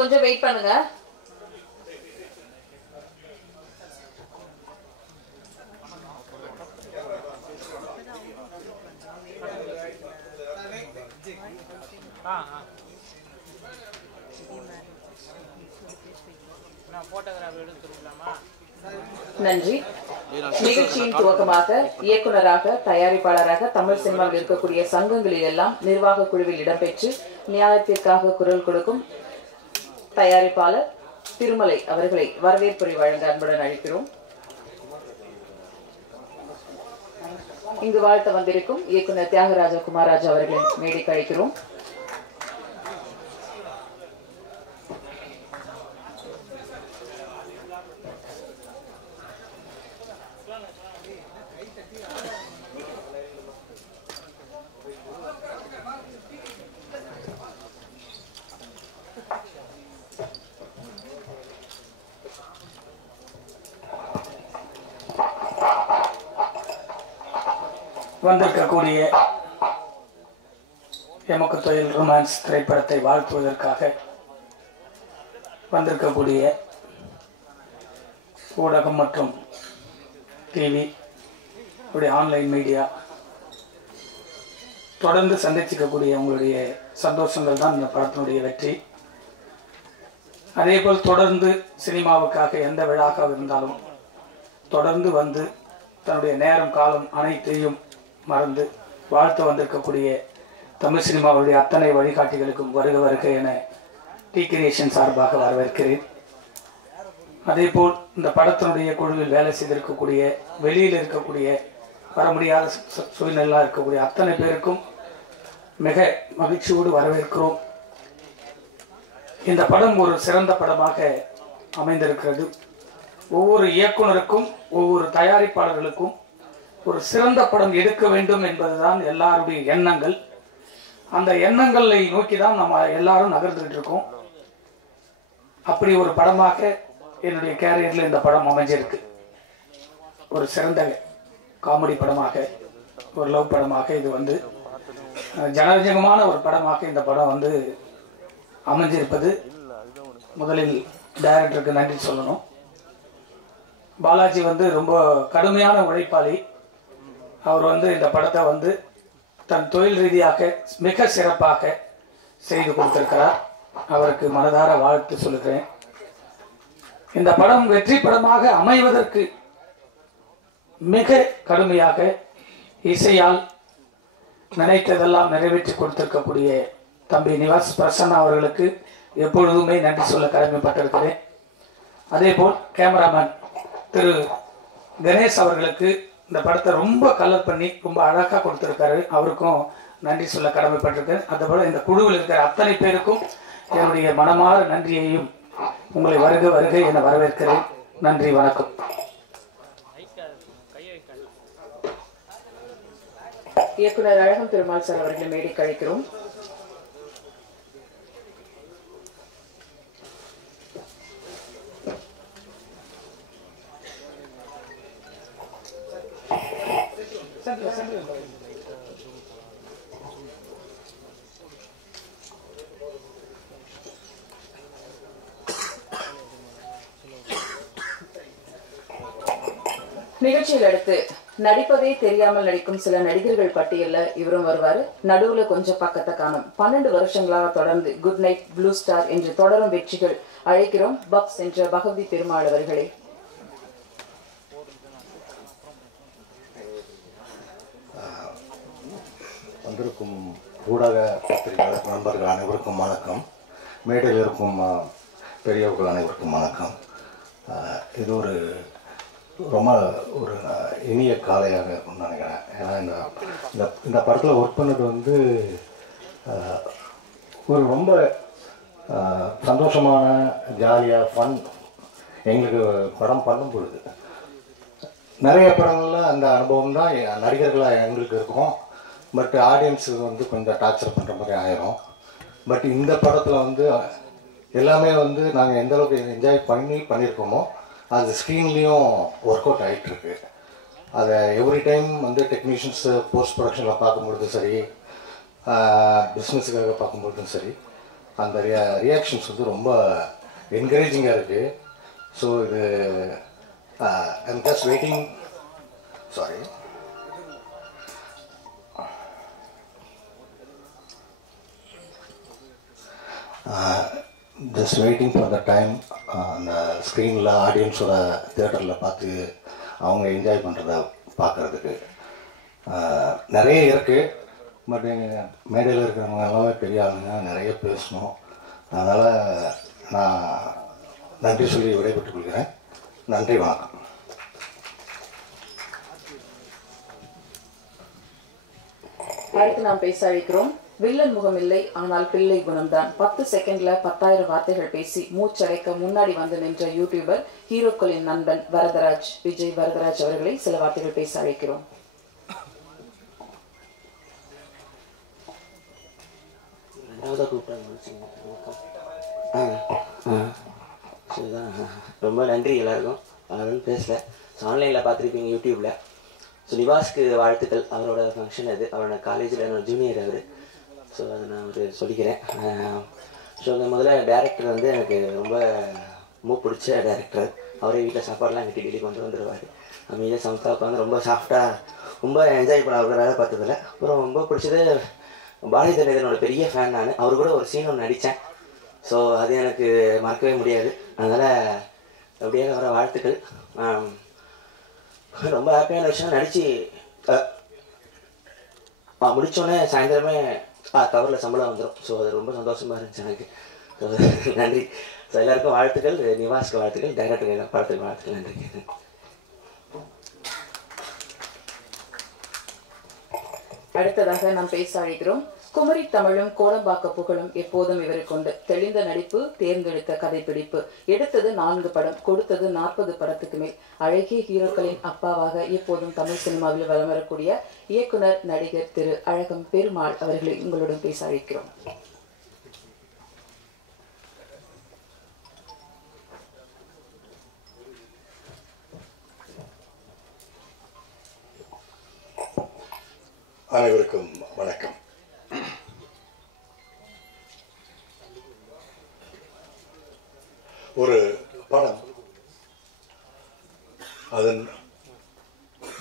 கொஞ்சம் வெயிட் பண்ணுங்க. நன்றி. நிகழ்ச்சியின் துவக்கமாக இயக்குனராக, தயாரிப்பாளராக தமிழ் சினிமாவில் இருக்கக்கூடிய சங்கங்களில் எல்லாம் நிர்வாக குழுவில் இடம்பெற்று நியாயத்திற்காக குரல் கொடுக்கும் தயாரிப்பாளர் திருமலை அவர்களை வரவேற்புரை வழங்க அன்புடன் அழைக்கிறோம். இங்கு வாழ்த்த வந்திருக்கும் இயக்குனர் தியாகராஜ குமாரராஜா அவர்களின் மேடைக்கு அழைக்கிறோம். வந்திருக்கக்கூடிய எமக்கு தொழில் ரொமான்ஸ் திரைப்படத்தை வாழ்த்துவதற்காக வந்திருக்கக்கூடிய ஊடகம் மற்றும் டிவி ஆன்லைன் மீடியா தொடர்ந்து சந்திச்சிக்கக்கூடிய உங்களுடைய சந்தோஷங்கள் தான் இந்த படத்தினுடைய வெற்றி. அதேபோல் தொடர்ந்து சினிமாவுக்காக எந்த விழாவாக இருந்தாலும் தொடர்ந்து வந்து தன்னுடைய நேரம் காலம் அனைத்தையும் மறந்து வாழ்த்து வந்திருக்கக்கூடிய தமிழ் சினிமாவுடைய அத்தனை வழிகாட்டிகளுக்கும் வருக வருக என டி கிரியேஷன் சார்பாக வரவேற்கிறேன். அதேபோல் இந்த படத்தினுடைய குழுவில் வேலை செய்திருக்கக்கூடிய, வெளியில் இருக்கக்கூடிய, வர முடியாத சூழ்நிலையாக இருக்கக்கூடிய அத்தனை பேருக்கும் மிக மகிழ்ச்சியோடு வரவேற்கிறோம். இந்த படம் ஒரு சிறந்த படமாக அமைந்திருக்கிறது. ஒவ்வொரு இயக்குனருக்கும் ஒவ்வொரு தயாரிப்பாளர்களுக்கும் ஒரு சிறந்த படம் எடுக்க வேண்டும் என்பதுதான் எல்லாருடைய எண்ணங்கள். அந்த எண்ணங்களை நோக்கி தான் நம்ம எல்லாரும் நகர்ந்துகிட்டு இருக்கோம். அப்படி ஒரு படமாக என்னுடைய கேரியரில் இந்த படம் அமைஞ்சிருக்கு. ஒரு சிறந்த காமெடி படமாக, ஒரு லவ் படமாக, இது வந்து ஜனரஞ்சகமான ஒரு படமாக இந்த படம் வந்து அமைஞ்சிருப்பது முதலில் டைரக்டருக்கு நன்றி சொல்லணும். பாலாஜி வந்து ரொம்ப கடுமையான உழைப்பாளி. அவர் வந்து இந்த படத்தை வந்து தன் தொழில் ரீதியாக மிக சிறப்பாக செய்து கொடுத்திருக்கிறார். அவருக்கு மனதார வாழ்த்து சொல்லுகிறேன். இந்த படம் வெற்றி படமாக அமைவதற்கு மிக கடுமையாக இசையால் நினைத்ததெல்லாம் நிறைவேற்றி கொடுத்திருக்கக்கூடிய தம்பி நிவாஸ் பிரசன்னா அவர்களுக்கு எப்பொழுதுமே நன்றி சொல்ல கடமைப்பட்டிருக்கிறேன். அதேபோல் கேமராமேன் திரு கணேஷ் அவர்களுக்கு இந்த படத்தை ரொம்ப கலர் பண்ணி ரொம்ப அழகாக கொடுத்துருக்காரு. அவருக்கும் நன்றி சொல்ல கடமைப்பட்டிருக்கேன். அதுபோல் இந்த குழுவில் இருக்கிற அத்தனை பேருக்கும் என்னுடைய மனமாற நன்றியையும் உங்களை வருக வருக என வரவேற்கிறேன். நன்றி, வணக்கம். இயக்குனர் அழகம் பெருமாள் சார் அவர்களை மேடைக்கு அழைக்கிறோம். நிகழ்ச்சியில் அடுத்து நடிப்பதே தெரியாமல் நடிக்கும் சில நடிகர்கள் பட்டியல்ல இவரும் வருவாரு. நடுவுல கொஞ்சம் பக்கத்தை காணும். 12 வருஷங்களாக தொடர்ந்து குட் நைட், ப்ளூ ஸ்டார் என்று தொடரும் வெற்றிகள். அழைக்கிறோம் பக்ஸ் என்ற பகவதி பெருமாள் அவர்களே. வந்திருக்கும் ஊடக பத்திரிகையாளர் நண்பர்கள் அனைவருக்கும் வணக்கம். மேடையில் இருக்கும் பெரியவர்கள் அனைவருக்கும் வணக்கம். இது ஒரு ரொம்ப ஒரு இனிய காலையாக இருக்கும்னு நினைக்கிறேன். ஏன்னா இந்த படத்தில் ஒர்க் பண்ணது வந்து ஒரு ரொம்ப சந்தோஷமான ஜாலியாக ஃபன். எங்களுக்கு படம் பண்ணும் பொழுது நிறைய படங்களில் அந்த அனுபவம் தான் நடிகர்களாக எங்களுக்கு இருக்கும். பட் ஆடியன்ஸு வந்து கொஞ்சம் டார்ச்சர் பண்ணுற மாதிரி ஆயிரும். பட் இந்த படத்தில் வந்து எல்லாமே வந்து நாங்கள் எந்தளவுக்கு என்ஜாய் பண்ணியிருக்கோமோ அது ஸ்க்ரீன்லேயும் ஒர்க் அவுட் ஆகிட்டுருக்கு. அதை எவ்ரி டைம் வந்து டெக்னீஷியன்ஸு போஸ்ட் ப்ரொடக்ஷனில் பார்க்கும்பொழுதும் சரி, பிஸ்னஸுக்காக பார்க்கும்பொழுதும் சரி, அந்த ரியாக்ஷன்ஸ் வந்து ரொம்ப என்கரேஜிங்காக இருக்குது. ஸோ இது I'm just waiting, sorry, just waiting for the time அந்த ஸ்க்ரீனில் ஆடியன்ஸோட தியேட்டரில் பார்த்து அவங்க என்ஜாய் பண்ணுறத பார்க்குறதுக்கு நிறைய இருக்குது. பட் எங்கள் மேடையில் இருக்கிறவங்க எல்லாமே பெரிய ஆளுங்க, நிறைய பேசணும். அதனால் நான் நன்றி சொல்லி விடைபெற்றுக் கொள்கிறேன். நன்றி, வணக்கம். அடுத்து நாம் பேச அழைக்கிறோம். வில்லன் முகம் இல்லை, ஆனால் பிள்ளை குணம்தான். 10 செகண்ட்ல 10,000 வார்த்தைகள் பேசி மூச்சடைக்க முன்னாடி வந்து நின்ற யூடியூபர், ஹீரோக்களின் நண்பன் வரதராஜ், விஜய் வரதராஜ் அவர்களை சில வார்த்தைகள் பேச அழைக்கிறோம். ரொம்ப நன்றி எல்லாருக்கும். யாரும் பேசல, ஆன்லைனில் பார்த்துருப்பீங்க யூடியூப்பில். ஸோ நிவாஸ்க்கு வாழ்த்துக்கள். அவரோட ஃபங்க்ஷன் அது, அவரோட காலேஜில் என்னோட ஜூனியர் அவர். ஸோ அதை நான் ஒரு சொல்லிக்கிறேன். ஸோ முதல்ல டேரக்டர் வந்து எனக்கு ரொம்ப பிடிச்ச டேரக்டர். அவரே வீட்டில் சாப்பாடெலாம் கட்டி டெய்லி கொண்டு வந்துடுவார். அமைதியாக சமத்தா உட்காந்து ரொம்ப சாஃப்டாக ரொம்ப என்ஜாய் பண்ண அவரோட வேலை பார்த்ததில்ல. அப்புறம் ரொம்ப பிடிச்சது பாரதி தனதனோட பெரிய ஃபேன் நான். அவர் கூட ஒரு சீன் ஒன்று நடித்தேன். ஸோ அது எனக்கு மறக்கவே முடியாது. அதனால் அப்படியே வர வாழ்த்துக்கள். ரொம்ப ஹாப்பியான விஷயம், நடித்து முடித்தோடனே சாயந்தரமே கவரில் சம்பளம் வந்துடும். ஸோ அது ரொம்ப சந்தோஷமாக இருந்துச்சு எனக்கு. ஸோ நன்றி. ஸோ எல்லாருக்கும் வாழ்த்துக்கள், நிவாஸ்க்கு வாழ்த்துக்கள், டைரக்டர் படத்துக்கு வாழ்த்துக்கள். நன்றி. அடுத்ததாக நாம் பேச அழைக்கிறோம். குமரி தமிழும் கோடம்பாக்க புகழும் எப்போதும் இவருக்கு உண்டு. தெளிந்த நடிப்பு, தேர்ந்தெடுத்த கதைப்பிடிப்பு, எடுத்தது 4 படம், கொடுத்தது 40 படத்துக்கு மேல். அழகிய ஹீரோக்களின் அப்பாவாக எப்போதும் தமிழ் சினிமாவில் வலம் வரக்கூடிய இயக்குனர் நடிகர் திரு அழகம் பெருமாள் அவர்களை உங்களுடன் பேச அழைக்கிறோம். அனைவருக்கும் வணக்கம். ஒரு படம் அதன்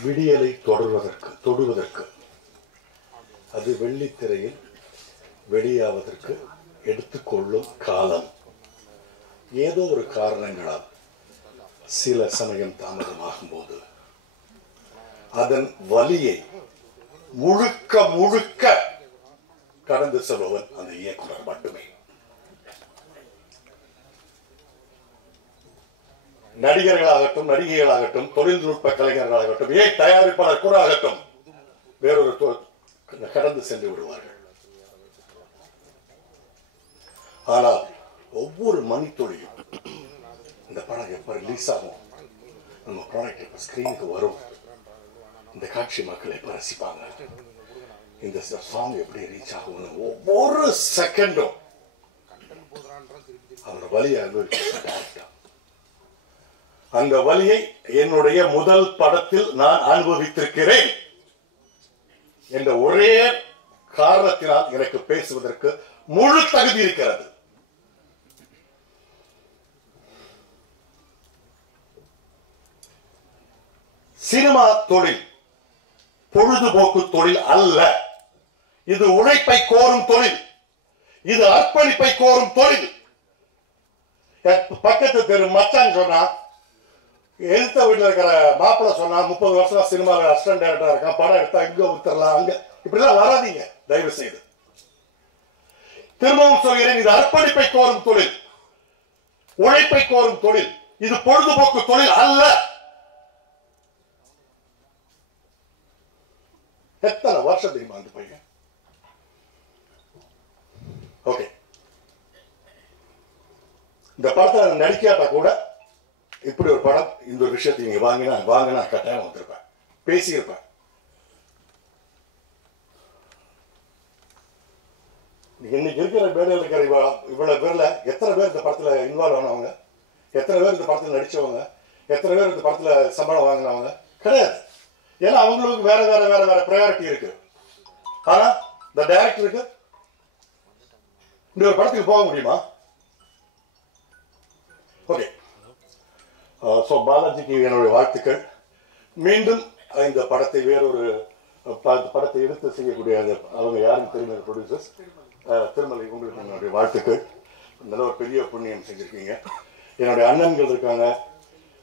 விடியலை தொடுவதற்கு அது வெள்ளித்திரையில் வெளியாவதற்கு எடுத்துக்கொள்ளும் காலம் ஏதோ ஒரு காரணங்களால் சில சமயம் தாமதமாகும் போது அதன் வலியை முழுக்க கடந்து செல்பவன் அந்த இயக்குனர் மட்டுமே. நடிகர்களாகட்டும், நடிகைகளாகட்டும், தொழில்நுட்ப கலைஞர்களாகட்டும், தயாரிப்பாளர் கூட ஆகட்டும், வேறொரு கடந்து சென்று விடுவார்கள். ஆனால் ஒவ்வொரு மணித்துளியும் இந்த படம் எப்ப ரிலீஸ் ஆகும், நம்ம ப்ராடக்ட் எப்ப ஸ்கிரீனுக்கு வரும், இந்த காட்சி மக்கள் எப்ப ரசிப்பாங்க, இந்த சாங் எப்படி ரீச் ஆகும், ஒவ்வொரு செகண்டும் அவரோட வலியை அனுபவிக்க. அந்த வலியை என்னுடைய முதல் படத்தில் நான் அனுபவித்திருக்கிறேன் என்ற ஒரே காரணத்தினால் எனக்கு பேசுவதற்கு முழு தகுதி இருக்கிறது. சினிமா தொழில் பொழுதுபோக்கு தொழில் அல்ல. இது உழைப்பை கோரும் தொழில். இது அர்ப்பணிப்பை கோரும் தொழில். பக்கத்து தெரு மச்சான் சொன்னா, எழுத்த வீட்டில் இருக்கிற மாப்பிள்ள சொன்னா 30 வருஷம் சினிமாவில் அசிஸ்டன்ட் டைரக்டரா இருக்கான், படம் எடுத்தா இங்க வித்துறலாம், அங்க இப்படிலாம் வராதீங்க தயவு செய்து. திரும்பவும் சொல்கிறேன், இது அர்ப்பணிப்பை கோரும் தொழில், உழைப்பை கோரும் தொழில். இது பொழுதுபோக்கு தொழில் அல்ல. எத்தனை வருஷம் தெரியுமா அந்த பையன்? ஓகே, இந்த படத்தை நடிக்காட்டா கூட இப்படி ஒரு படம், இந்த ஒரு விஷயத்தை நீங்க வாங்கினா கட்டாயம் வந்திருப்பேன், பேசியிருப்பேன். இன்னைக்கு இருக்கிற பேரில் இருக்கிற இவ்வளவு பேர்ல எத்தனை பேர் இந்த படத்துல இன்வால்வ் ஆனவங்க, எத்தனை பேர் இந்த படத்துல நடிச்சவங்க, எத்தனை பேர் இந்த படத்துல சம்பளம் வாங்கினவங்க? கிடையாது. ஏன்னா அவங்களுக்கு வேற வேற வேற வேற ப்ரையாரிட்டி இருக்கு. ஆனா இந்த டைரக்டருக்கு இந்த ஒரு படத்துக்கு போக முடியுமா? ஓகே. ஸோ பாலாஜிக்கு என்னுடைய வாழ்த்துக்கள். மீண்டும் இந்த படத்தை வேறொரு படத்தை எடுத்து செய்யக்கூடிய அவங்க யாரும் தெரியுமா ப்ரொடியூசர்ஸ்? திருமலை, உங்களுக்கு என்னுடைய வாழ்த்துக்கள். நல்ல ஒரு பெரிய புண்ணியம் செஞ்சுருக்கீங்க. என்னுடைய அண்ணன்கள் இருக்காங்க,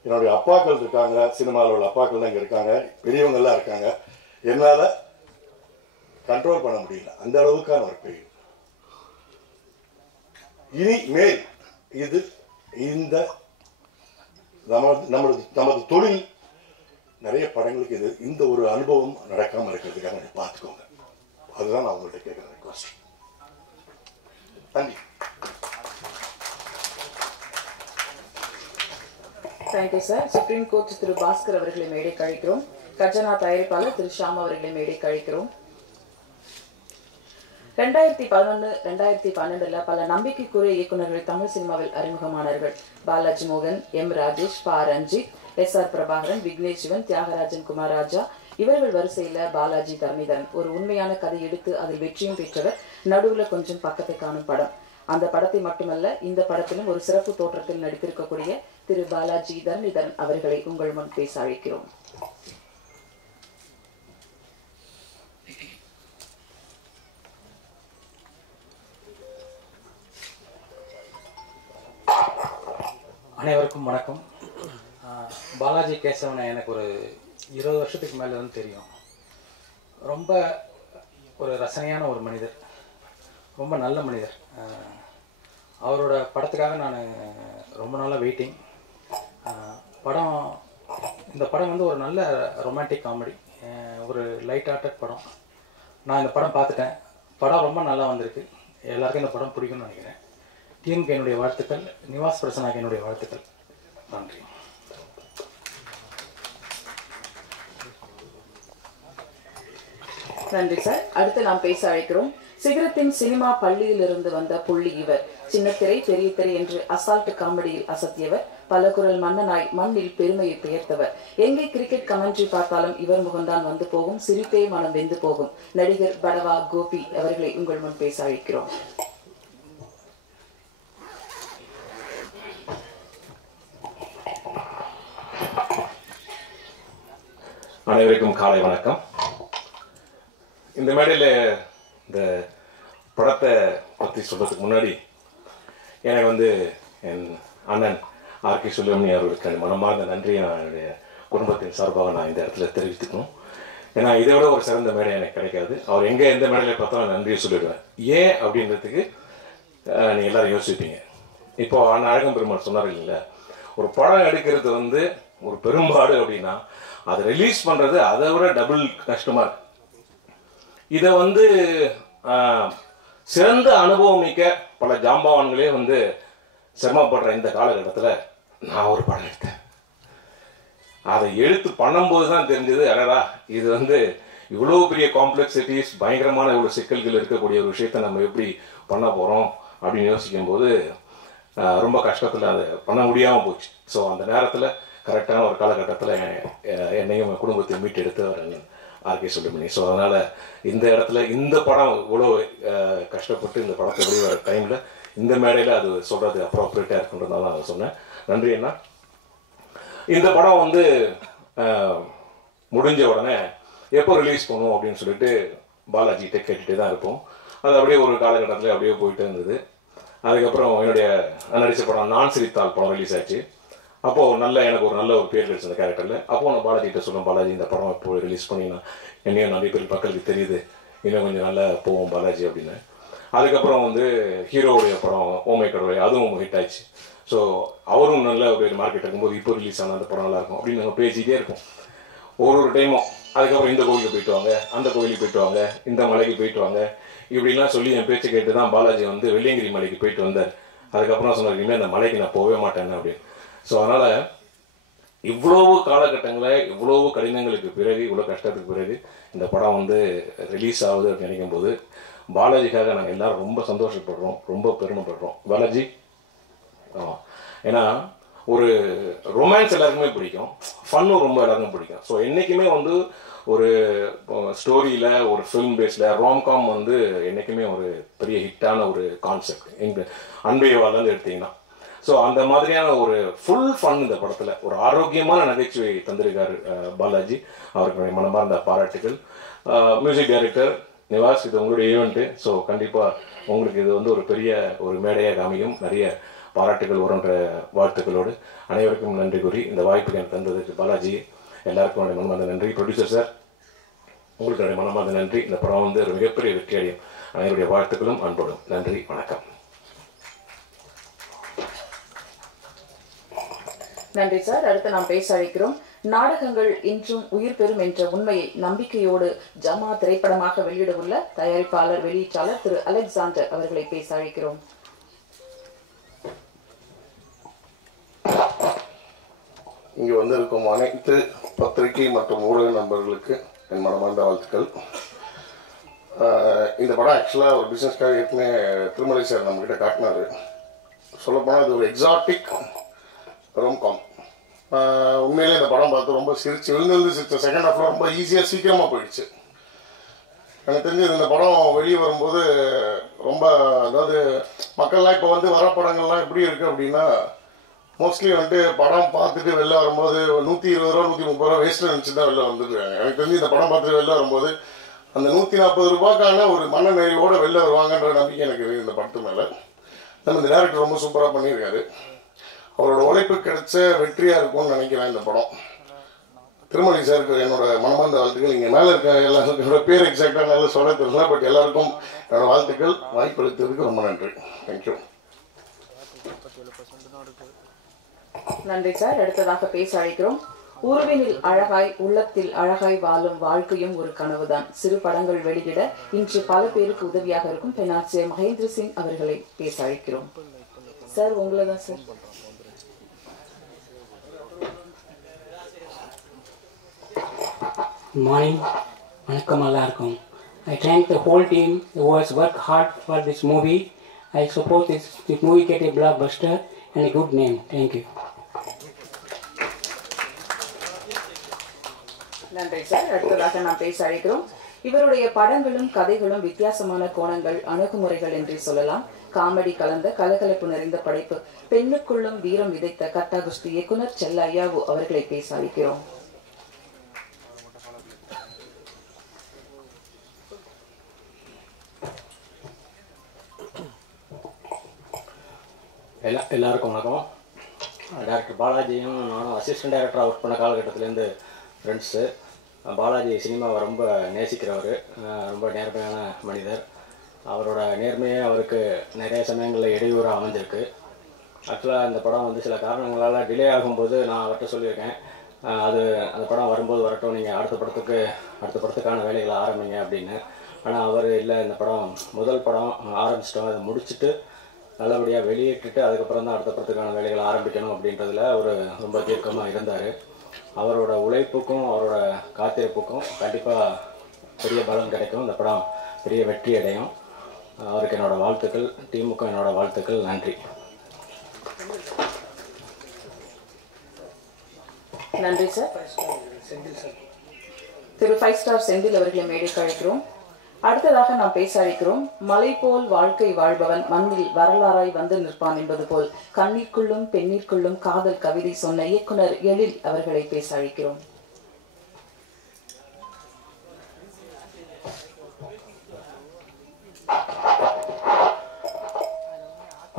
என்னுடைய அப்பாக்கள் இருக்காங்க, சினிமாவில் உள்ள அப்பாக்கள் தான் இங்கே இருக்காங்க, பெரியவங்கெல்லாம் இருக்காங்க. என்னால் கண்ட்ரோல் பண்ண முடியல, அந்த அளவுக்கான ஒரு பெயின். இனிமேல் இது இந்த நமது தொழில் நிறைய படங்களுக்கு இது இந்த ஒரு அனுபவம் நடக்காமல் இருக்கிறதுக்காக பார்த்துக்கோங்க. அதுதான் நான் உங்கள்கிட்ட கேட்குற ரிக்வஸ்ட். நன்றி. Thank you sir. சுப்ரீம் கோர்ட் திரு பாஸ்கர் அவர்களை மேடை கழிக்கிறோம். கஜனா தயாரிப்பாளர் திரு ஷாம் அவர்களை மேடை கழிக்கிறோம். 2011-2012 பல நம்பிக்கைக்குரிய இயக்குநர்கள் தமிழ் சினிமாவில் அறிமுகமானார்கள். பாலாஜி மோகன், எம் ராஜேஷ், பா ரஞ்சித், SR பிரபாகரன், விக்னேஷ் சிவன், தியாகராஜன், குமார் ராஜா. இவர்கள் வரிசையில பாலாஜி தரணிதரன் ஒரு உண்மையான கதை எடுத்து அதில் வெற்றியும் பெற்றவர். நடுவுல கொஞ்சம் பக்கத்தை காணும் படம். அந்த படத்தை மட்டுமல்ல, இந்த படத்திலும் ஒரு சிறப்பு தோற்றத்தில் நடித்திருக்கக்கூடிய திரு பாலாஜி தரணிதரன் அவர்களை உங்கள் முன் பேச அழைக்கிறோம். அனைவருக்கும் வணக்கம். பாலாஜி கேசவனை எனக்கு ஒரு 20 வருஷத்துக்கு மேலே வந்து தெரியும். ரொம்ப ஒரு ரசனையான ஒரு மனிதர், ரொம்ப நல்ல மனிதர். அவரோட படத்துக்காக நான் ரொம்ப நாளாக வெயிட்டிங். இந்த படம் வந்து ஒரு நல்ல ரொமான்டிக் காமெடி, ஒரு லைட் ஹார்ட்டட் படம். நான் இந்த படம் பார்த்துட்டேன். படம் ரொம்ப நல்லா வந்திருக்கு. எல்லாருக்கும் இந்த படம் பிடிக்கும்னு நினைக்கிறேன். டீமுக்கு என்னுடைய வாழ்த்துக்கள், நிவாஸ் பிரசன்னாக்கு என்னுடைய வாழ்த்துக்கள். நன்றி. நன்றி சார். அடுத்து நாம் பேச அழைக்கிறோம். சிகரத்தின் சினிமா பள்ளியில் இருந்து வந்த புள்ளி இவர். சின்னத்திரை பெரிய திரை என்று அசால்ட் காமெடியில் அசத்தியவர். பல குரல் மன்னனாய் மண்ணில் பெருமையை பெயர்த்தவர். எங்கே கிரிக்கெட் கமெண்ட்ரி பார்த்தாலும் இவர் முகம்தான் வந்து போகும். சிரிப்பே மனம் வெந்து போகும். நடிகர் படவா கோபி அவர்களை உங்கள் முன் பேச அழைக்கிறோம். அனைவருக்கும் காலை வணக்கம். இந்த மேடையில் இந்த படத்தை பற்றி சொல்கிறதுக்கு முன்னாடி எனக்கு வந்து என் அண்ணன் RK சுப்பிரமணியம் அவர்களுக்கு மனமார்ந்த நன்றியை நான் என்னுடைய குடும்பத்தின் சார்பாக நான் இந்த இடத்துல தெரிவித்துக்கணும். ஏன்னா இதை விட ஒரு சிறந்த மேடை எனக்கு கிடைக்காது. அவர் எங்கே எந்த மேடையில் பார்த்தாலும் நன்றியை சொல்லிடுவேன். ஏன் அப்படின்றதுக்கு நீங்கள் எல்லோரும் யோசிப்பீங்க. இப்போ அழகம் பெருமாள் சொன்னார் இல்லைங்களா, ஒரு படம் எடுக்கிறது வந்து ஒரு பெரும்பாடு அப்படின்னா அதை ரிலீஸ் பண்ணுறது அதை விட டபுள் கஷ்டமாக இருக்கு. இதை வந்து சிறந்த அனுபவம் மிக்க பல ஜாம்பவான்களே வந்து சிரமப்படுற இந்த காலகட்டத்தில் நான் ஒரு படம் எடுத்தேன். அதை எடுத்து பண்ணும்போது தான் தெரிஞ்சது, அடடா இது வந்து இவ்வளோ பெரிய காம்ப்ளெக்சிட்டிஸ், பயங்கரமான இவ்வளோ சிக்கல்கள் இருக்கக்கூடிய ஒரு விஷயத்த நம்ம எப்படி பண்ண போகிறோம் அப்படின்னு யோசிக்கும்போது ரொம்ப கஷ்டத்தில் அதை பண்ண முடியாமல் போச்சு. ஸோ அந்த நேரத்தில் கரெக்டான ஒரு காலகட்டத்தில் என்னையும் குடும்பத்தையும் மீட்டு எடுத்தவர் RK சுப்பிரமணியம். ஸோ அதனால் இந்த இடத்துல இந்த படம் இவ்வளோ கஷ்டப்பட்டு இந்த படத்தை வெளிவர டைமில் இந்த மேடையில் அது சொல்கிறது அப்ரோப்ரியேட்டாக இருக்குன்றதுனால நான் அதை சொன்னேன். நன்றி அண்ணா. இந்த படம் வந்து முடிஞ்ச உடனே எப்போ ரிலீஸ் பண்ணுவோம் அப்படின்னு சொல்லிட்டு பாலாஜிகிட்ட கேட்டுகிட்டே தான் இருப்போம். அது அப்படியே ஒரு காலகட்டத்தில் அப்படியே போயிட்டு இருந்தது. அதுக்கப்புறம் என்னுடைய நடித்த படம் நான் சிரித்தால் படம் ரிலீஸ் ஆச்சு. அப்போது எனக்கு ஒரு நல்ல ஒரு பேர் கிடைச்ச அந்த கேரக்டரில். அப்போது நான் பாலாஜிகிட்ட சொன்னேன், பாலாஜி இந்த படம் இப்போ ரிலீஸ் பண்ணினா என்னையும் நிறைய பேர் மக்களுக்கு தெரியுது, இன்னும் கொஞ்சம் நல்லா போவோம் பாலாஜி அப்படின்னு. அதுக்கப்புறம் வந்து ஹீரோவுடைய படம் ஓமை கடவுளை, அதுவும் ஹிட் ஆச்சு. ஸோ அவரும் நல்ல ஒரு மார்க்கெட் இருக்கும்போது இப்போ ரிலீஸ் ஆனால் அந்த படம் நல்லாயிருக்கும் அப்படின்னு நாங்கள் பேசிக்கிட்டே இருக்கோம் ஒரு டைமும். அதுக்கப்புறம் இந்த கோவிலுக்கு போயிட்டு வாங்க, அந்த கோவிலுக்கு போயிட்டு வாங்க, இந்த மலைக்கு போயிட்டு வாங்க இப்படிலாம் சொல்லி என் பேச்சு கேட்டு தான் பாலாஜி வந்து வெள்ளியங்கிரி மலைக்கு போயிட்டு வந்தார். அதுக்கப்புறம் சொன்னார், இனிமேல் அந்த மலைக்கு நான் போகவே மாட்டேன்னு அப்படின்னு. ஸோ அதனால் இவ்வளவு காலகட்டங்களில் இவ்வளவு கடினங்களுக்கு பிறகு, இவ்வளோ கஷ்டத்துக்கு பிறகு இந்த படம் வந்து ரிலீஸ் ஆகுது அப்படின்னு நினைக்கும் போது பாலாஜிக்காக நாங்கள் எல்லோரும் ரொம்ப சந்தோஷப்படுறோம், ரொம்ப பெருமைப்படுறோம். பாலாஜி ஆமாம், ஏன்னா ஒரு ரொமான்ஸ் எல்லாருக்குமே பிடிக்கும், ஃபன்னும் ரொம்ப எல்லாருக்கும் பிடிக்கும். ஸோ என்றைக்குமே வந்து ஒரு ஸ்டோரியில் ஒரு ஃபிலிம் பேஸில் ராம்காம் வந்து என்றைக்குமே ஒரு பெரிய ஹிட்டான ஒரு கான்செப்ட் எங்கள் அன்பையவாலேருந்து எடுத்திங்கன்னா. ஸோ அந்த மாதிரியான ஒரு ஃபுல் ஃபன் இந்த படத்தில் ஒரு ஆரோக்கியமான நகைச்சுவை தந்திருக்காரு பாலாஜி. அவருக்கு மனமார்ந்த பாராட்டுகள். மியூசிக் டைரக்டர் நிவாஸ், இது உங்களுடைய ஈவெண்ட்டு. ஸோ கண்டிப்பாக உங்களுக்கு இது வந்து ஒரு பெரிய ஒரு மேடையாக அமையும். நிறைய பாராட்டுகள் வரும்ன்ற வாழ்த்துக்களோடு அனைவருக்கும் நன்றி கூறி இந்த வாய்ப்புக்கு எனக்கு தந்ததுக்கு பாலாஜி எல்லாருக்கும் என்னுடைய மனமார்ந்த நன்றி. ப்ரொடியூசர் சார், உங்களுக்கு என்னுடைய மனமார்ந்த நன்றி. இந்த படம் வந்து ஒரு மிகப்பெரிய வெற்றி அடையும். அனைவருடைய வாழ்த்துக்களும் அன்போடும். நன்றி, வணக்கம். நன்றி சார். அடுத்து நாம் பேச அழைக்கிறோம். நாடகங்கள் இன்றும் உயிர் பெறும் என்ற உண்மையை நம்பிக்கையோடு ஜமா திரைப்படமாக வெளியிட உள்ள தயாரிப்பாளர் வெளியீட்டாளர் திரு அலெக்சாண்டர் அவர்களை பேச அழைக்கிறோம். இங்கே வந்திருக்கும் அனைத்து பத்திரிகை மற்றும் ஊடக நண்பர்களுக்கு என் மனமார்ந்த வாழ்த்துக்கள். இந்த படம் ஆக்சுவலாக ஒரு பிஸ்னஸ்க்காக ஏற்கனவே திருமலை சார் நம்மக்கிட்ட காட்டினார். சொல்லப்போனால் அது ஒரு எக்ஸாட்டிக் ரோம்காம். உண்மையிலே இந்த படம் பார்த்து ரொம்ப சிரிச்சு விழுந்து சிரிச்ச. செகண்ட் ஹாஃபில் ரொம்ப ஈஸியாக சீக்கிரமாக போயிடுச்சு. எனக்கு தெரிஞ்சு இந்த படம் வெளியே வரும்போது ரொம்ப, அதாவது மக்கள்லாம் இப்போ வந்து வர படங்கள்லாம் எப்படி இருக்குது அப்படின்னா, மோஸ்ட்லி வந்துட்டு படம் பார்த்துட்டு வெளில வரும்போது 120 ரூபா 130 ரூபா வேஸ்ட்டு நினச்சி தான் வெளில வந்துருக்காங்க. எனக்கு தெரிஞ்சு இந்த படம் பார்த்துட்டு வெளில வரும்போது அந்த 140 ரூபாய்க்கான ஒரு மன நிறைவோடு வெளில வருவாங்கன்ற நம்பிக்கை எனக்கு இருக்குது இந்த படத்து மேலே. இந்த டேரக்டர் ரொம்ப சூப்பராக பண்ணியிருக்காரு. அவரோட உழைப்பு கிடைச்ச வெற்றியாக இருக்கும்னு நினைக்கிறேன் இந்த படம். திருமலை சாருக்கு என்னோட மனமார்ந்த வாழ்த்துக்கள். இங்கே மேலே இருக்க எல்லாருக்கும் என்னோட பேர் எக்ஸாக்டாக நல்லா சொல்ல தெரியல, பட் எல்லாருக்கும் என்னோட வாழ்த்துக்கள். வாய்ப்பு அளித்ததுக்கு ரொம்ப நன்றி. தேங்க்யூ. நன்றி சார். அடுத்ததாக பேச அழைக்கிறோம். உருவினில் அழகாய் உள்ளத்தில் அழகாய் வாழும் வாழ்க்கையும் ஒரு கனவுதான். சிறு படங்கள் வெளியிட இன்று பல பேருக்கு உதவியாக இருக்கும் பெண்ணாசிரியர் மகேந்திர சிங் அவர்களை பேச அழைக்கிறோம். சார், உங்களை தான் சார். Morning, வணக்கம் எல்லாருக்கும். I thank the whole team who has worked hard for this movie. I suppose this movie get a blockbuster and a good name. Thank you. நன்றி சார். அடுத்ததாக நாம் பேச அழைக்கிறோம். இவருடைய படங்களும் கதைகளும் வித்தியாசமான கோணங்கள், அணுகுமுறைகள் என்றே சொல்லலாம். காமெடி கலந்த கலகலப்பு நிறைந்த படைப்பு. பெண்ணுக்குள்ளும் வீரம் விதைத்த கட்டாகுஸ்தி இயக்குனர் செல்ல ஐயாவு அவர்களை பேச அழைக்கிறோம். எல்லாருக்கும் வணக்கம். டைரக்டர் பாலாஜியும் நானும் அசிஸ்டன்ட் டைரக்டராக ஒர்க் பண்ண காலகட்டத்திலேருந்து ஃப்ரெண்ட்ஸு. பாலாஜி சினிமாவை ரொம்ப நேசிக்கிறவர், ரொம்ப நேர்மையான மனிதர். அவரோட நேர்மையே அவருக்கு நிறைய சமயங்களில் இடையூறாக அமைஞ்சிருக்கு. ஆக்சுவலாக இந்த படம் வந்து சில காரணங்களால் டிலே ஆகும்போது நான் அவர்கிட்ட சொல்லியிருக்கேன், அந்த படம் வரும்போது வரட்டும், நீங்கள் அடுத்த படத்துக்கான வேலைகளை ஆரம்பிங்க அப்படின்னு. ஆனால் அவர் இல்லை, இந்த படம் முதல் படம் ஆரம்பிச்சிட்டோம், அதை முடிச்சுட்டு நல்லபடியாக வெளியிட்டுட்டு அதுக்கப்புறம் தான் அடுத்த படத்துக்கான வேலைகளை ஆரம்பிக்கணும் அப்படின்றதுல ஒரு ரொம்ப தீர்க்கமாக இருந்தார். அவரோட உழைப்புக்கும் அவரோட காத்திருப்புக்கும் கண்டிப்பாக பெரிய பலம் கிடைக்கும். இந்த படம் பெரிய வெற்றி அடையும். அவருக்கு என்னோட வாழ்த்துக்கள், டீமுக்கும் என்னோட வாழ்த்துக்கள். நன்றி. நன்றி சார். திரு 5 ஸ்டார் செந்தில் அவர்களை மேடைக்கு அழைக்கிறோம். அடுத்ததாக நாம் பேச அழைக்கிறோம். மலை போல் வாழ்க்கை வாழ்பவன் மண்ணில் வரலாறாய் வந்து நிற்பான் என்பது போல் கண்ணீருக்குள்ளும் பெண்ணீருக்குள்ளும் காதல் கவிதை சொன்ன இயக்குனர் எழில் அவர்களை பேச அழைக்கிறோம்.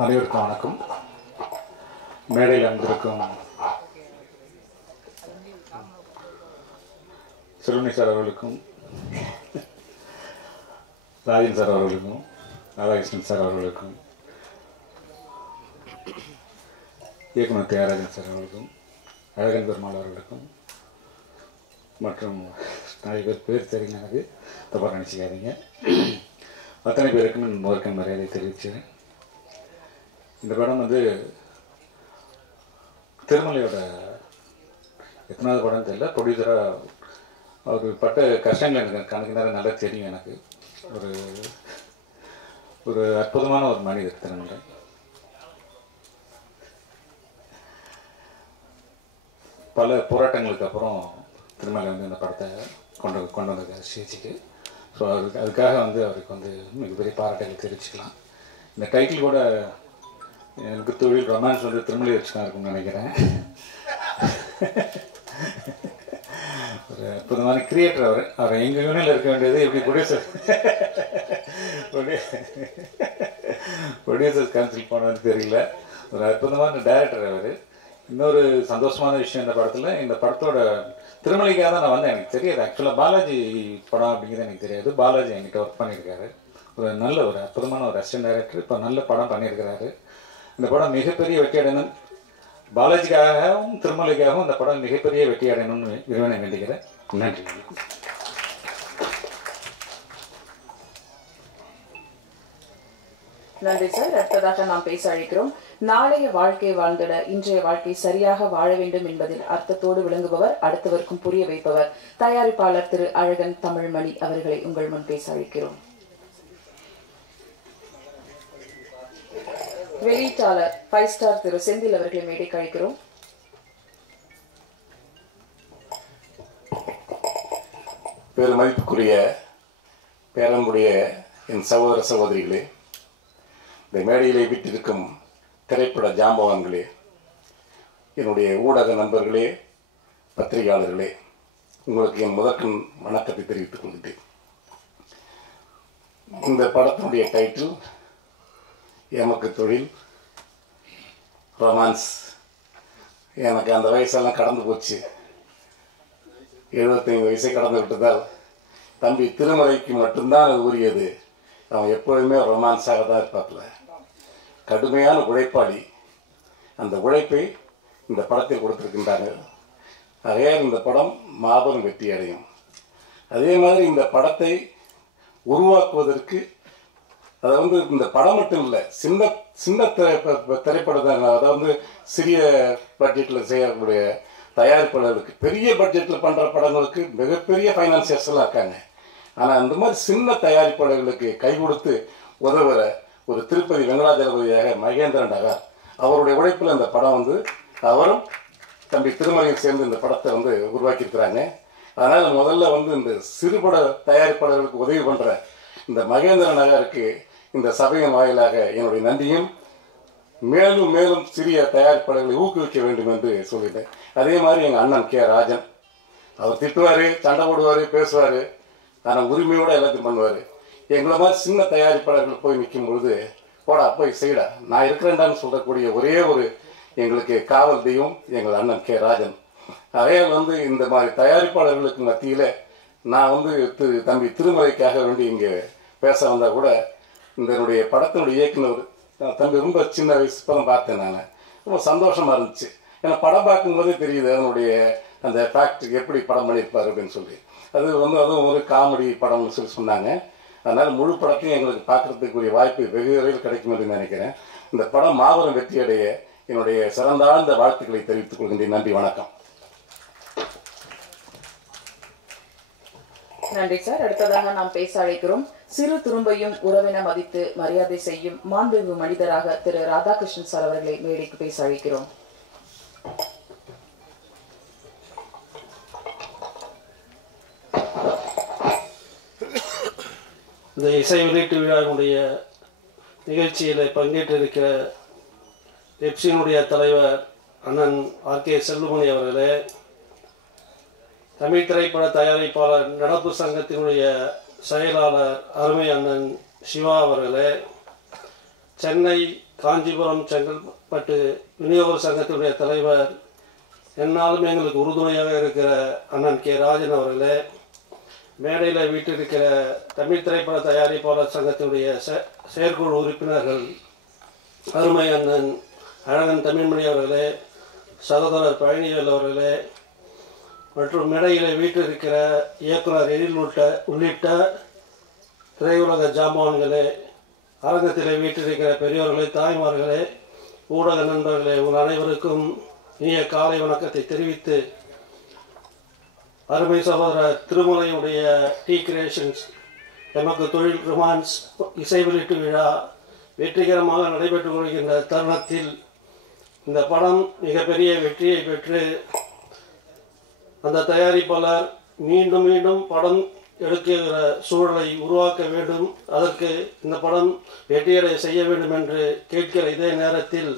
அனைவருக்கும் வணக்கம். மேடையில் அமர்ந்திருக்கும் செல்வனி சார் அவர்களுக்கும், ராஜன் சார் அவர்களுக்கும், ராதாகிருஷ்ணன் சார் அவர்களுக்கும், இயக்குனர் தியாகராஜன் சார் அவர்களுக்கும், அழகன் பெருமாள் அவர்களுக்கும் மற்றும் நிறைய பேர் தெரியும், எனக்கு தப்பாக நினச்சிக்காதீங்க. அத்தனை பேருக்கும் முதற்கண் மரியாதை தெரிவிச்சேன். இந்த படம் வந்து திருமலையோட எத்தனாவது படம் தெரியல, ப்ரொடியூசராக அவர் பட்ட கஷ்டங்கள் எனக்கு கணக்கு நேரம் நல்லா தெரியும். எனக்கு ஒரு அற்புதமான ஒரு மனிதர் திருமலை. பல போராட்டங்களுக்கு அப்புறம் திருமலை வந்து இந்த படத்தை கொண்டு வந்திருக்காரு ஸ்டேஜுக்கு. ஸோ அதுக்காக வந்து அவருக்கு வந்து மிகப்பெரிய பாராட்டுகள் தெரிவிச்சுக்கலாம். இந்த டைட்டில் கூட எனக்கு தொழில் ரொமான்ஸ் வந்து திருமலை வச்சு தான் இருக்கும்னு நினைக்கிறேன். ஒரு அற்புதமான கிரியேட்டர் அவர் எங்கள் யூனியில் இருக்க வேண்டியது எப்படி ப்ரொடியூசர்ஸ் கவுன்சில் போனதுன்னு தெரியல. ஒரு அற்புதமான டைரக்டர் அவர். இன்னொரு சந்தோஷமான விஷயம் இந்த படத்தில், இந்த படத்தோட திருமலைக்காக தான் நான் வந்தேன். எனக்கு தெரியாது ஆக்சுவலாக பாலாஜி படம் அப்படிங்கிறது எனக்கு தெரியாது. பாலாஜி என்கிட்ட ஒர்க் பண்ணியிருக்காரு. ஒரு அற்புதமான ஒரு அசிஸ்டன்ட் டைரக்டர். இப்போ நல்ல படம் பண்ணியிருக்கிறாரு. இந்த படம் மிகப்பெரிய வெற்றி அடையணும், பாலாஜிக்காகவும் திருமலைக்காகவும் இந்த படம் மிகப்பெரிய வெற்றி அடையணும்னு இறைவனை வேண்டிக்கிறேன். நன்றி. நன்றி சார். அடுத்ததாக நாம் பேச அழைக்கிறோம். நாளைய வாழ்க்கை வாழ்ந்திட இன்றைய வாழ்க்கை சரியாக வாழ வேண்டும் என்பதில் அர்த்தத்தோடு விளங்குபவர், அடுத்தவருக்கும் புரிய வைப்பவர், தயாரிப்பாளர் திரு அழகன் தமிழ்மணி அவர்களை உங்கள் முன் பேச அழைக்கிறோம். வெளியீட்டாளர் 5 ஸ்டார் திரு செந்தில் அவர்களை மேடைக்கு அழைக்கிறோம். பெருமதிப்புக்குரிய பேரன்புடைய என் சகோதர சகோதரிகளே, இந்த மேடையிலே விட்டிருக்கும் திரைப்பட ஜாம்பவான்களே, என்னுடைய ஊடக நண்பர்களே, பத்திரிகையாளர்களே, உங்களுக்கு என் முதற்கண் வணக்கத்தை தெரிவித்துக் கொள்கிறேன். இந்த படத்தினுடைய டைட்டில் எமக்கு தொழில் ரொமான்ஸ். எனக்கு அந்த வயசெல்லாம் கடந்து போச்சு. 75 வயசை கடந்து விட்டதால் தம்பி திருமலைக்கு மட்டும்தான் அது உரியது. அவன் எப்பொழுதுமே ரொமான்ஸாக தான் இருப்பாப்புல. கடுமையான உழைப்பாளி. அந்த உழைப்பை இந்த படத்தில் கொடுத்திருக்கின்றாங்க. ஆகையால் இந்த படம் மாபெரும் வெற்றி அடையும். அதே மாதிரி இந்த படத்தை உருவாக்குவதற்கு, அதை வந்து இந்த படம் மட்டும் இல்லை, சின்ன திரைப்படம், அதாவது சிறிய பட்ஜெட்டில் செய்யக்கூடிய தயாரிப்பாளர்களுக்கு, பெரிய பட்ஜெட்டில் பண்ணுற படங்களுக்கு மிகப்பெரிய ஃபைனான்சியர்ஸ் எல்லாம் இருக்காங்க. ஆனால் அந்த மாதிரி சின்ன தயாரிப்பாளர்களுக்கு கை கொடுத்து உதவுற ஒரு திருப்பதி வெங்கடாஜலபதியாக மகேந்திரன் நகர் அவருடைய உழைப்பில் இந்த படம் வந்து அவரும் தம்பி திருமலையும் சேர்ந்து இந்த படத்தை வந்து உருவாக்கியிருக்கிறாங்க. அதனால் முதல்ல வந்து இந்த சிறுபட தயாரிப்பாளர்களுக்கு உதவி பண்ணுற இந்த மகேந்திரன் நகருக்கு இந்த சபையின் வாயிலாக என்னுடைய நன்றியும், மேலும் மேலும் சிறிய தயாரிப்பாளர்களை ஊக்குவிக்க வேண்டும் என்று சொல்லிட்டேன். அதே மாதிரி எங்கள் அண்ணன் கே ராஜன், அவர் திட்டுவார், சண்டை போடுவார், பேசுவார், ஆனால் உரிமையோடு எல்லாத்தையும் பண்ணுவார். எங்களை மாதிரி சின்ன தயாரிப்பாளர்கள் போய் நிற்கும் பொழுது, போடா போய் செய்யடா நான் இருக்கிறேன்டான்னு சொல்லக்கூடிய ஒரே ஒரு எங்களுக்கு காவல் தெய்வம் எங்கள் அண்ணன் கே ராஜன். அதே வந்து இந்த மாதிரி தயாரிப்பாளர்களுக்கு மத்தியில் நான் வந்து தம்பி திருமலைக்காக வேண்டி இங்கே பேச வந்தால் கூட, இதனுடைய படத்தினுடைய இயக்குனர் தம்பி ரொம்ப சின்ன வயசு இப்போ தான் பார்த்தேன். நான் ரொம்ப சந்தோஷமாக இருந்துச்சு. ஏன்னா படம் பார்க்கும்போதே தெரியுது அதனுடைய அந்த ஃபேக்ட்ரி எப்படி படம் பண்ணியிருப்பார் அப்படின்னு சொல்லி. அதுவும் ஒரு காமெடி படம்னு சொல்லி சொன்னாங்க. அதனால் முழு படத்தையும் எங்களுக்கு பார்க்குறதுக்குரிய வாய்ப்பு வெகு விரைவில் கிடைக்கும் என்று நினைக்கிறேன். இந்த படம் மாபெரும் வெற்றியடைய என்னுடைய சிறந்தாழ்ந்த வாழ்த்துக்களை தெரிவித்துக் கொள்கின்றேன். நன்றி, வணக்கம். நன்றி சார். அடுத்ததாக நாம் பேச அழைக்கிறோம். சிறு துரும்பையும் உறவின மதித்து மரியாதை செய்யும் மாண்புமிகு மனிதராக திரு ராதாகிருஷ்ணன் சார் அவர்களை மேடைக்கு பேச அழைக்கிறோம். இந்த இசை வெளியீட்டு விழாவினுடைய நிகழ்ச்சியில் பங்கேற்றிருக்கிற எப்சியினுடைய தலைவர் அண்ணன் ஆர்கே செல்லுமணி அவர்களே, தமிழ் திரைப்பட தயாரிப்பாளர் நடப்பு சங்கத்தினுடைய செயலாளர் அருமை அண்ணன் சிவா அவர்களே, சென்னை காஞ்சிபுரம் செங்கல்பட்டு விநியோகர் சங்கத்தினுடைய தலைவர், என்னாலும் எங்களுக்கு உறுதுணையாக இருக்கிற அண்ணன் கே ராஜன் அவர்களே, மேடையில் வீட்டிருக்கிற தமிழ் திரைப்பட தயாரிப்பாளர் சங்கத்தினுடைய செயற்குழு உறுப்பினர்கள் அருமை அண்ணன் அழகன் தமிழ்மணி அவர்களே, சகோதரர் பழனிவேல் அவர்களே, மற்றும் மேடையில் வீட்டிருக்கிற இயக்குனர் எழில் உள்ளிட்ட திரையுலக ஜாம்பவான்களே, அரங்கத்தில் வீட்டிருக்கிற பெரியோர்களே, தாய்மார்களே, ஊடக நண்பர்களே, உங்கள் அனைவருக்கும் இனிய காலை வணக்கத்தை தெரிவித்து, அருமை சகோதரர் திருமலையுடைய டி கிரியேஷன்ஸ் எமக்கு தொழில் ரொமான்ஸ் இசை வெளியீட்டு விழா வெற்றிகரமாக நடைபெற்று வருகின்ற தருணத்தில் இந்த படம் மிகப்பெரிய வெற்றியை பெற்று அந்த தயாரிப்பாளர் மீண்டும் மீண்டும் படம் எடுக்கிற சூழலை உருவாக்க வேண்டும், அதற்கு இந்த படம் வெற்றியடை செய்ய வேண்டும் என்று கேட்கிற இதே நேரத்தில்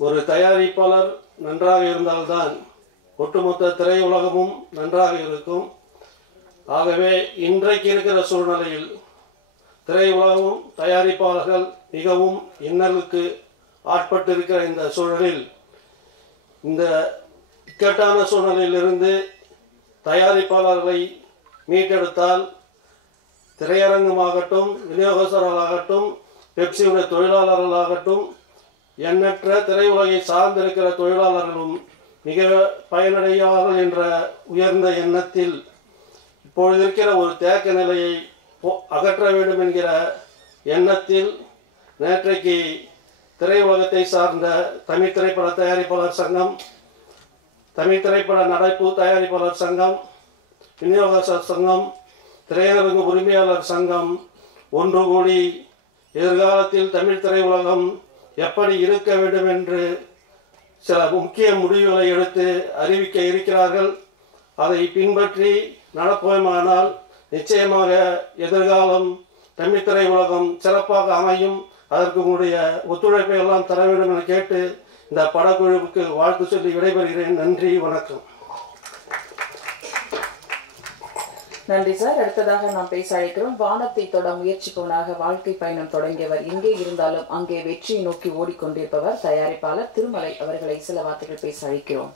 ஒரு தயாரிப்பாளர் நன்றாக இருந்தால்தான் ஒட்டுமொத்த திரையுலகமும் நன்றாக இருக்கும். ஆகவே இன்றைக்கு இருக்கிற சூழ்நிலையில் திரையுலகமும் தயாரிப்பாளர்கள் மிகவும் இன்னலுக்கு ஆட்பட்டிருக்கிற இந்த சூழலில், இந்த இக்கட்டான சூழ்நிலையிலிருந்து தயாரிப்பாளர்களை மீட்டெடுத்தால் திரையரங்கமாகட்டும், விநியோகஸ்தர்களாகட்டும், பெப்சியுடைய தொழிலாளர்களாகட்டும், எண்ணற்ற திரையுலகை சார்ந்திருக்கிற தொழிலாளர்களும் மிக பயனடைவார்கள் என்ற உயர்ந்த எண்ணத்தில் இப்பொழுது இருக்கிற ஒரு தேக்க நிலையை அகற்ற வேண்டும் என்கிற எண்ணத்தில் நேற்றைக்கு திரையுலகத்தை சார்ந்த தமிழ் திரைப்பட தயாரிப்பாளர் சங்கம், தமிழ் திரைப்பட நடைப்பு தயாரிப்பாளர் சங்கம், விநியோகஸ்தர் சங்கம், திரையரங்கு உரிமையாளர் சங்கம் ஒன்று கூடி எதிர்காலத்தில் தமிழ் திரையுலகம் எப்படி இருக்க வேண்டும் என்று சில முக்கிய முடிவுகளை எடுத்து அறிவிக்க இருக்கிறார்கள். அதை பின்பற்றி நடப்போமானால் நிச்சயமாக எதிர்காலம் தமிழ் திரையுலகம் சிறப்பாக அமையும். அதற்கு உங்களுடைய ஒத்துழைப்பை எல்லாம் தர வேண்டும் என கேட்டு இந்த படக்குழுவுக்கு வாழ்த்து சொல்லி விடைபெறுகிறேன். நன்றி, வணக்கம். நன்றி சார். அடுத்ததாக நாம் பேச அழைக்கிறோம். வானத்தை தொட முயற்சிப்பவனாக வாழ்க்கை பயணம் தொடங்கியவர், எங்கே இருந்தாலும் அங்கே வெற்றியை நோக்கி ஓடிக்கொண்டிருப்பவர் தயாரிப்பாளர் திருமலை அவர்களை சில வார்த்தைகள் பேச அழைக்கிறோம்.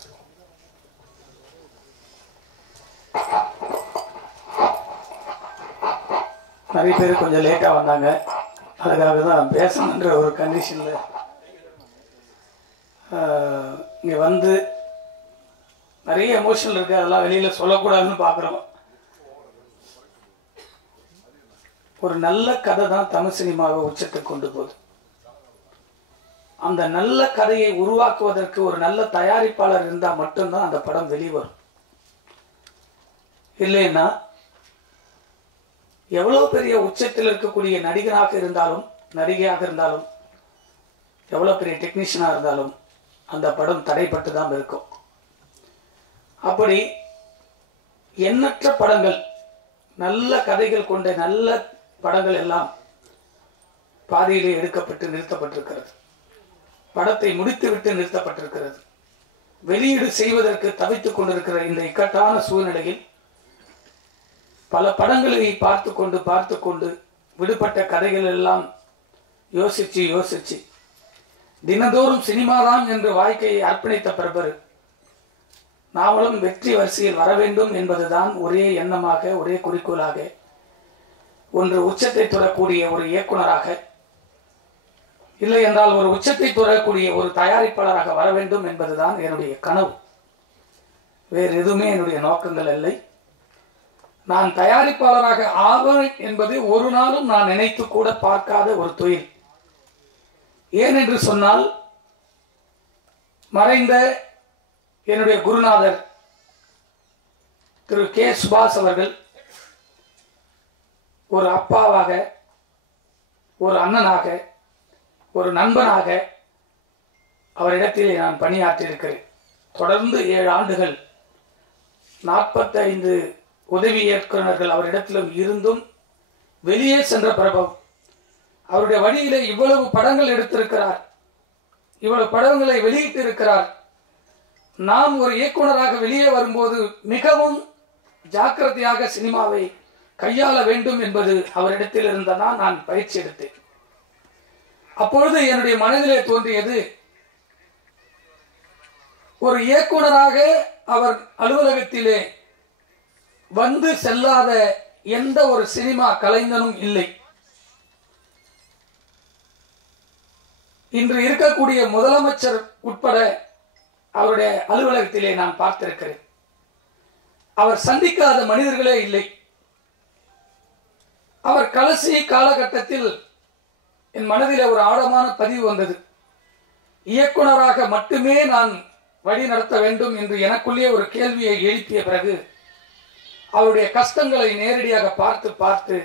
நிறைய பேர் கொஞ்சம் லேட்டாக வந்தாங்க, அதுக்காக தான் பேசணுன்ற ஒரு கண்டிஷனில் இங்கே வந்து நிறைய எமோஷனல் இருக்குது, அதெல்லாம் வெளியில் சொல்லக்கூடாதுன்னு பார்க்குறோம். ஒரு நல்ல கதை தான் தமிழ் சினிமாவை உச்சத்துக்கு கொண்டு போகுது. அந்த நல்ல கதையை உருவாக்குவதற்கு ஒரு நல்ல தயாரிப்பாளர் இருந்தால் மட்டும்தான் அந்த படம் வெளிவரும். இல்லைன்னா எவ்வளவு பெரிய உச்சத்தில் இருக்கக்கூடிய நடிகனாக இருந்தாலும், நடிகையாக இருந்தாலும், எவ்வளவு பெரிய டெக்னீஷியனாக இருந்தாலும் அந்த படம் தடைப்பட்டு தான் இருக்கும். அப்படி எண்ணற்ற படங்கள், நல்ல கதைகள் கொண்ட நல்ல படங்கள் எல்லாம் பாதியிலே எடுக்கப்பட்டு நிறுத்தப்பட்டிருக்கிறது. படத்தை முடித்துவிட்டு நிறுத்தப்பட்டிருக்கிறது. வெளியீடு செய்வதற்கு தவித்துக் கொண்டிருக்கிற இந்த இக்கட்டான சூழ்நிலையில் பல படங்களை பார்த்து கொண்டு விடுபட்ட கதைகள் எல்லாம் யோசிச்சு தினந்தோறும் சினிமாதான் என்று வாழ்க்கையை அர்ப்பணித்த பிரபர் நாமளும் வெற்றி வரிசையில் வர வேண்டும் என்பதுதான் ஒரே எண்ணமாக, ஒரே குறிக்கோளாக, ஒன்று உச்சத்தை தொடரக்கூடிய ஒரு இயக்குனராக, இல்லை என்றால் ஒரு உச்சத்தை தொடரக்கூடிய ஒரு தயாரிப்பாளராக வர வேண்டும் என்பதுதான் என்னுடைய கனவு. வேறு எதுவுமே என்னுடைய நோக்கங்கள் இல்லை. நான் தயாரிப்பாளராக ஆவேன் என்பது ஒரு நாளும் நான் நினைத்து கூட பார்க்காத ஒரு தொழில். ஏனென்று சொன்னால், மறைந்த என்னுடைய குருநாதர் திரு கே சுபாஷ் அவர்கள் ஒரு அப்பாவாக, ஒரு அண்ணனாக, ஒரு நண்பனாக அவரிடத்திலே நான் பணியாற்றியிருக்கிறேன். தொடர்ந்து 7 ஆண்டுகள் 45 உதவி இயக்குநர்கள் அவரிடத்திலும் இருந்தும் வெளியே சென்ற பிரபவம். அவருடைய வழியிலே இவ்வளவு படங்கள் எடுத்திருக்கிறார், இவ்வளவு படங்களை வெளியிட்டு இருக்கிறார். நாம் ஒரு இயக்குனராக வெளியே வரும்போது மிகவும் ஜாக்கிரதையாக சினிமாவை கையாள வேண்டும் என்பது அவரிடத்தில் இருந்ததான் நான் பயிற்சி எடுத்தேன். அப்பொழுது என்னுடைய மனதிலே தோன்றியது, ஒரு இயக்குனராக அவர் அலுவலகத்திலே வந்து செல்லாத எந்த ஒரு சினிமா கலைஞனும் இல்லை. இன்று இருக்கக்கூடிய முதலமைச்சர் உட்பட அவருடைய அலுவலகத்திலே நான் பார்த்திருக்கிறேன். அவர் சந்திக்காத மனிதர்களே இல்லை. அவர் கடைசி காலகட்டத்தில் என் மனதிலே ஒரு ஆழமான பதிவு வந்தது. இயக்குனராக மட்டுமே நான் வழி நடத்த வேண்டும் என்று எனக்குள்ளே ஒரு கேள்வியை எழுப்பிய பிறகு அவருடைய கஷ்டங்களை நேரடியாக பார்த்து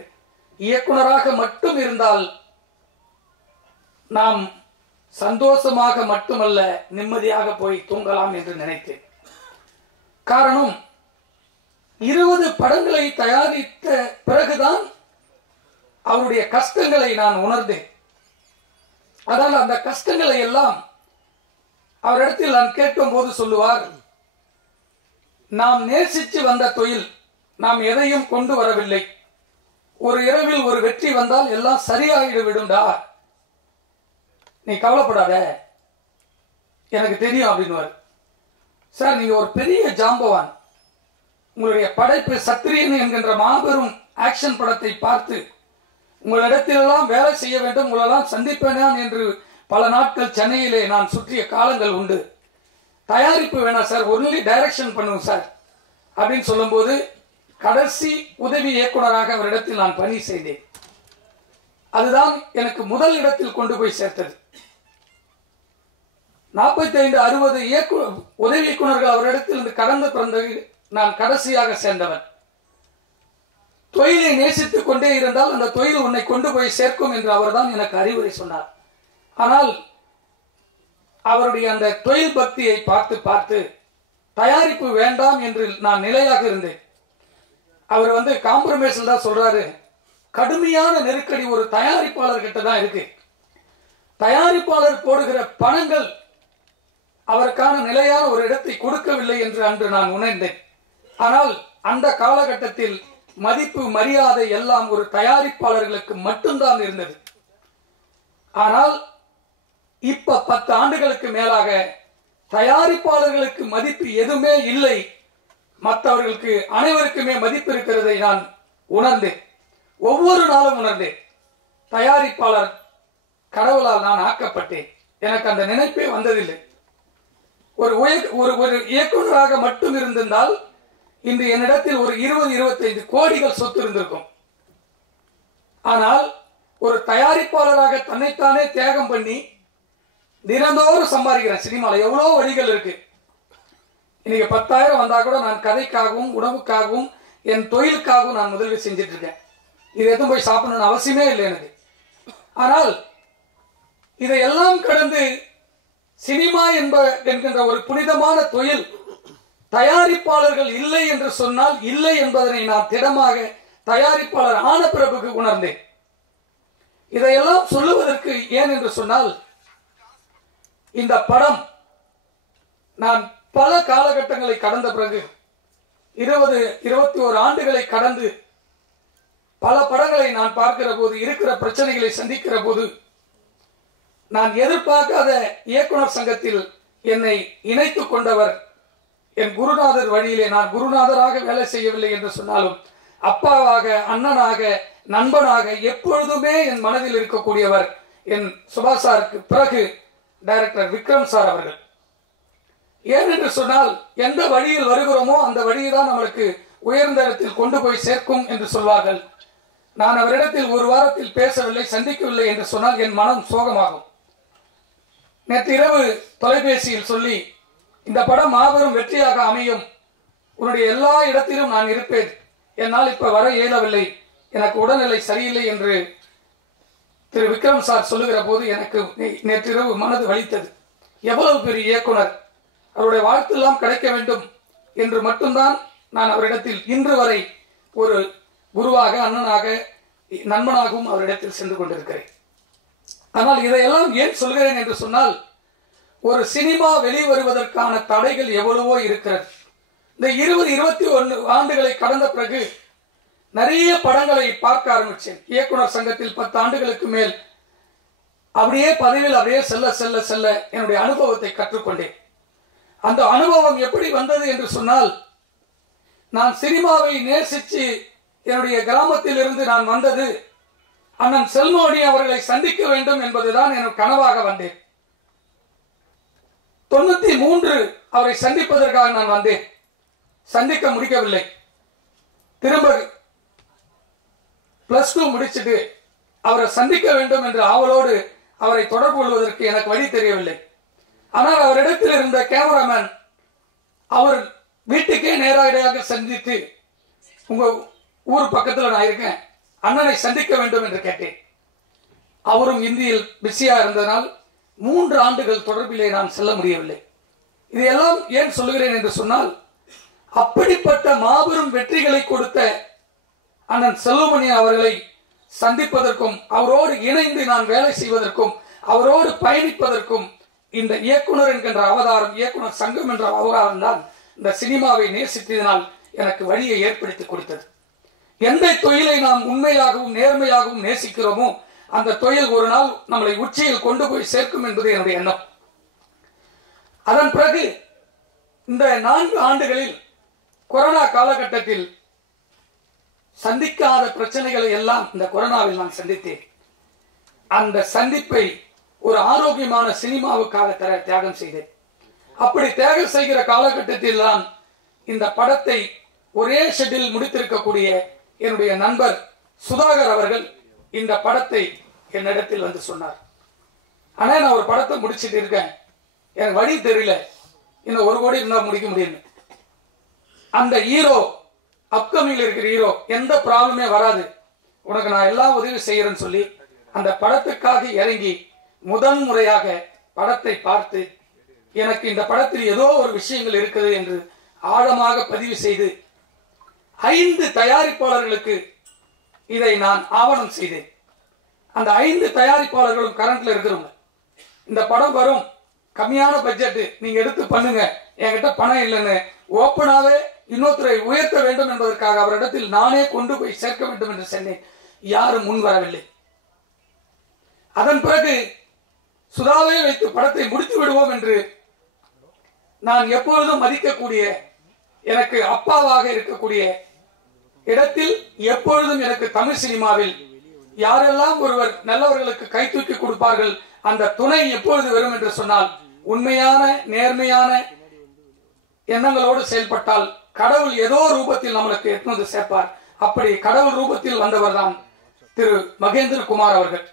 இயக்குனராக மட்டும் இருந்தால் நாம் சந்தோஷமாக மட்டுமல்ல நிம்மதியாக போய் தூங்கலாம் என்று நினைத்தேன். காரணம் 20 படங்களை தயாரித்த பிறகுதான் அவருடைய கஷ்டங்களை நான் உணர்ந்தேன். அதனால் அந்த கஷ்டங்களை எல்லாம் அவரிடத்தில் நான் கேட்கும் போது சொல்லுவார், நாம் நேசித்து வந்த தொழில், நாம் எதையும் கொண்டு வரவில்லை. ஒரு இரவில் ஒரு வெற்றி வந்தால் எல்லாம் சரியாகிடு விடும்டா, நீ கவலைப்படாத, எனக்கு தெரியும் அப்படின்னுவார். சார், நீங்க ஒரு பெரிய ஜாம்பவான். உங்களுடைய படைப்பு சத்திரியன் என்கின்ற மாபெரும் ஆக்ஷன் படத்தை பார்த்து உங்களிடத்திலெல்லாம் வேலை செய்ய வேண்டும், உங்களெல்லாம் சந்திப்பேனான் என்று பல நாட்கள் சென்னையிலே நான் சுற்றிய காலங்கள் உண்டு. தயாரிப்பு வேணாம் சார், ஒன்லி டைரக்ஷன் பண்ணுவோம் சார் அப்படின்னு சொல்லும்போது கடைசி உதவி இயக்குனராக அவரிடத்தில் நான் பணி செய்தேன். அதுதான் எனக்கு முதல் இடத்தில் கொண்டு போய் சேர்த்தது. 45-60 உதவி இயக்குனர்கள் அவரிடத்தில் இருந்து கடந்து பிறந்தது நான் கடைசியாக சேர்ந்தவன். தொழிலை நேசித்துக் கொண்டே இருந்தால் அந்த தொழில் உன்னை கொண்டு போய் சேர்க்கும் என்று அவர்தான் எனக்கு அறிவுரை சொன்னார். ஆனால் அவருடைய அந்த தொழில் பக்தியை பார்த்து பார்த்து தயாரிப்பு வேண்டாம் என்று நான் நிலையாக இருந்தேன். அவர் காம்ப்ரமைஸ் தான் சொல்றாரு, கடுமையான நெருக்கடி ஒரு தயாரிப்பாளர் கிட்ட தான் இருக்கு. தயாரிப்பாளர் போடுகிற பணங்கள் அவருக்கான நிலையான ஒரு இடத்தை கொடுக்கவில்லை என்று அன்று நான் உணர்ந்தேன். ஆனால் அந்த காலகட்டத்தில் மதிப்பு மரியாதை எல்லாம் ஒரு தயாரிப்பாளர்களுக்கு மட்டும்தான் இருந்தது. ஆனால் இப்ப 10 ஆண்டுகளுக்கு மேலாக தயாரிப்பாளர்களுக்கு மதிப்பு எதுவுமே இல்லை, மற்றவர்களுக்கு அனைவருக்குமே மதிப்பு இருக்கிறதை நான் உணர்ந்தேன். ஒவ்வொரு நாளும் உணர்ந்தேன். தயாரிப்பாளர் கடவுளால் நான் ஆக்கப்பட்டேன். எனக்கு அந்த நினைப்பே வந்ததில்லை. ஒரு இயக்குநராக மட்டும் இருந்திருந்தால் இன்று என்னிடத்தில் ஒரு 20-25 கோடிகள் சொத்து இருந்திருக்கும். ஆனால் ஒரு தயாரிப்பாளராக தன்னைத்தானே தியாகம் பண்ணி தினந்தோறும் சம்பாதிக்கிறேன். சினிமாவில் எவ்வளவு வழிகள் இருக்கு. இன்னைக்கு 10,000 வந்தா கூட நான் கதைக்காகவும் உணவுக்காகவும் என் தொழிலுக்காகவும் நான் முதலீடு செஞ்சிட்டு இருக்கேன். இது எதுவும் போய் சாப்பிடணும்னு அவசியமே இல்லை எனக்கு. ஆனால் இதையெல்லாம் கடந்து சினிமா என்கின்ற ஒரு புனிதமான தொழில் தயாரிப்பாளர்கள் இல்லை என்று சொன்னால் இல்லை என்பதனை நான் திடமாக தயாரிப்பாளர் ஆன பிறகு உணர்ந்தேன். இதையெல்லாம் சொல்லுவதற்கு ஏன் என்று சொன்னால், இந்த படம் நான் பல காலகட்டங்களை கடந்த பிறகு 20-21 ஆண்டுகளை கடந்து பல படங்களை நான் பார்க்கிற போது, இருக்கிற பிரச்சனைகளை சந்திக்கிற போது, நான் எதிர்பார்க்காத இயக்குனர் சங்கத்தில் என்னை இணைத்துக் கொண்டவர் என் குருநாதர் வழியிலே. நான் குருநாதராக வேலை செய்யவில்லை என்று சொன்னாலும் அப்பாவாக, அண்ணனாக, நண்பனாக எப்பொழுதுமே என் மனதில் இருக்கக்கூடியவர் என் சுபாஷ் சாருக்கு பிறகு டைரக்டர் விக்ரம் சார் அவர்கள். ஏனென்று சொன்னால், எந்த வழியில் வருகிறோமோ அந்த வழியை தான் நம்மளுக்கு உயர்ந்த இடத்தில் கொண்டு போய் சேர்க்கும் என்று சொல்வார்கள். நான் அவரிடத்தில் ஒரு வாரத்தில் பேசவில்லை, சந்திக்கவில்லை என்று சொன்னால் என் மனம் சோகமாகும். நேற்று இரவு தொலைபேசியில் சொல்லி, இந்த படம் மாபெரும் வெற்றியாக அமையும், உன்னுடைய எல்லா இடத்திலும் நான் இருப்பேன், என்னால் இப்ப வர இயலவில்லை, எனக்கு உடல்நிலை சரியில்லை என்று திரு விக்ரம் சார் சொல்லுகிற போது எனக்கு நேற்றிரவு மனது வலித்தது. எவ்வளவு பெரிய இயக்குனர், அவருடைய வாழ்த்தெல்லாம் கிடைக்க வேண்டும் என்று மட்டும்தான் நான் அவரிடத்தில் இன்று வரை ஒரு குருவாக, அண்ணனாக, நண்பனாகவும் அவரிடத்தில் சென்று கொண்டிருக்கிறேன். ஆனால் இதையெல்லாம் ஏன் சொல்கிறேன் என்று சொன்னால், ஒரு சினிமா வெளிவருவதற்கான தடைகள் எவ்வளவோ இருக்கிறது. இந்த 20-21 ஆண்டுகளை கடந்த பிறகு நிறைய படங்களை பார்க்க ஆரம்பிச்சேன். இயக்குனர் சங்கத்தில் 10 ஆண்டுகளுக்கு மேல் அப்படியே பதவியில் அப்படியே செல்ல செல்ல செல்ல என்னுடைய அனுபவத்தை கற்றுக்கொண்டேன். அந்த அனுபவம் எப்படி வந்தது என்று சொன்னால், நான் சினிமாவை நேசித்து என்னுடைய கிராமத்தில் இருந்து நான் வந்தது அண்ணன் செல்மோனி அவர்களை சந்திக்க வேண்டும் என்பதுதான் எனக்கு கனவாக வந்தேன். 93 அவரை சந்திப்பதற்காக நான் வந்தேன். சந்திக்க முடிக்கவில்லை. திரும்ப +2 முடிச்சுட்டு அவரை சந்திக்க வேண்டும் என்ற ஆவலோடு அவரை தொடர்பு கொள்வதற்கு எனக்கு வழி தெரியவில்லை. ஆனால் அவரிடத்தில் இருந்த கேமராமேன் அவர் வீட்டுக்கே நேரடியாக சந்தித்து, உங்க ஊர் பக்கத்தில் நான் இருக்கேன், அண்ணனை சந்திக்க வேண்டும் என்று கேட்டேன். அவரும் இந்தியில் பிஸியா இருந்ததனால் 3 ஆண்டுகள் தொடர்பிலே நான் செல்ல முடியவில்லை. இதையெல்லாம் ஏன் சொல்லுகிறேன் என்று சொன்னால், அப்படிப்பட்ட மாபெரும் வெற்றிகளை கொடுத்த அண்ணன் செல்வமணி அவர்களை சந்திப்பதற்கும் அவரோடு இணைந்து நான் வேலை செய்வதற்கும் அவரோடு பயணிப்பதற்கும் இந்த இயக்குனர் என்கின்ற அவதாரம், இயக்குனர் சங்கம் என்ற அவதாரம் தான் இந்த சினிமாவை நேசித்ததினால் எனக்கு வழியை ஏற்படுத்தி கொடுத்தது. எந்த தொழிலை நாம் உண்மையாகவும் நேர்மையாகவும் நேசிக்கிறோமோ அந்த தொழில் ஒரு நாள் நம்மளை உச்சியில் கொண்டு போய் சேர்க்கும் என்பது என்னுடைய எண்ணம். அதன் பிறகு இந்த 4 ஆண்டுகளில் கொரோனா காலகட்டத்தில் சந்திக்காத பிரச்சனைகளை எல்லாம் இந்த கொரோனாவில் நான் சந்தித்தேன். அந்த சந்திப்பை ஒரு ஆரோக்கியமான சினிமாவுக்காக தியாகம் செய்தேன். அப்படி தியாகம் செய்கிற காலகட்டத்தில் தான் இந்த படத்தை ஒரே ஷெட்டில் முடித்திருக்கக்கூடிய என்னுடைய நண்பர் சுதாகர் அவர்கள் இந்த படத்தை என்னிடத்தில் வந்து சொன்னார். ஆனா நான் ஒரு படத்தை முடிச்சுட்டு இருக்கேன், எனக்கு வழி தெரியல, இன்னும் 1 கோடி இருந்தா முடிக்க முடியும். அந்த ஹீரோ அப்கமிங்ல இருக்கிற ஹீரோ எந்த ப்ராப்ளமே வராது, உனக்கு நான் எல்லா உதவி செய்யறேன்னு சொல்லி அந்த படத்துக்காக இறங்கி முதன் முறையாக படத்தை பார்த்து எனக்கு இந்த படத்தில் ஏதோ ஒரு விஷயங்கள் இருக்குது என்று ஆழமாக பதிவு செய்து 5 தயாரிப்பாளர்களுக்கு இதை நான் ஆவணம் செய்தேன். அந்த 5 தயாரிப்பாளர்களும் கரண்ட்ல இருக்கிறவங்க. இந்த படம் வரும், கம்மியான பட்ஜெட், நீங்க எடுத்து பண்ணுங்க, என்கிட்ட பணம் இல்லைன்னு ஓப்பனாவே இன்னொருத்தரை உயர்த்த வேண்டும் என்பதற்காக அவரிடத்தில் நானே கொண்டு போய் சேர்க்க வேண்டும் என்று சொன்னேன். யாரும் முன் வரவில்லை. அதன் பிறகு சுதாவை வைத்து படத்தை முடித்து விடுவோம் என்று நான் எப்பொழுதும் மதிக்கக்கூடிய, எனக்கு அப்பாவாக இருக்கக்கூடிய இடத்தில் எப்பொழுதும் எனக்கு தமிழ் சினிமாவில் யாரெல்லாம் ஒருவர் நல்லவர்களுக்கு கை தூக்கி கொடுப்பார்கள் அந்த துணை எப்பொழுது வரும் என்று சொன்னால் உண்மையான நேர்மையான எண்ணங்களோடு செயல்பட்டால் கடவுள் ஏதோ ரூபத்தில் நம்மளுக்கு எடுத்து சேர்ப்பார். அப்படி கடவுள் ரூபத்தில் வந்தவர் தான் திரு மகேந்திர குமார் அவர்கள்.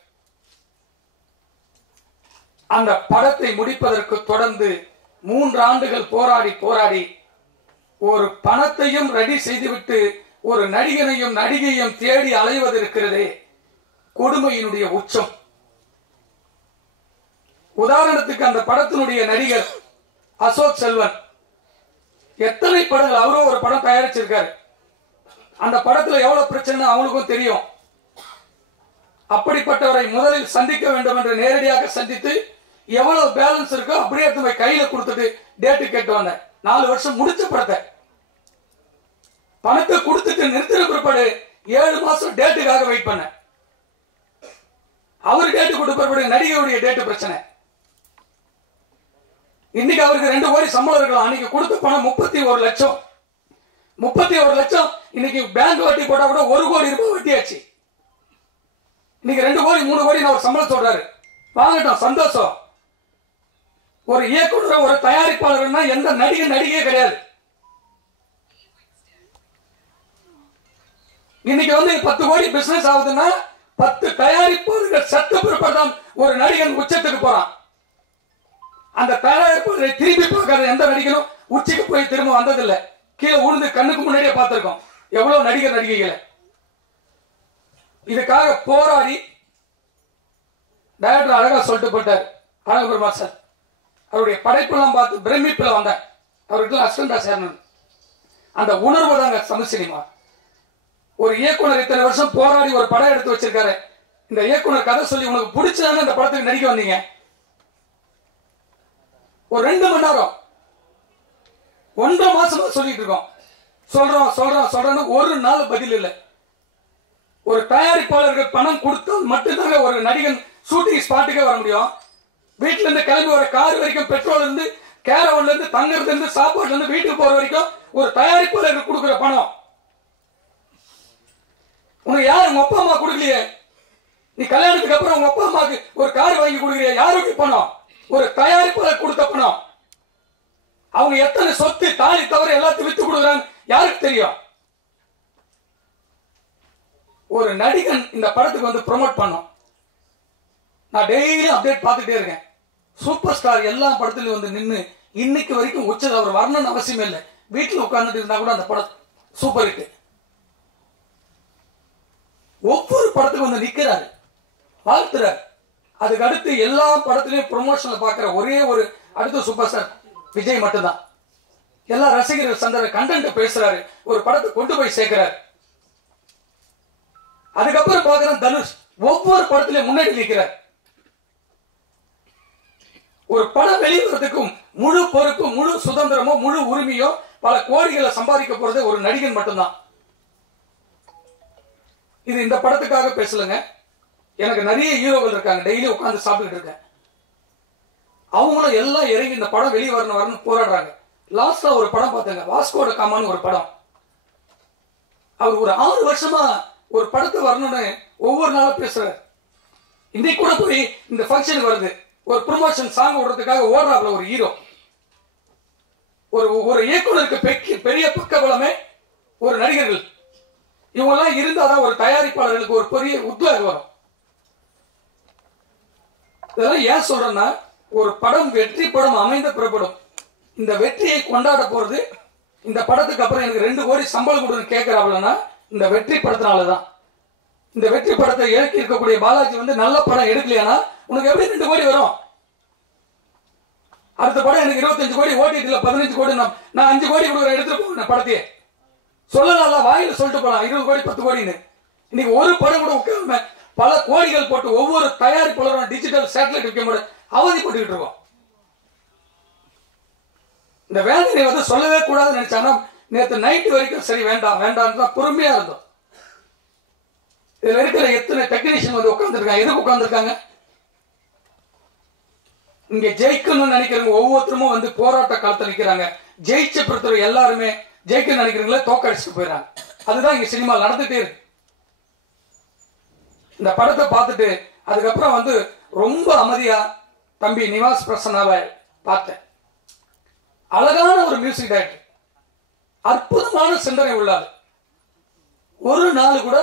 அந்த படத்தை முடிப்பதற்கு தொடர்ந்து 3 ஆண்டுகள் போராடி ஒரு பணத்தையும் ரெடி செய்துவிட்டு ஒரு நடிகனையும் நடிகையும் தேடி அலைவது இருக்கிறதே கொடுமையினுடைய உச்சம். உதாரணத்துக்கு அந்த படத்தினுடைய நடிகர் அசோக் செல்வன் எத்தனை படங்கள், அவரும் ஒரு படம் தயாரிச்சிருக்காரு. அந்த படத்துல எவ்வளவு பிரச்சனை அவங்களுக்கும் தெரியும். அப்படிப்பட்டவரை முதலில் சந்திக்க வேண்டும் என்று நேரடியாக சந்தித்து எவ்வளவு பேலன்ஸ் இருக்கோ அப்படியே எடுத்து போய் கையில கொடுத்துட்டு டேட்டு கேட்டு வந்தேன். 4 வருஷம் முடிச்ச படத்தை பணத்தை கொடுத்துட்டு நிறுத்தின பிற்பாடு 7 மாசம் டேட்டுக்காக வெயிட் பண்ண. அவரு டேட்டு கொடுப்ப நடிகையுடைய டேட்டு பிரச்சனை. இன்னைக்கு அவருக்கு 2 கோடி சம்பளம் இருக்கலாம். அன்னைக்கு கொடுத்த பணம் 31 லட்சம். 31 லட்சம் இன்னைக்கு பேங்க் வட்டி போட்டா கூட 1 கோடி ரூபாய் வட்டியாச்சு. இன்னைக்கு 2 கோடி 3 கோடி அவர் சம்பளம் சொல்றாரு. வாங்கட்டும், சந்தோஷம். ஒரு இயக்குனர் ஒரு தயாரிப்பாளர்னா எந்த நடிகையே கிடையாது. இன்னைக்கு 10 கோடி பிசினஸ் ஆகுதுன்னா 10 தயாரிப்பாளர்கள் சத்து பிறப்பதான் ஒரு நடிகன் உச்சத்துக்கு போறான். அந்த தயாரிப்பாளரை திரும்பி பார்க்காத எந்த நடிகனும் உச்சிக்கு போய் திரும்ப வந்ததில்லை. கீழே உழுந்து கண்ணுக்கு முன்னாடியே பார்த்திருக்கோம் எவ்வளவு நடிகர் நடிகைகளை. இதுக்காக போராடி டைரக்டர் அழகா சொல்லிட்டு போட்டார். அழகபெருமாள் சார் அவருடைய படைப்பெல்லாம் பார்த்து பிரமிப்பில் வந்தேன். அவருக்கு அசிஸ்டண்டா சேரணும். அந்த உணர்வு தாங்க தமிழ் சினிமா. ஒரு இயக்குனர் இத்தனை வருஷம் போராடி ஒரு படம் எடுத்து வச்சிருக்காரு. இந்த இயக்குனர் கதை சொல்லி உனக்கு பிடிச்சதானே இந்த படத்துக்கு நடிக்க வந்தீங்க. ஒரு 2 மணி நேரம் 1.5 மாசமா சொல்லிட்டு இருக்கோம். சொல்றோம் ஒரு நாள் பதில் இல்லை. ஒரு தயாரிப்பாளர்கள் பணம் கொடுத்தால் மட்டும்தாங்க ஒரு நடிகன் ஷூட்டிங் ஸ்பாட்டுக்கே வர முடியும். வீட்டுல இருந்து கிளம்பி வர கார் வரைக்கும், பெட்ரோல் இருந்து கேரவன்ல இருந்து தங்கறதுல இருந்து சாப்பாட்டுல இருந்து வீட்டுக்கு போற வரைக்கும் ஒரு தயாரிப்பாளர்கள் கொடுக்கிற பணம் உனக்கு யாரு உங்க அப்பா அம்மா கொடுக்கலையே. நீ கல்யாணத்துக்கு அப்புறம் உங்க அப்பா அம்மாக்கு ஒரு கார் வாங்கி கொடுக்குறிய, யாருக்கு பணம்? ஒரு தயாரிப்பாளர் கொடுத்த பணம். அவங்க எத்தனை சொத்து தாலி தவிர எல்லாத்தையும் வித்து கொடுக்குறாங்க யாருக்கு தெரியும்? ஒரு நடிகன் இந்த படத்துக்கு ப்ரொமோட் பண்ணோம். நான் டெய்லி அப்டேட் பார்த்துட்டே இருக்கேன். சூப்பர் ஸ்டார் எல்லா படத்திலும் நின்று இன்னைக்கு வரைக்கும் உச்சது. அவர் வரணும்னு அவசியமே இல்லை. வீட்டில் உட்கார்ந்துட்டு இருந்தா கூட அந்த படம் சூப்பர் ஹிட். ஒவ்வொரு படத்துக்கு நிக்கிறாரு, வாழ்த்துறாரு. அதுக்கு அடுத்து எல்லா படத்திலையும் ப்ரொமோஷன்ல பாக்குற ஒரே ஒரு அடுத்த சூப்பர் ஸ்டார் விஜய் மட்டும்தான். எல்லா ரசிகர்கள் சந்தர கண்டென்ட் பேசுறாரு, ஒரு படத்தை கொண்டு போய் சேர்க்கிறாரு. அதுக்கப்புறம் பார்க்கிறேன் தனுஷ் ஒவ்வொரு படத்திலையும் முன்னாடி நிற்கிறார். ஒரு படம் வெளிவரத்துக்கும் முழு பொறுப்பு, முழு சுதந்திரமோ, முழு உரிமையோ, பல கோடிகளை சம்பாதிக்க போறது ஒரு நடிகன் மட்டும்தான். இது இந்த படத்துக்காக பேசலங்க. எனக்கு நிறைய ஹீரோக்கள் இருக்காங்க, டெய்லி உட்கார்ந்து சாப்பிட்டுட்டு இருக்கேன். அவங்களும் எல்லாம் இறங்கி இந்த படம் வெளியே வரணும் போராடுறாங்க. லாஸ்ட்ல ஒரு படம் பார்த்தேங்க, வாஸ்கோட காமான்னு ஒரு படம். அவர் ஒரு 6 வருஷமா ஒரு படத்தை வரணும்னு ஒவ்வொரு நாளும் பேசுறாரு. இன்னைக்கு கூட போய் இந்த ஃபங்க்ஷனுக்கு வருது, ஒரு ப்ரொமோஷன் சாங் விடுறதுக்காக ஓடுறாப்புல ஒரு ஹீரோ. ஒரு இயக்குனருக்கு பெரிய பக்கபலமே ஒரு நடிகர்கள். இவங்கெல்லாம் இருந்தாதான் ஒரு தயாரிப்பாளர்களுக்கு ஒரு பெரிய உத்வேகம் வரும். இதெல்லாம் ஏன் சொல்றேன்னா, ஒரு படம் வெற்றி படம் அமைந்த புறப்படும். இந்த வெற்றியை கொண்டாட போறது, இந்த படத்துக்கு அப்புறம் எனக்கு 2 கோடி சம்பளம் கொடுன்னு கேட்கிறாப்லன்னா இந்த வெற்றி படத்தினாலதான். இந்த வெற்றி படத்தை இறக்கி இருக்கக்கூடிய பாலாஜி வந்து நல்ல படம் எடுக்கலையானா உனக்கு எப்படி 2 கோடி வரும்? அடுத்த படம் எனக்கு 25 கோடி ஓட்டிட்டு 15 கோடி, நான் 5 கோடி கொடுக்குற எடுத்துட்டு போவேன் படத்தையே. சொல்லலாம், வாயில சொல்லிட்டு போலாம் 20 கோடி 10 கோடின்னு. இன்னைக்கு ஒரு படம் கூட உட்கார்ந்து பல கோடிகள் போட்டு ஒவ்வொரு தயாரிப்பாளரும் டிஜிட்டல் சேட்டலைட் வைக்க முடியாது அவதிப்பட்டுக்கிட்டு இருக்கோம். இந்த வேதனை வந்து சொல்லவே கூடாதுன்னு நினைச்சாங்கன்னா நேற்று நைட்டு வரைக்கும் சரி வேண்டாம் வேண்டாம் தான் பொறுமையா இருந்தோம். இதுல இருக்கிற எத்தனை டெக்னீஷியன் வந்து உட்கார்ந்துருக்காங்க, எதுக்கு உட்கார்ந்துருக்காங்க? இங்க ஜெயிக்கணும்னு நினைக்கிறவங்க ஒவ்வொருத்தரும் வந்து போராட்ட காலத்தில் நிற்கிறாங்க. ஜெயிச்ச பொறுத்தவரை எல்லாருமே ஜெயிக்கணும்னு நினைக்கிறவங்களே தோக்கடிச்சுட்டு போயிடறாங்க. அதுதான் இங்க சினிமா நடந்துட்டே இருக்கு. இந்த படத்தை பார்த்துட்டு அதுக்கப்புறம் வந்து ரொம்ப அமைதியா தம்பி நிவாஸ் பிரசன்னாவை பார்த்தேன். அழகான ஒரு மியூசிக் டைரக்டர், அற்புதமான சிந்தனை உள்ளாது. ஒரு நாள் கூட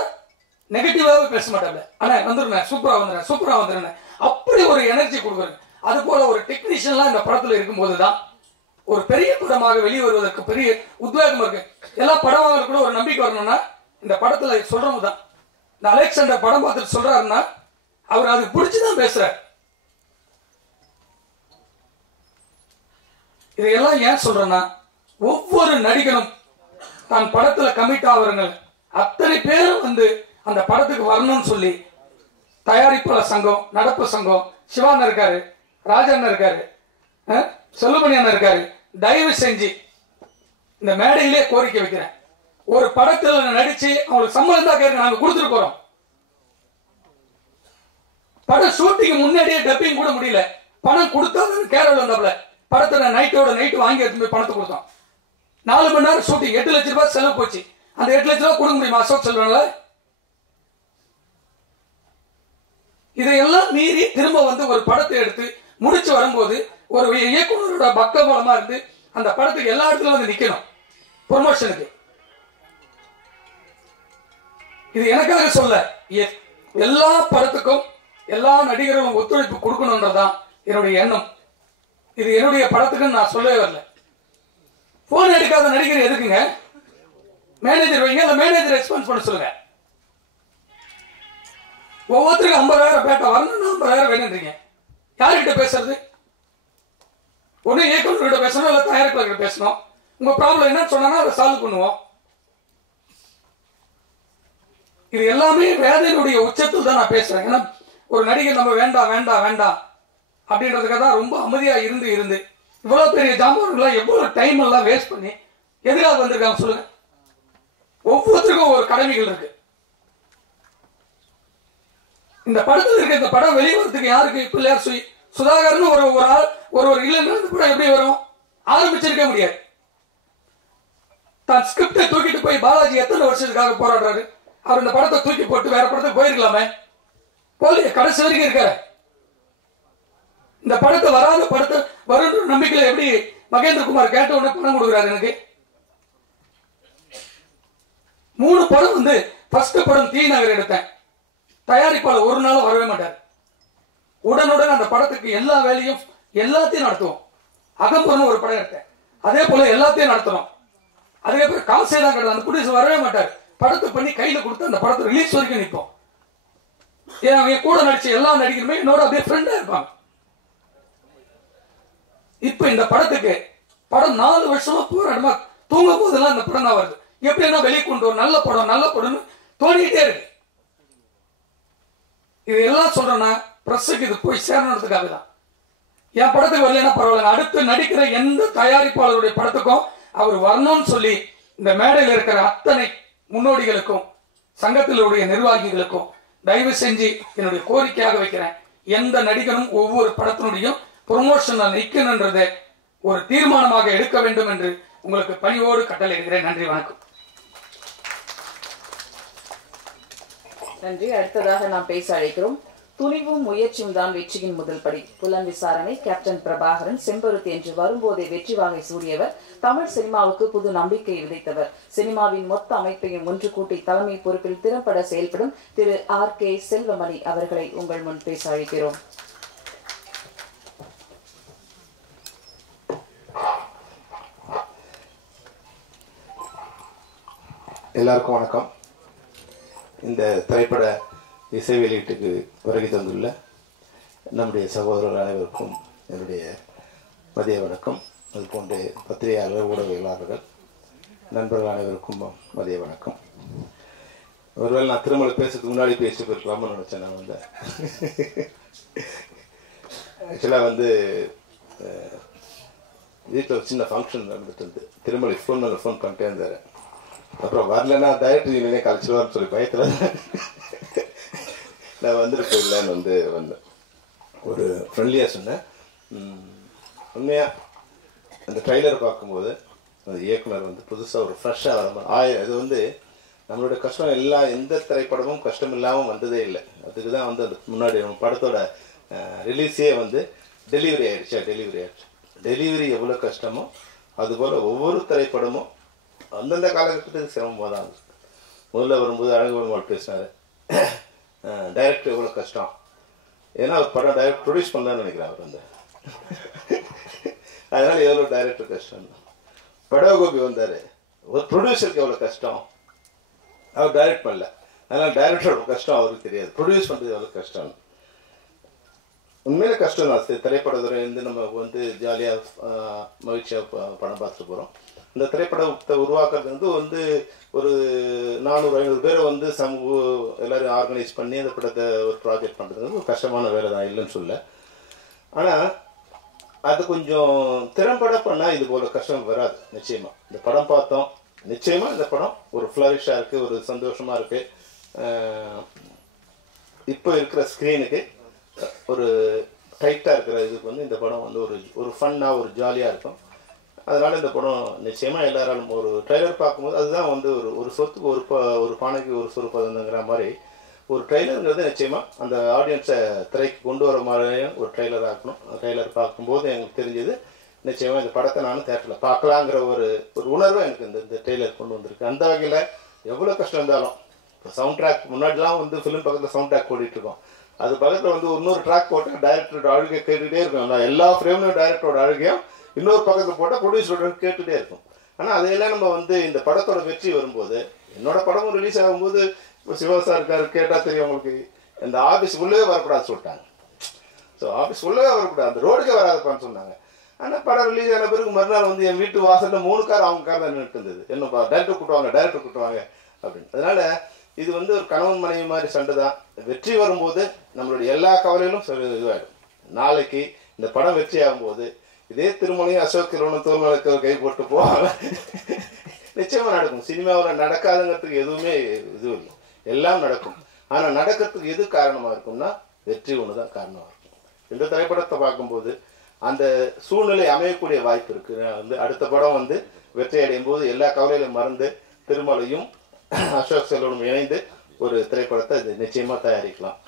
நெகட்டிவாவே பேச மாட்டாங்க. ஆனா வந்துருந்தேன், சூப்பரா வந்துடுறேன், சூப்பரா வந்துடுறேன், அப்படி ஒரு எனர்ஜி கொடுக்குறேன். அது போல ஒரு டெக்னீஷியன்லாம் இந்த படத்துல இருக்கும்போதுதான் ஒரு பெரிய படமாக வெளியே வருவதற்கு பெரிய உத்வேகம் இருக்கு. எல்லா படமாக கூட ஒரு நம்பிக்கை வரணும்னா இந்த படத்துல சொல்றவங்க தான். இந்த அலெக்சாண்டர் படம் பார்த்துட்டு சொல்றாருன்னா அவர் அது பிடிச்சுதான் பேசுறாரு. இதையெல்லாம் ஏன் சொல்றேன்னா, ஒவ்வொரு நடிகனும் தான் படத்துல கமிட் ஆகுறவங்க அத்தனை பேரும் வந்து அந்த படத்துக்கு வரணும்னு சொல்லி தயாரிப்பாளர் சங்கம், நடப்பு சங்கம், சிவான் இருக்காரு, ராஜன் இருக்காரு, செல்லுமணி அண்ணன் இருக்காரு, தயவு செஞ்சு இந்த மேடையிலே கோரிக்கை வைக்கிறேன். ஒரு படத்துல நடிச்சு அவங்களுக்கு சம்பளம் தான் கேட்க நாங்க கொடுத்துட்டு போறோம். படம் ஷூட்டிங் முன்னாடியே டப்பிங் கூட முடியல, பணம் கொடுத்தா கேரள வந்தாப்புல படத்தை நைட்டோட நைட்டு வாங்கி எடுத்து போய் பணத்தை கொடுத்தோம். 4 மணி நேரம் ஷூட்டிங், 8 லட்சம் ரூபாய் செலவு போச்சு. அந்த 8 லட்சம் ரூபாய் கொடுக்க முடியுமா அசோக் செல்வன்ல? இதையெல்லாம் மீறி திரும்ப வந்து ஒரு படத்தை எடுத்து முடிச்சு வரும்போது ஒரு இயக்குனரோட பக்கபலமா இருந்து அந்த படத்துக்கு எல்லா இடத்துலயும் வந்து நிக்கணும் ப்ரொமோஷனுக்கு. இது எனக்காக சொல்ல, எல்லா படத்துக்கும் எல்லா நடிகர்களும் ஒத்துழைப்பு கொடுக்கணும்ன்றதான் என்னுடைய எண்ணம். இது என்னுடைய படத்துக்குன்னு நான் சொல்லவே வரல. போன் எடுக்காத நடிகர் எதுக்குங்க? மேனேஜர் வைங்க, இல்ல மேனேஜர் ரெஸ்பான்ஸ் பண்ண சொல்லுங்க. ஒவ்வொருத்தருக்கும் 50,000 பேட்டா வரணும்னா 50,000 வேணுன்றீங்க. யாருக்கிட்ட பேசுறது? ஒண்ணு இயக்குநர்கிட்ட பேசணும், இல்ல தயாரிப்பாளர்கிட்ட பேசணும். உங்க ப்ராப்ளம் என்னன்னு சொன்னா அதை சால்வ் பண்ணுவோம். இது எல்லாமே வேதனையுடைய உச்சத்தில் தான் நான் பேசுறேன். ஏன்னா ஒரு நடிகர் நம்ம வேண்டாம் வேண்டாம் வேண்டாம் அப்படின்றதுக்காக தான் ரொம்ப அமைதியா இருந்து இவ்வளவு பெரிய ஜாம்பவான்கள் எவ்வளவு டைம் எல்லாம் வேஸ்ட் பண்ணி எதிராக வந்திருக்காங்க சொல்லுங்க. ஒவ்வொருத்தருக்கும் ஒரு கடமைகள் இருக்கு. இந்த படத்துல இருக்க இந்த படம் வெளிவரத்துக்கு யாருக்கு பிள்ளையார் சுதாகர்னு ஒரு ஆள் ஒரு இல்லைன்னா இந்த படம் எப்படி வரும்? ஆரம்பிச்சிருக்க முடியாது. தான் ஸ்கிரிப்டை தூக்கிட்டு போய் பாலாஜி எத்தனை வருஷத்துக்காக போராடுறாரு. அவர் இந்த படத்தை தூக்கி போட்டு வேற படத்துக்கு போயிருக்கலாமே, போலிய கடைசி வரைக்கும் இருக்காரு. இந்த படத்தை வராத படத்தை வரும் நம்பிக்கையில எப்படி மகேந்திரகுமார் கேட்ட உடனே பணம் கொடுக்குறாரு. எனக்கு 3 படம் வந்து ஃபர்ஸ்ட் படம் தீ நகர் எடுத்தேன். தயாரிப்பாளர் ஒரு நாள் வரவே மாட்டார். உடனுடன் அந்த படத்துக்கு எல்லா வேலையும் எல்லாத்தையும் நடத்துவோம். அகம்புறம் ஒரு படம் எடுத்தேன், அதே போல எல்லாத்தையும் நடத்தணும். அதுக்கப்புறம் காசே தான் கிடையாது. அந்த ப்ரொடியூசர் வரவே மாட்டார். படத்தை பண்ணி கையில கொடுத்து அந்த படத்தை ரிலீஸ் வரைக்கும் நிற்போம். என் கூட நடிச்ச எல்லா நடிகருமே என்னோட அப்படியே ஃப்ரெண்டா இருப்பாங்க. இப்ப இந்த படத்துக்கு படம் 4 வருஷமா போராடமா தூங்கும் போதெல்லாம் அந்த படம் தான் வருது. எப்படின்னா வெளியே கொண்டு வரும் நல்ல படம்னு தோணிக்கிட்டே இருக்கு. இது எல்லாம் சொல்றேன்னா பிரஸுக்கு இது போய் சேரணுன்றதுக்காக தான். என் படத்துக்கு வரலன்னா பரவாயில்ல, அடுத்து நடிக்கிற எந்த தயாரிப்பாளருடைய படத்துக்கும் அவர் வரணும்னு சொல்லி இந்த மேடையில் இருக்கிற அத்தனை முன்னோடிகளுக்கும் சங்கத்திலுடைய நிர்வாகிகளுக்கும் தயவு செஞ்சு என்னுடைய கோரிக்கையாக வைக்கிறேன். எந்த நடிகனும் ஒவ்வொரு படத்தினுடையும் ப்ரொமோஷன்ல நிற்கணுன்றதை ஒரு தீர்மானமாக எடுக்க வேண்டும் என்று உங்களுக்கு பணிவோடு கட்டளையிடுகிறேன். நன்றி, வணக்கம். நன்றி. அடுத்ததாக நாம் பேச அழைக்கிறோம். துணிவும் முயற்சியும் தான் வெற்றியின் முதல் படி. புலன் விசாரணை, கேப்டன் பிரபாகரன், செம்பருத்தி என்று வரும்போதே வெற்றி வாகை சூடியவர், தமிழ் சினிமாவுக்கு புது நம்பிக்கை விதைத்தவர், சினிமாவின் மொத்த அமைப்பையும் ஒன்று கூட்டி தலைமை பொறுப்பில் திறம்பட செயல்படும் திரு RK செல்வமணி அவர்களை உங்கள் முன் பேச அழைக்கிறோம். எல்லாருக்கும் வணக்கம். இந்த திரைப்பட இசை வெளியீட்டுக்கு வருகை தந்துள்ள நம்முடைய சகோதரர்கள் அனைவருக்கும் என்னுடைய மதிய வணக்கம். அதுபோன்று பத்திரிகையாளர்கள், ஊடகவியலாளர்கள், நண்பர்கள் அனைவருக்கும் மதிய வணக்கம். ஒருவேளை நான் திருமலை பேசுறதுக்கு முன்னாடி பேசிட்டு போயிருக்கலாம்னு நினச்சேன். நான் வந்து ஆக்சுவலாக வீட்டில் ஒரு சின்ன ஃபங்க்ஷன் நடந்துட்டு இருந்து திருமலை ஃபோன் பண்ணிட்டே இருந்தார். அப்புறம் வரலன்னா டைரக்டர் யூனியனே கழிச்சிடுவார்னு சொல்லி பயத்தில் நான் வந்துட்டு போயிடலான்னு வந்தேன். ஒரு ஃப்ரெண்ட்லியாக சொன்னேன். உண்மையாக அந்த ட்ரைலர் பார்க்கும்போது அந்த இயக்குனர் புதுசாக ஒரு ஃப்ரெஷ்ஷாக வர இது நம்மளோட கஷ்டம் எந்த திரைப்படமும் கஷ்டம் இல்லாமல் வந்ததே இல்லை. அதுக்கு தான் அந்த முன்னாடி நம்ம படத்தோட ரிலீஸே டெலிவரி ஆயிடுச்சு. டெலிவரி எவ்வளோ கஷ்டமோ அதுபோல் ஒவ்வொரு திரைப்படமும் அந்தந்த காலகட்டத்துக்கு சிரமமாக தான் இருந்துச்சு. முதல்ல வரும்போது அழகுபெருமாள் பேசினார், டைரக்டர் எவ்வளோ கஷ்டம். ஏன்னா அவர் படம் டைரக்ட் ப்ரொடியூஸ் பண்ணலான்னு நினைக்கிறேன் அவர் அதனால் எவ்வளோ டைரக்டர் கஷ்டம். படகோபி வந்தார், ஒரு ப்ரொடியூசருக்கு எவ்வளோ கஷ்டம். அவர் டைரக்ட் பண்ணல, அதனால் டைரக்டரோட கஷ்டம் அவருக்கு தெரியாது. ப்ரொடியூஸ் பண்ணுறது எவ்வளோ கஷ்டம். உண்மையிலே கஷ்டம் தான். திரைப்படத்துறை நம்ம ஜாலியாக மகிழ்ச்சியாக படம் பார்த்துட்டு போகிறோம். இந்த திரைப்படத்தை உருவாக்குறது ஒரு 400-500 பேரை எல்லாரும் ஆர்கனைஸ் பண்ணி அந்த படத்தை ஒரு ப்ராஜெக்ட் பண்ணுறது ஒரு கஷ்டமான வேலை தான், இல்லைன்னு சொல்ல. ஆனால் அது கொஞ்சம் திறம்பட பண்ணால் இது போல கஷ்டம் வராது. நிச்சயமாக இந்த படம் பார்த்தோம், நிச்சயமாக இந்த படம் ஒரு ஃப்ளரிஷாக இருக்குது, ஒரு சந்தோஷமாக இருக்குது. இப்போ இருக்கிற ஸ்க்ரீனுக்கு ஒரு டைட்டாக இருக்கிற இதுக்கு இந்த படம் ஒரு ஃபன்னாக ஒரு ஜாலியாக இருக்கும். அதனால் இந்த படம் நிச்சயமாக எல்லாராலும் ஒரு ட்ரெய்லர் பார்க்கும்போது அதுதான் ஒரு சொத்துக்கு ஒரு பானைக்கு ஒரு சொரு பதங்கிற மாதிரி ஒரு ட்ரெய்லருங்கிறது நிச்சயமாக அந்த ஆடியன்ஸை திரைக்கு கொண்டு வர மாதிரியும் ஒரு ட்ரெய்லராக இருக்கணும். ட்ரெய்லர் பார்க்கும்போது எனக்கு தெரிஞ்சது நிச்சயமாக இந்த படத்தை நானும் தேட்டரில் பார்க்கலாங்கிற ஒரு உணர்வு எனக்கு இந்த ட்ரெய்லர் கொண்டு வந்திருக்கு. அந்த வகையில் எவ்வளோ கஷ்டம் இருந்தாலும் இப்போ சவுண்ட் ட்ராக் முன்னாடிலாம் ஃபிலிம் பக்கத்தில் சவுண்ட் ட்ராக் ஓடிட்டுருக்கோம். அது பக்கத்தில் இன்னொரு ட்ராக் போட்டால் டைரக்டரோட அழுகை கேட்டுகிட்டே இருக்கும். நான் எல்லா ஃப்ரேம்லையும் டைரக்டரோட அழுகையும் இன்னொரு பக்கத்தில் போட்டால் ப்ரொடியூசரோட கேட்டுகிட்டே இருக்கும். ஆனால் அதையெல்லாம் நம்ம இந்த படத்தோட வெற்றி வரும்போது, என்னோட படமும் ரிலீஸ் ஆகும்போது இப்போ சிவா சார் இருக்காரு, கேட்டால் தெரியும் உங்களுக்கு, இந்த ஆஃபீஸ் உள்ளவே வரக்கூடாது சொல்லிட்டாங்க. ஸோ ஆஃபீஸ் உள்ளவே வரக்கூடாது, அந்த ரோடுக்கே வராதுப்பான்னு சொன்னாங்க. ஆனால் படம் ரிலீஸ் ஆன பிறகு மறுநாள் என் வீட்டு வாசலில் 3 கார் அவங்க கார் தான் நின்றுட்டு இருந்தது. என்னப்பா டைரக்டர் கூட்டுவாங்க அப்படின்னு. அதனால் இது ஒரு கணவன் மனைவி மாதிரி சண்டை தான். வெற்றி வரும்போது நம்மளுடைய எல்லா கவலைகளும் இதுவாகிடும். நாளைக்கு இந்த படம் வெற்றி ஆகும்போது இதே திருமலையும் அசோக் கிரணம் தோல்மலைக்கு கை போட்டு போவாங்க, நிச்சயமாக நடக்கும். சினிமாவில் நடக்காதுங்கிறதுக்கு எதுவுமே இது இல்லை, எல்லாம் நடக்கும். ஆனால் நடக்கிறதுக்கு எது காரணமாக இருக்கும்னா வெற்றி ஒன்று தான் காரணமாக இருக்கும். இந்த திரைப்படத்தை பார்க்கும்போது அந்த சூழ்நிலை அமையக்கூடிய வாய்ப்பு இருக்குது. அடுத்த படம் வெற்றி அடையும் போது எல்லா கவலையிலும் மறந்து திருமலையும் அசோக் செல்வனும் இணைந்து ஒரு திரைப்படத்தை இது நிச்சயமாக தயாரிக்கலாம்.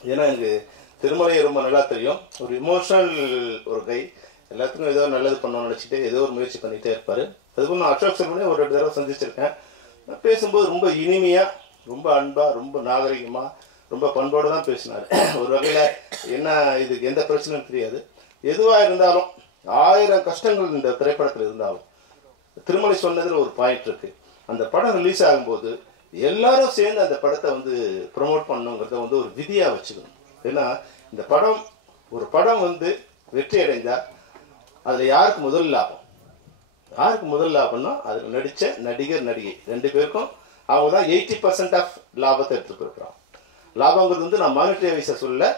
ஏன்னா எனக்கு திருமலையை ரொம்ப நல்லா தெரியும். ஒரு இமோஷனல் ஒரு கை, எல்லாத்துக்கும் ஏதோ நல்லது பண்ணணும்னு நினச்சிட்டு ஏதோ ஒரு முயற்சி பண்ணிகிட்டே இருப்பார். அதுபோல் நான் அசோக் செல்வனே ஒரு 2 தடவை சந்திச்சிருக்கேன். பேசும்போது ரொம்ப இனிமையாக, ரொம்ப அன்பாக, ரொம்ப நாகரிகமாக, ரொம்ப பண்போடு தான் பேசினார். ஒரு வகையில் என்ன இதுக்கு எந்த பிரச்சனையும் தெரியாது. எதுவாக இருந்தாலும் 1000 கஷ்டங்கள் இந்த திரைப்படத்தில் இருந்தாலும் திருமலை சொன்னதில் ஒரு பாயிண்ட் இருக்குது. அந்த படம் ரிலீஸ் ஆகும்போது எல்லாரும் சேர்ந்து அந்த படத்தை ப்ரொமோட் பண்ணணுங்கிறத ஒரு விதியாக வச்சுக்கணும். ஏன்னா இந்த படம் வெற்றி அடைந்தால் அதில் யாருக்கு முதல் லாபம்? யாருக்கு முதல் லாபம்னா அதில் நடித்த நடிகர் நடிகை 2 பேருக்கும் அவங்க தான் 80% ஆஃப் லாபத்தை எடுத்துகிட்டு போயிருக்கிறாங்க. லாபங்கிறது வந்து நான் மானிட்டரி வைஸாக சொல்ல,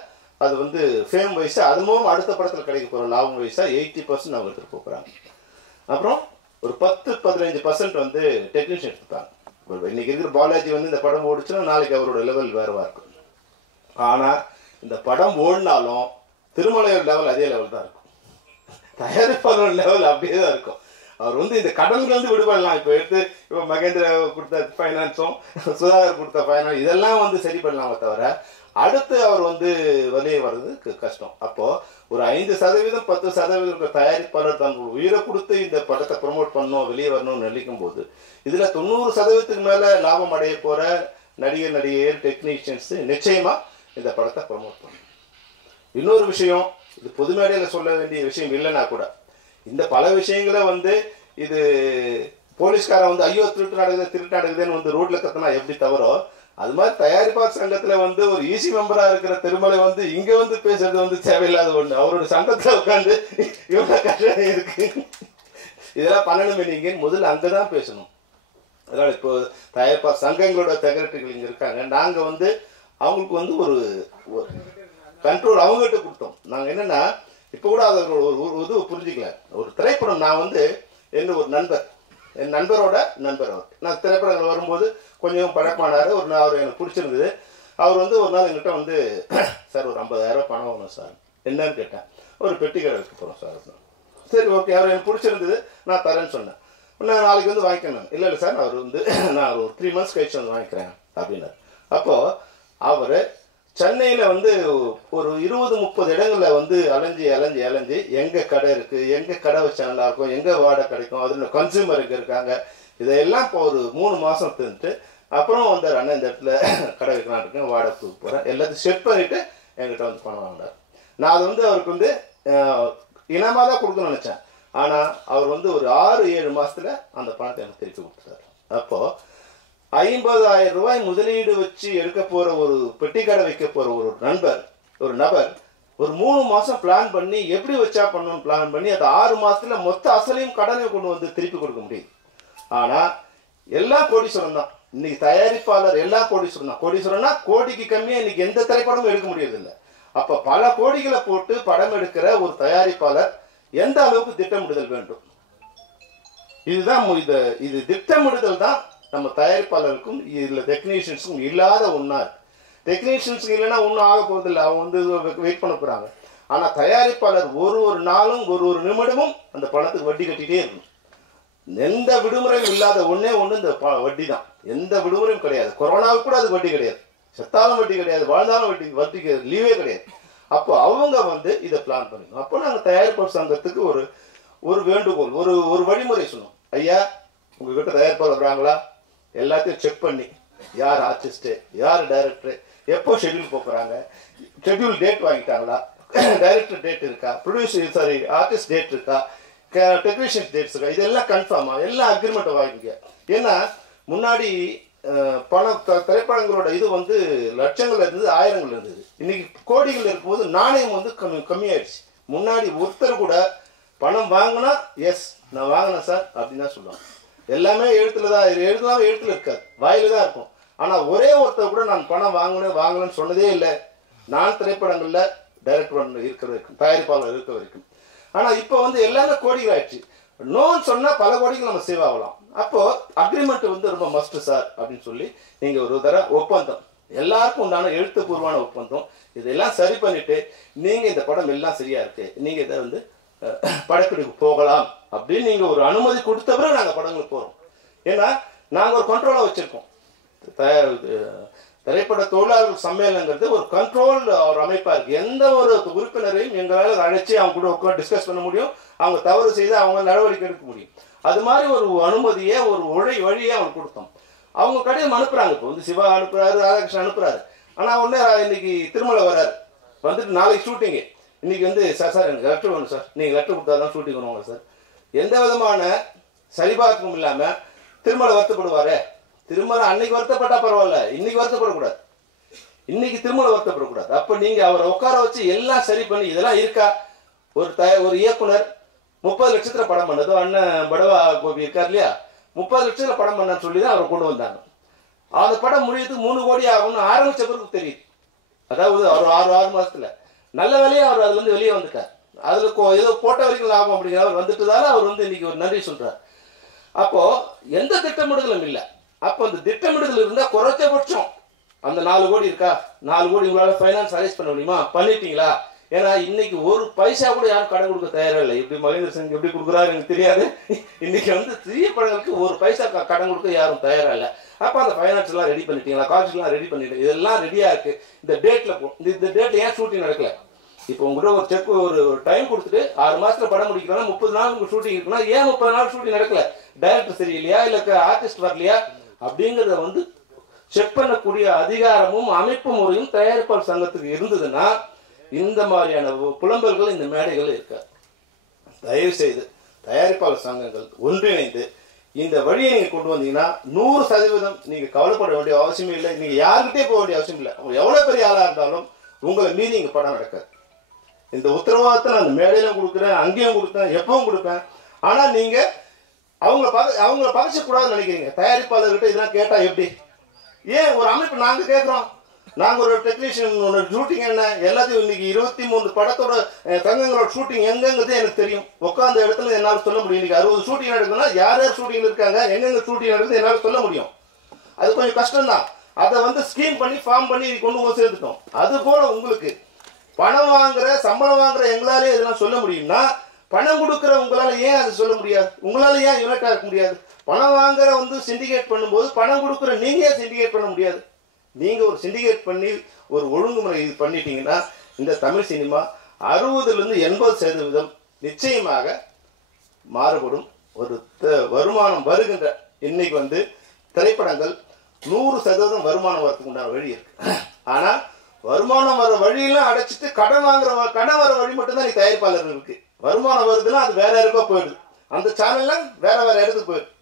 அது வந்து ஃபேம் வைஸாக அது மூலம் அடுத்த படத்தில் கிடைக்க போகிற லாபம் வைஸாக 80% அவங்க எடுத்துகிட்டு போகிறாங்க. அப்புறம் ஒரு 10-15% வந்து டெக்னீஷியன் எடுத்துப்பாங்க. இன்னைக்கு இருக்கிற பாலாஜி வந்து இந்த படம் ஓடிச்சுன்னா நாளைக்கு அவரோட லெவல் வேறுவா இருக்கும். ஆனால் இந்த படம் ஓடினாலும் திருமலையோட லெவல் அதே லெவல் தான் இருக்கும், தயாரிப்பாளரோட லெவல் அப்படியே தான் இருக்கும். அவர் வந்து இந்த கடன்கள்ந்து விடுபடலாம். இப்போ இப்போ மகேந்திர கொடுத்த ஃபைனான்ஸும் சுதாகர் கொடுத்த ஃபைனான்ஸ் இதெல்லாம் வந்து சரி பண்ணலாமே தவிர அடுத்து அவர் வந்து வெளியே வர்றது கஷ்டம். அப்போது ஒரு 5% 10% தயாரிப்பாளர் தங்கள் உயிரை கொடுத்து இந்த படத்தை ப்ரொமோட் பண்ணணும் வெளியே வரணும்னு நினைக்கும் போது இதில் 90% மேலே லாபம் அடைய போகிற நடிகர் நடிகையர் டெக்னீஷியன்ஸு நிச்சயமாக இந்த படத்தை ப்ரொமோட் பண்ணணும். இன்னொரு விஷயம், இது பொது மேடையில் சொல்ல வேண்டிய விஷயம் இல்லைன்னா கூட இந்த பல விஷயங்களை வந்து இது போலீஸ்காரன் வந்து ஐயோ திருட்டு நடக்குதுன்னு வந்து ரோட்டில் கத்தினா எப்படி தவறோ அது மாதிரி தயாரிப்பாளர் சங்கத்தில் வந்து ஒரு ஈசி மெம்பராக இருக்கிற திருமலை வந்து இங்கே வந்து பேசுறது வந்து தேவையில்லாத ஒன்று. அவரோட சங்கத்தில் உட்காந்து இவ்வளோ கஷ்டம் இருக்கு, இதெல்லாம் பண்ணணுமே நீங்கள் முதல்ல அங்கே தான் பேசணும். அதனால் இப்போ தயாரிப்பாளர் சங்கங்களோட செக்ரட்டரிகள் இங்கே இருக்காங்க. நாங்கள் வந்து அவங்களுக்கு வந்து ஒரு கண்ட்ரோல் அவங்ககிட்ட கொடுத்தோம். நாங்கள் என்னென்னா இப்போ கூட அதை ஒரு இது புரிஞ்சிக்கல. ஒரு திரைப்படம் நான் வந்து என்ன ஒரு நண்பர், என் நண்பரோட நண்பர் அவர், நான் திரைப்படங்கள் வரும்போது கொஞ்சம் பழக்கமானார். அவர் எனக்கு பிடிச்சிருந்தது. அவர் வந்து ஒரு நாள் என்கிட்ட வந்து சார் ஒரு 50,000 பணம் வாங்கணும் சார். என்னன்னு கேட்டேன். ஒரு பெட்டி கடை வைக்க போகிறோம் சார். சரி ஓகே, அவர் எனக்கு பிடிச்சிருந்தது, நான் தரேன்னு சொன்னேன். நான் நாளைக்கு வந்து வாங்கிக்கணும். இல்லை சார் அவர் வந்து நான் ஒரு 3 months கழிச்சு வந்து வாங்கிக்கிறேன் அப்படின்னாரு. அப்போது அவர் சென்னையில் வந்து ஒரு 20-30 இடங்களில் வந்து அலைஞ்சி எங்கே கடை இருக்குது, எங்கே கடை வச்சா நல்லாயிருக்கும், எங்கே வாடகை கிடைக்கும், அதில் கன்சியூமர் எங்கே இருக்காங்க, இதையெல்லாம் இப்போ ஒரு 3 மாதம் தின்னுட்டு அப்புறம் வந்து அண்ணன் இந்த இடத்துல கடை வைக்கலாம் இருக்கேன், வாடகை கொடுக்க போகிறேன், எல்லாத்தையும் செட் பண்ணிவிட்டு என்கிட்ட வந்து பணம் வாங்கினார். நான் அது வந்து அவருக்கு வந்து இனமாக தான் கொடுக்கணும்னு நினச்சேன். ஆனால் அவர் வந்து ஒரு 6-7 மாதத்தில் அந்த பணத்தை எனக்கு திருப்பி கொடுத்துட்டார். அப்போது 50,000 ரூபாய் முதலீடு வச்சு எடுக்க போகிற ஒரு பெட்டி கடை வைக்க போகிற ஒரு நபர் ஒரு 3 மாதம் பிளான் பண்ணி எப்படி வச்சா பண்ணணும்னு பிளான் பண்ணி அது 6 மாதத்தில் மொத்த அசலையும் கடனை கொண்டு வந்து திருப்பி கொடுக்க முடியுது. ஆனால் எல்லாம் கோடீஸ்வரன் தான். இன்னைக்கு தயாரிப்பாளர் எல்லாம் கோடீஸ்வரன் தான். கோடீஸ்வரன்னா கோடிக்கு கம்மியாக இன்னைக்கு எந்த திரைப்படமும் எடுக்க முடியறதில்லை. அப்போ பல கோடிகளை போட்டு படம் எடுக்கிற ஒரு தயாரிப்பாளர் எந்த அளவுக்கு திட்டமிடுதல் வேண்டும், இதுதான் இது திட்டமிடுதல் தான் நம்ம தயாரிப்பாளருக்கும் இதில் டெக்னீஷியன்ஸுக்கும் இல்லாத ஒன்றா இருக்கு. டெக்னீஷியன்ஸுக்கு இல்லைன்னா ஒன்றும் ஆக போகிறதில்லை, அவங்க வந்து வெயிட் பண்ண போகிறாங்க. ஆனால் தயாரிப்பாளர் ஒரு நாளும் ஒரு நிமிடமும் அந்த பணத்துக்கு வட்டி கட்டிகிட்டே இருக்கணும். எந்த விடுமுறையும் இல்லாத ஒன்றே ஒன்று இந்த வட்டி தான். எந்த விடுமுறையும் கிடையாது. கொரோனாவுக்கு கூட அது வட்டி கிடையாது, செத்தாலும் வட்டி கிடையாது, வாழ்ந்தாலும் வட்டிக்கு லீவே கிடையாது. அப்போ அவங்க வந்து இதை பிளான் பண்ணிக்கணும். அப்போ நாங்கள் தயாரிப்பாளர் சங்கத்துக்கு ஒரு வேண்டுகோள், ஒரு வழிமுறை சொன்னோம். ஐயா உங்ககிட்ட தயாரிப்பாளர் வராங்களா, எல்லாத்தையும் செக் பண்ணி யார் ஆர்டிஸ்ட்டு, யார் டைரக்டரு, எப்போ ஷெட்யூல் போக்குறாங்க, ஷெட்யூல் டேட் வாங்கிட்டாங்களா, டைரக்டர் டேட் இருக்கா, ப்ரொடியூசர் ஆர்டிஸ்ட் டேட் இருக்கா, டெக்னீஷியன் டேட்ஸ் இருக்கா, இதெல்லாம் கன்ஃபார்மாக எல்லாம் அக்ரிமெண்ட்டை வாங்கிக்க. ஏன்னா முன்னாடி பணம் திரைப்படங்களோட இது வந்து லட்சங்கள் இருந்தது, ஆயிரங்கள் இருந்தது. இன்னைக்கு கோடிகள் இருக்கும்போது நாணயம் வந்து கம்மியாயிடுச்சு. முன்னாடி ஒருத்தர் கூட பணம் வாங்கினா எஸ் நான் வாங்கினேன் சார் அப்படின்னு தான் சொல்லுவாங்க. எல்லாமே எழுத்துல தான், எழுத்துல இருக்காது, வாயில தான் இருக்கும். ஆனால் ஒரே ஒருத்தர் கூட நான் பணம் வாங்கலன்னு சொன்னதே இல்லை. நான் திரைப்படங்களில் டைரக்டர் இருக்கிற வரைக்கும், தயாரிப்பாளர் இருக்க வரைக்கும். ஆனால் இப்போ வந்து எல்லாமே கோடிகள் ஆயிடுச்சு. நோன்னு சொன்னால் பல கோடிகள் நம்ம சேவ் ஆகலாம். அப்போது அக்ரிமெண்ட் வந்து ரொம்ப மஸ்ட் சார் அப்படின்னு சொல்லி நீங்கள் ஒரு ஒப்பந்தம், எல்லாருக்கும் உண்டான எழுத்துப்பூர்வமான ஒப்பந்தம், இதெல்லாம் சரி பண்ணிவிட்டு நீங்கள் இந்த படம் எல்லாம் சரியாக இருக்குது, நீங்கள் இதை வந்து படப்பிடிப்பு போகலாம் அப்படின்னு நீங்கள் ஒரு அனுமதி கொடுத்த பிறகு நாங்கள் படங்களுக்கு போகிறோம். ஏன்னா நாங்கள் ஒரு கண்ட்ரோலாக வச்சுருக்கோம். திரைப்பட தொழிலாளர்கள் சம்மேளனங்கிறது ஒரு கண்ட்ரோல் ஒரு அமைப்பாக இருக்குது. எந்த ஒரு உறுப்பினரையும் எங்களால் அழைச்சி அவங்க கூட உட்காந்து டிஸ்கஸ் பண்ண முடியும், அவங்க தவறு செய்து அவங்க நடவடிக்கை எடுக்க முடியும். அது மாதிரி ஒரு அனுமதியை ஒரு வழியை அவங்க கொடுத்தோம். அவங்க கடிதம் அனுப்புகிறாங்க. இப்போ வந்து சிவா அனுப்புகிறாரு, ராதாகிருஷ்ணன் அனுப்புகிறாரு. ஆனால் ஒன்று இன்னைக்கு திருமலை வர்றாரு, வந்துட்டு நாளைக்கு ஷூட்டிங்கு, இன்றைக்கி வந்து சார் எனக்கு லெட்டர் வேணும் சார், நீங்கள் லெட்டர் கொடுத்தா தான் ஷூட்டிங் பண்ணுவாங்க சார். எந்த விதமான சரிபார்ப்பும் இல்லாமல் திருமலை வருத்தப்படுவாரே. திருமலை அன்னைக்கு வருத்தப்பட்டால் பரவாயில்ல, இன்னைக்கு வருத்தப்படக்கூடாது, இன்னைக்கு திருமலை வருத்தப்படக்கூடாது. அப்போ நீங்கள் அவரை உட்கார வச்சு எல்லாம் சரி பண்ணி இதெல்லாம் இருக்கா, ஒரு இயக்குனர் 30 லட்சத்தில் படம் பண்ணதோ அண்ணன் படவா கோபி இருக்கார் இல்லையா, 30 லட்சத்தில் படம் பண்ணன்னு சொல்லி தான் அவரை கொண்டு வந்தாங்க. அந்த படம் முடியறதுக்கு 3 கோடி ஆகும்னு ஆரம்பிச்ச பிறகு தெரியுது. அதாவது அவர் 6 மாசத்துல நல்ல வேலையை அவர் அதுல இருந்து வெளியே வந்துட்டார். அதுல ஏதோ போட்ட வரைக்கும் லாபம் அப்படிங்கிற அவர் வந்துட்டதால அவர் வந்து இன்னைக்கு ஒரு நன்றி சொல்றார். அப்போ எந்த திட்டமிடுதலும் இல்லை. அப்போ அந்த திட்டமிடுதல் இருந்தா குறைஞ்சபட்சம் அந்த 4 கோடி இருக்கா, 4 கோடி உங்களால ஃபைனான்ஸ் அரேஞ்ச் பண்ண முடியுமா, பண்ணிட்டீங்களா? ஏன்னா இன்னைக்கு ஒரு பைசா கூட யாரும் கடன் கொடுக்க தயாரா இல்லை. இப்படி மகேந்திர சிங் எப்படி கொடுக்குறாரு எனக்கு தெரியாது. இன்னைக்கு வந்து சிறிய படங்களுக்கு ஒரு பைசா கடன் கொடுக்க யாரும் தயாரா இல்லை. அப்போ அந்த ஃபைனான்ஸ் எல்லாம் ரெடி பண்ணிட்டீங்களா, காலேஜ்லாம் ரெடி பண்ணிட்டு இதெல்லாம் ரெடியா இருக்கு. இந்த டேட்ல இந்த டேட்ல ஏன் ஷூட்டிங் நடக்கல? இப்போ உங்ககிட்ட ஒரு செக் ஒரு டைம் கொடுத்துட்டு 6 மாசத்துல படம் முடிக்கிறோம்னா 30 நாள் உங்களுக்கு ஷூட்டிங் இருக்குன்னா ஏன் 30 நாள் ஷூட்டிங் நடக்கல? டைரக்டர் சரியில்லையா, இல்ல ஆர்டிஸ்ட் வரலையா அப்படிங்கிறத வந்து செக் பண்ணக்கூடிய அதிகாரமும் அமைப்பு முறையும் தயாரிப்பாளர் சங்கத்துக்கு இருந்ததுன்னா இந்த மாதிரியான புலம்பல்கள் இந்த மேடைகள் இருக்காது. தயவு செய்து தயாரிப்பாளர் சங்கங்கள் ஒன்றிணைந்து இந்த வழியை நீங்க கொண்டு வந்தீங்கன்னா 100% நீங்க கவலைப்பட வேண்டிய அவசியமே இல்லை. நீங்க யாருக்கிட்டே போக வேண்டிய அவசியம் இல்லை. எவ்வளவு பெரிய ஆளா இருந்தாலும் உங்களை மீறி இங்க படம் நடக்காது. இந்த உத்தரவாதத்தை நான் அந்த மேடையிலும் கொடுக்குறேன், அங்கேயும் கொடுத்தேன், எப்பவும் கொடுப்பேன். ஆனா நீங்க அவங்கள பகைச்சக்கூடாதுன்னு நினைக்கிறீங்க. தயாரிப்பாளர்கிட்ட இதெல்லாம் கேட்டா எப்படி? ஏன் ஒரு அமைப்பு நாங்க கேட்கிறோம். நாங்க ஒரு டெக்னீஷியன் ஷூட்டிங் என்ன எல்லாத்தையும் இன்னைக்கு 23 படத்தோட சங்கங்களோட ஷூட்டிங் எங்கங்கிறது எனக்கு தெரியும். உட்காந்த இடத்துல என்னால் சொல்ல முடியும். இன்னைக்கு 60 ஷூட்டிங் நடக்குதுன்னா யார் யார் ஷூட்டிங் இருக்காங்க, எங்கெங்க ஷூட்டிங் நடக்குது என்னால் சொல்ல முடியும். அது கொஞ்சம் கஷ்டம் தான். அதை வந்து ஸ்கீம் பண்ணி ஃபார்ம் பண்ணி கொண்டு போய் சேர்த்துட்டோம். அது போல உங்களுக்கு பணம் வாங்குற சம்பளம் வாங்குற எங்களாலே இதெல்லாம் சொல்ல முடியும்னா பணம் கொடுக்குற உங்களால ஏன் அதை சொல்ல முடியாது? உங்களால ஏன் யூனிட்டா இருக்க முடியாது? பணம் வாங்குற வந்து சிண்டிகேட் பண்ணும்போது பணம் கொடுக்குற நீங்க ஏன் சிண்டிகேட் பண்ண முடியாது? நீங்க ஒரு சிண்டிகேட் பண்ணி ஒரு ஒழுங்குமுறை இது பண்ணிட்டீங்கன்னா இந்த தமிழ் சினிமா 60% 80% நிச்சயமாக மாறுபடும். ஒரு வருமானம் வருகின்ற இன்னைக்கு வந்து திரைப்படங்கள் 100% வருமானம் வரதுக்கு உண்டான வழி இருக்கு. ஆனா வருமானம் வர வழியெல்லாம் அடைச்சிட்டு கடன் வர வழி மட்டும்தான் நீ தயாரிப்பாளர் இருக்கு. வருமானம் வருதுன்னா அது வேற யாருக்கோ போயிடுது. அந்த சேனல்ல வேற இடத்துக்கு போயிடுது.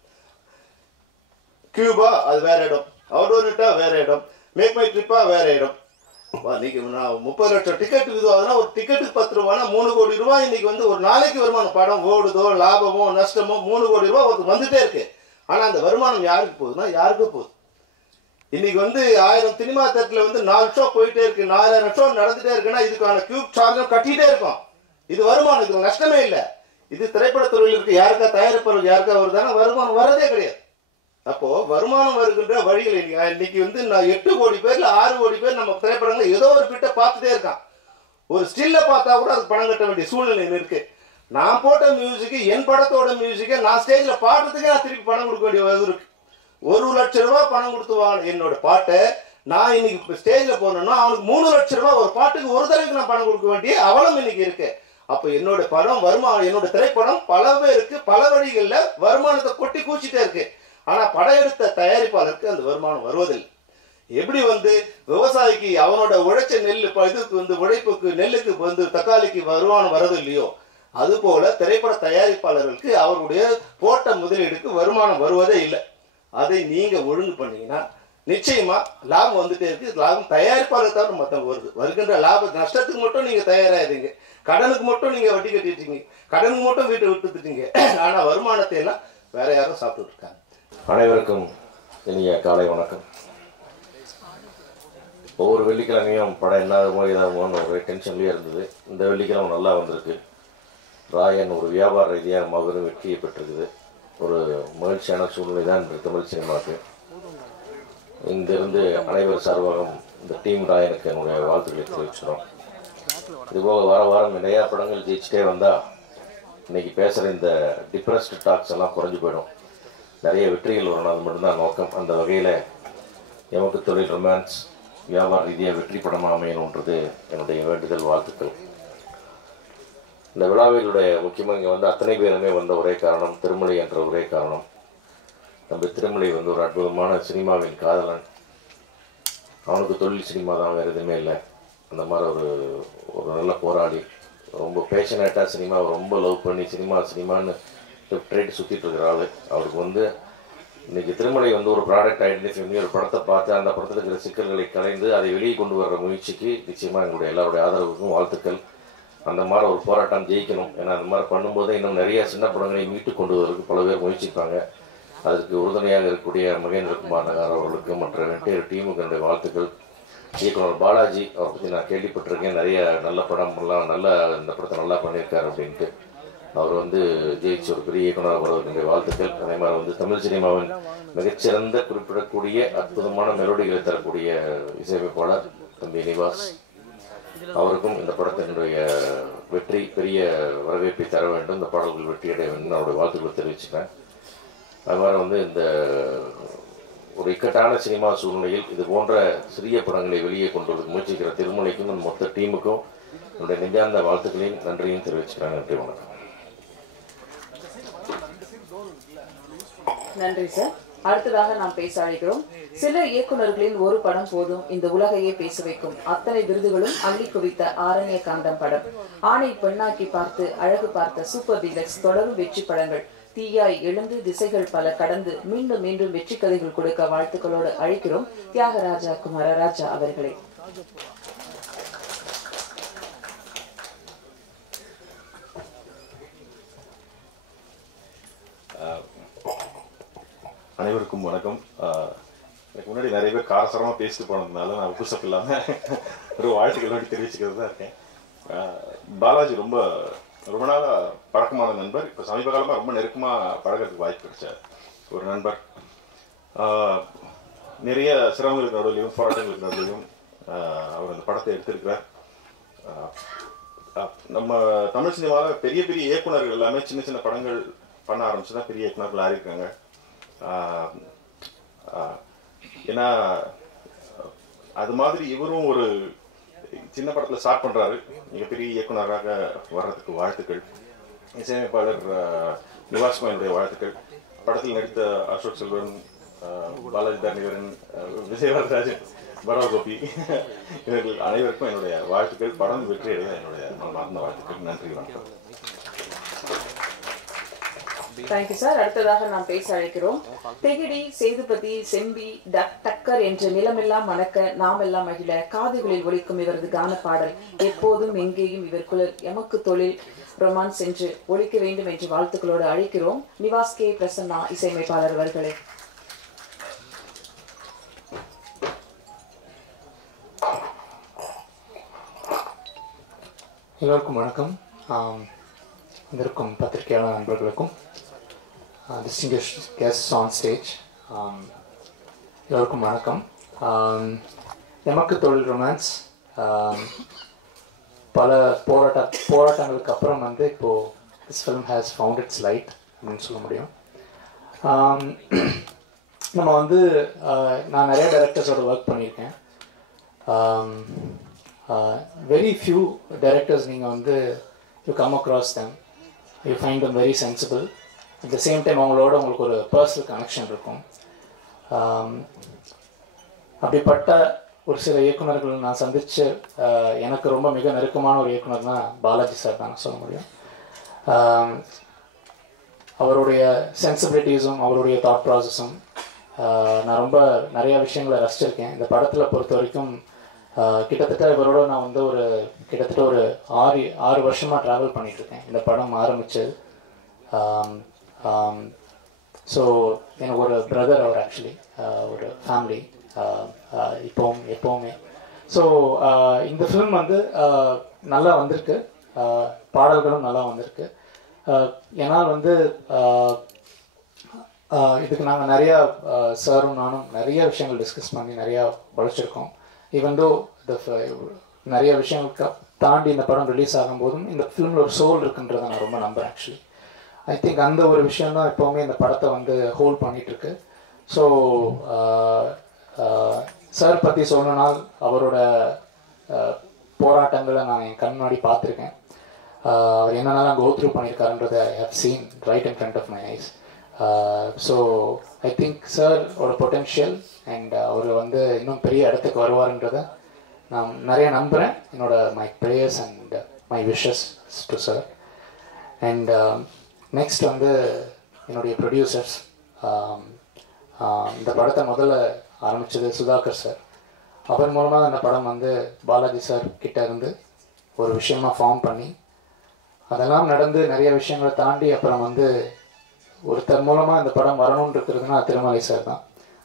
கியூபா அது வேற இடம், அவுடோரிட்டா வேற இடம், மேக் மை ட்ரிப்பா வேற இடம். இன்னைக்கு 30 லட்சம் டிக்கெட் இதுவாகுதுன்னா ஒரு டிக்கெட்டுக்கு 10 ரூபாய்னா 3 கோடி ரூபாய் இன்னைக்கு வந்து ஒரு நாளைக்கு வருமானம். படம் ஓடுதோ லாபமோ நஷ்டமோ 3 கோடி ரூபாய் ஒருத்தர் வந்துட்டே இருக்கு. ஆனா அந்த வருமானம் யாருக்கு போகுதுன்னா யாருக்கு போகுது? இன்னைக்கு வந்து 1000 சினிமா தேட்டர்ல வந்து 4 ஷோ போயிட்டே இருக்கு, 4000 ஷோ நடந்துட்டே இருக்குன்னா இதுக்கான கியூப் சார்ஜும் கட்டிட்டே இருக்கும். இது வருமானம், இது நஷ்டமே இல்லை. இது திரைப்படத்துறையில் இருக்கு. யாருக்கா தயாரிப்பாளர் யாருக்கா வருதானா வருமானம் வரதே கிடையாது. அப்போ வருமானம் வருகின்ற வழிகள் இன்னைக்கு வந்து நான் 8 கோடி பேர்ல 6 கோடி பேர் நம்ம திரைப்படங்களை ஏதோ ஒரு பிட்ட பார்த்துட்டே இருக்கான். ஒரு ஸ்டில்ல பார்த்தா கூட அது பணம் கட்ட வேண்டிய சூழ்நிலை இருக்கு. நான் போட்ட மியூசிக்கு என் படத்தோட மியூசிக்கை நான் ஸ்டேஜ்ல பாடுறதுக்கே நான் திருப்பி பணம் கொடுக்க வேண்டிய இருக்கு. 1 லட்சம் ரூபாய் பணம் கொடுத்து என்னோட பாட்டை நான் இன்னைக்கு ஸ்டேஜ்ல போனேன்னா அவனுக்கு 3 லட்சம் ரூபாய் ஒரு பாட்டுக்கு ஒரு தடவைக்கு நான் பணம் கொடுக்க வேண்டிய அவலம் இன்னைக்கு இருக்கு. அப்ப என்னோட படம் வருமானம், என்னோட திரைப்படம் பல பேருக்கு பல வழிகள்ல வருமானத்தை கொட்டி கூச்சிட்டே இருக்கு. ஆனா படம் எடுத்த தயாரிப்பாளருக்கு அந்த வருமானம் வருவதில்லை. எப்படி வந்து விவசாயிக்கு அவனோட உழைச்ச நெல் இதுக்கு வந்து உழைப்புக்கு நெல்லுக்கு வந்து தக்காளிக்கு வருமானம் வரது இல்லையோ, அது போல திரைப்பட தயாரிப்பாளர்களுக்கு அவருடைய போட்ட முதலீடுக்கு வருமானம் வருவதே இல்லை. அதை நீங்க ஒழுங்கு பண்ணீங்கன்னா நிச்சயமா லாபம் வந்துட்டே இருக்கு. லாபம் தயாரிப்பாளர் தவிர மொத்தம் வருது. வருகின்ற லாப நஷ்டத்துக்கு மட்டும் நீங்க தயாராயிருங்க. கடனுக்கு மட்டும் நீங்க வட்டி கட்டிட்டீங்க, கடனுக்கு மட்டும் வீட்டை விட்டுட்டீங்க. ஆனா வருமானத்தை எல்லாம் வேற யாரும் சாப்பிட்டு இருக்காங்க. அனைவருக்கும் இனிய காலை வணக்கம். ஒவ்வொரு வெள்ளிக்கிழமையும் படம் என்னாகுமோ இதாகுமோன்னு ஒரு டென்ஷன்லேயே இருந்தது. இந்த வெள்ளிக்கிழமை நல்லா வந்திருக்கு. ராயன் ஒரு வியாபார ரீதியாக மாபெரும் வெற்றியை பெற்றிருக்குது. ஒரு மகிழ்ச்சியான சூழ்நிலை தான் இந்த தமிழ் சினிமாவுக்கு. இங்கிருந்து அனைவர் சார்பாகவும் இந்த டீம் ராயனுக்கு என்னுடைய வாழ்த்துக்களை தெரிவிச்சுக்கிறோம். இதுபோக வார வாரம் நிறையா படங்கள் ஜெயிச்சுட்டே வந்தால் இன்றைக்கி பேசுகிற இந்த டிப்ரெஸ்டு டாக்ஸ் எல்லாம் குறைஞ்சி போயிடும். நிறைய வெற்றிகள் வரணும், அது மட்டும்தான் நோக்கம். அந்த வகையில் எமக்கு தொழில் ரொமான்ஸ் வியாபார ரீதியாக வெற்றி படமாக அமையணுன்றது என்னுடைய வேண்டுதல், வாழ்த்துக்கள். இந்த விழாவிலுடைய முக்கியமாக இங்கே வந்து அத்தனை பேருமே வந்த ஒரே காரணம் திருமலை என்ற ஒரே காரணம். நம்ம திருமலை வந்து ஒரு அற்புதமான சினிமாவின் காதலன். அவனுக்கு தொழில் சினிமா தான், வேறு எதுவுமே இல்லை. அந்த மாதிரி ஒரு நல்ல போராளி, ரொம்ப பேஷனேட்டாக சினிமாவை ரொம்ப லவ் பண்ணி சினிமான்னு ட்ரேட் சுற்றிட்டு இருக்கிற ஆள். அவருக்கு வந்து இன்றைக்கி திருமலை வந்து ஒரு ப்ராடக்ட் ஐடென்டிஃபை பண்ணி ஒரு படத்தை பார்த்து அந்த படத்தில் இருக்கிற சிக்கல்களை கலைந்து அதை வெளியே கொண்டு வர்ற முயற்சிக்கு நிச்சயமாக எங்களுடைய எல்லாருடைய ஆதரவுக்கும் வாழ்த்துக்கள். அந்த மாதிரி ஒரு போராட்டம் ஜெயிக்கணும். ஏன்னா அந்த மாதிரி பண்ணும்போது இன்னும் நிறைய சின்ன படங்களை மீட்டு கொண்டு வருவதற்கு பல பேர் முயற்சிப்பாங்க. அதுக்கு உறுதுணையாக இருக்கக்கூடிய மகேந்திரகுமார் நகர் அவர்களுக்கு மற்ற வெவ்வேறு டீமுக்கு என்னுடைய வாழ்த்துக்கள். இயக்குனர் பாலாஜி அவரை பற்றி நான் கேள்விப்பட்டிருக்கேன், நிறைய நல்ல படம்லாம் நல்ல இந்த படத்தை நல்லா பண்ணியிருக்காரு அப்படின்ட்டு. அவர் ஜெயிச்சு ஒரு பெரிய இயக்குனர் வருவதற்கு வாழ்த்துக்கள். அதே மாதிரி தமிழ் சினிமாவின் மிகச்சிறந்த குறிப்பிடக்கூடிய அற்புதமான மெலோடிகளை தரக்கூடிய இசையமைப்பாளர் தம்பி நிவாஸ், அவருக்கும் இந்த படத்தினுடைய வெற்றி பெரிய வரவேற்பை தர வேண்டும், இந்த பாடல்கள் வெற்றி அடைய வேண்டும் அவருடைய வாழ்த்துக்களை தெரிவிச்சுக்கிறேன். அது மாதிரி இந்த ஒரு இக்கட்டான சினிமா சூழ்நிலையில் இது போன்ற சிறிய படங்களை வெளியே கொண்டு வந்து முயற்சிக்கிற திருமலைக்கும் இந்த மொத்த டீமுக்கும் என்னுடைய நெஞ்சார்ந்த வாழ்த்துக்களையும் நன்றியும் தெரிவிச்சுக்கிறேன். நன்றி, வணக்கம். நன்றி சார். அடுத்ததாக நாம் பேச அழைக்கிறோம். சில இயக்குநர்களின் ஒரு படம் போதும் இந்த உலகையே பேச வைக்கும். அத்தனை விருதுகளும் அள்ளி குவித்த ஆரண்ய காண்டம் படம், ஆணை பெண்ணாக்கி பார்த்து அழகு பார்த்த சூப்பர் டீலக்ஸ் தொடரும் வெற்றி படங்கள், தீயாய் எழுந்து திசைகள் பல கடந்து மீண்டும் மீண்டும் வெற்றி கதைகள் கொடுக்க வாழ்த்துக்களோடு அழைக்கிறோம் தியாகராஜா குமாரராஜா அவர்களை. அனைவருக்கும் வணக்கம். எனக்கு முன்னாடி நிறைய பேர் காரசாரமாக பேசிட்டு போனதுனால நான் புதுசப் இல்லாமல் ஒரு வாழ்த்துக்கள் தெரிவிச்சுக்கிறது தான் இருக்கேன். பாலாஜி ரொம்ப நாளாக பழக்கமான நண்பர். இப்போ சமீப காலமாக ரொம்ப நெருக்கமாக பழகிறதுக்கு வாய்ப்பு கிடைச்ச ஒரு நண்பர். நிறைய சிரமங்களுக்கு நடுவிலையும் போராட்டங்களுக்கு நடுவிலையும் அவர் அந்த படத்தை எடுத்திருக்கிறார். நம்ம தமிழ் சினிமாவில் பெரிய பெரிய இயக்குநர்கள் எல்லாமே சின்ன சின்ன படங்கள் பண்ண ஆரம்பிச்சு தான் பெரிய இயக்குநர்கள் ஆகியிருக்காங்க. ஏன்னா அது மாதிரி இவரும் ஒரு சின்ன படத்தில் ஸ்டார்ட் பண்ணுறாரு. மிகப்பெரிய இயக்குநராக வர்றதுக்கு வாழ்த்துக்கள். இசையமைப்பாளர் நிவாஸ்குமாருடைய வாழ்த்துக்கள். படத்தில் நடித்த அசோக் செல்வன், பாலாஜி தரணிவரன், விஜயவரராஜன், பரவ கோபி இவர்கள் அனைவருக்கும் என்னுடைய வாழ்த்துக்கள். படம் வெற்றி அடைய என்னுடைய மனமார்ந்த வாழ்த்துக்கள். நன்றி, வணக்கம். Thank you sir. அடுத்ததாக நாம் பேச அழைக்கிறோம். திகிடி, சேதுபதி, செம்பி, டக்கர் என்ற நிலமெல்லாம் மணக்க நாமெல்லாம் மகிழ காதுகளில் ஒலிக்கும் இவரது கான பாடல் எப்போதும் எங்கேயும் இவர் குரல் எமக்கு தொழில் ரொமான்ஸ் என்று ஒலிக்க வேண்டும் என்று வாழ்த்துக்களோடு அழைக்கிறோம் நிவாஸ் கே பிரசன்னா இசையமைப்பாளர் அவர்களை. எல்லோருக்கும் வணக்கம். வந்திருக்கும் பத்திரிகையாளர் நண்பர்களுக்கும் distinguished guests on stage, எல்லோருக்கும் வணக்கம். எமக்கு தொழில் ரொமான்ஸ் பல போராட்டங்களுக்கு அப்புறம் இப்போது this film has found its light அப்படின்னு சொல்ல முடியும். நம்ம நான் நிறைய டைரக்டர்ஸோட ஒர்க் பண்ணியிருக்கேன். very few directors நீங்கள் you come across them, you find them very sensible. At the same time அவங்களோட உங்களுக்கு ஒரு பர்சனல் கனெக்ஷன் இருக்கும். அப்படிப்பட்ட ஒரு சில இயக்குநர்கள் நான் சந்தித்து எனக்கு ரொம்ப மிக நெருக்கமான ஒரு இயக்குனர் தான் பாலாஜி சார் தான் சொல்ல முடியும். அவருடைய சென்சிபிலிட்டிஸும் அவருடைய தாட் ப்ராசஸும் நான் ரொம்ப நிறையா விஷயங்களை ரசிச்சிருக்கேன். இந்த படத்தில் பொறுத்த வரைக்கும் கிட்டத்தட்ட இவரோட நான் கிட்டத்தட்ட ஒரு 6 வருஷமாக ட்ராவல் பண்ணிகிட்ருக்கேன். இந்த படம் ஆரம்பித்து ஸோ எனக்கு ஒரு பிரதர் அவர் ஆக்சுவலி ஒரு ஃபேமிலி எப்போவுமே. ஸோ இந்த ஃபிலிம் நல்லா வந்திருக்கு, பாடல்களும் நல்லா வந்திருக்கு. ஏன்னா இதுக்கு நாங்கள் நிறையா சாரும் நானும் நிறைய விஷயங்கள் டிஸ்கஸ் பண்ணி நிறையா உழைச்சிருக்கோம். ஈவன் தோ நிறைய விஷயங்களுக்கு தாண்டி இந்த படம் ரிலீஸ் ஆகும்போதும் இந்த ஃபிலிமில் ஒரு சோல் இருக்குன்றதை நான் ரொம்ப நம்புகிறேன். ஆக்சுவலி ஐ திங்க் அந்த ஒரு விஷயந்தான் எப்போவுமே இந்த படத்தை ஹோல்ட் பண்ணிகிட்ருக்கு. ஸோ சார் பற்றி சொல்லணும்னா அவரோட போராட்டங்களை நான் என் கண் முன்னாடி பார்த்துருக்கேன். அவர் என்னென்னலாம் கோ த்ரூ பண்ணியிருக்காருன்றதை I have seen right in front of my eyes. So I think sir ஒரு பொட்டென்ஷியல் அண்ட் அவர் இன்னும் பெரிய இடத்துக்கு வருவார்ன்றதை நான் நிறைய நம்புகிறேன். My prayers and my wishes to sir. And next என்னுடைய ப்ரொடியூசர்ஸ். இந்த படத்தை முதல்ல ஆரம்பித்தது சுதாகர் சார். அவர் மூலமாக அந்த படம் பாலாஜி சார் கிட்ட இருந்து ஒரு விஷயமா ஃபார்ம் பண்ணி அதெல்லாம் நடந்து நிறைய விஷயங்களை தாண்டி அப்புறம் வந்து ஒருத்தர் மூலமாக இந்த படம் வரணும்னு இருக்கிறதுனா திருமலை சார் தான்.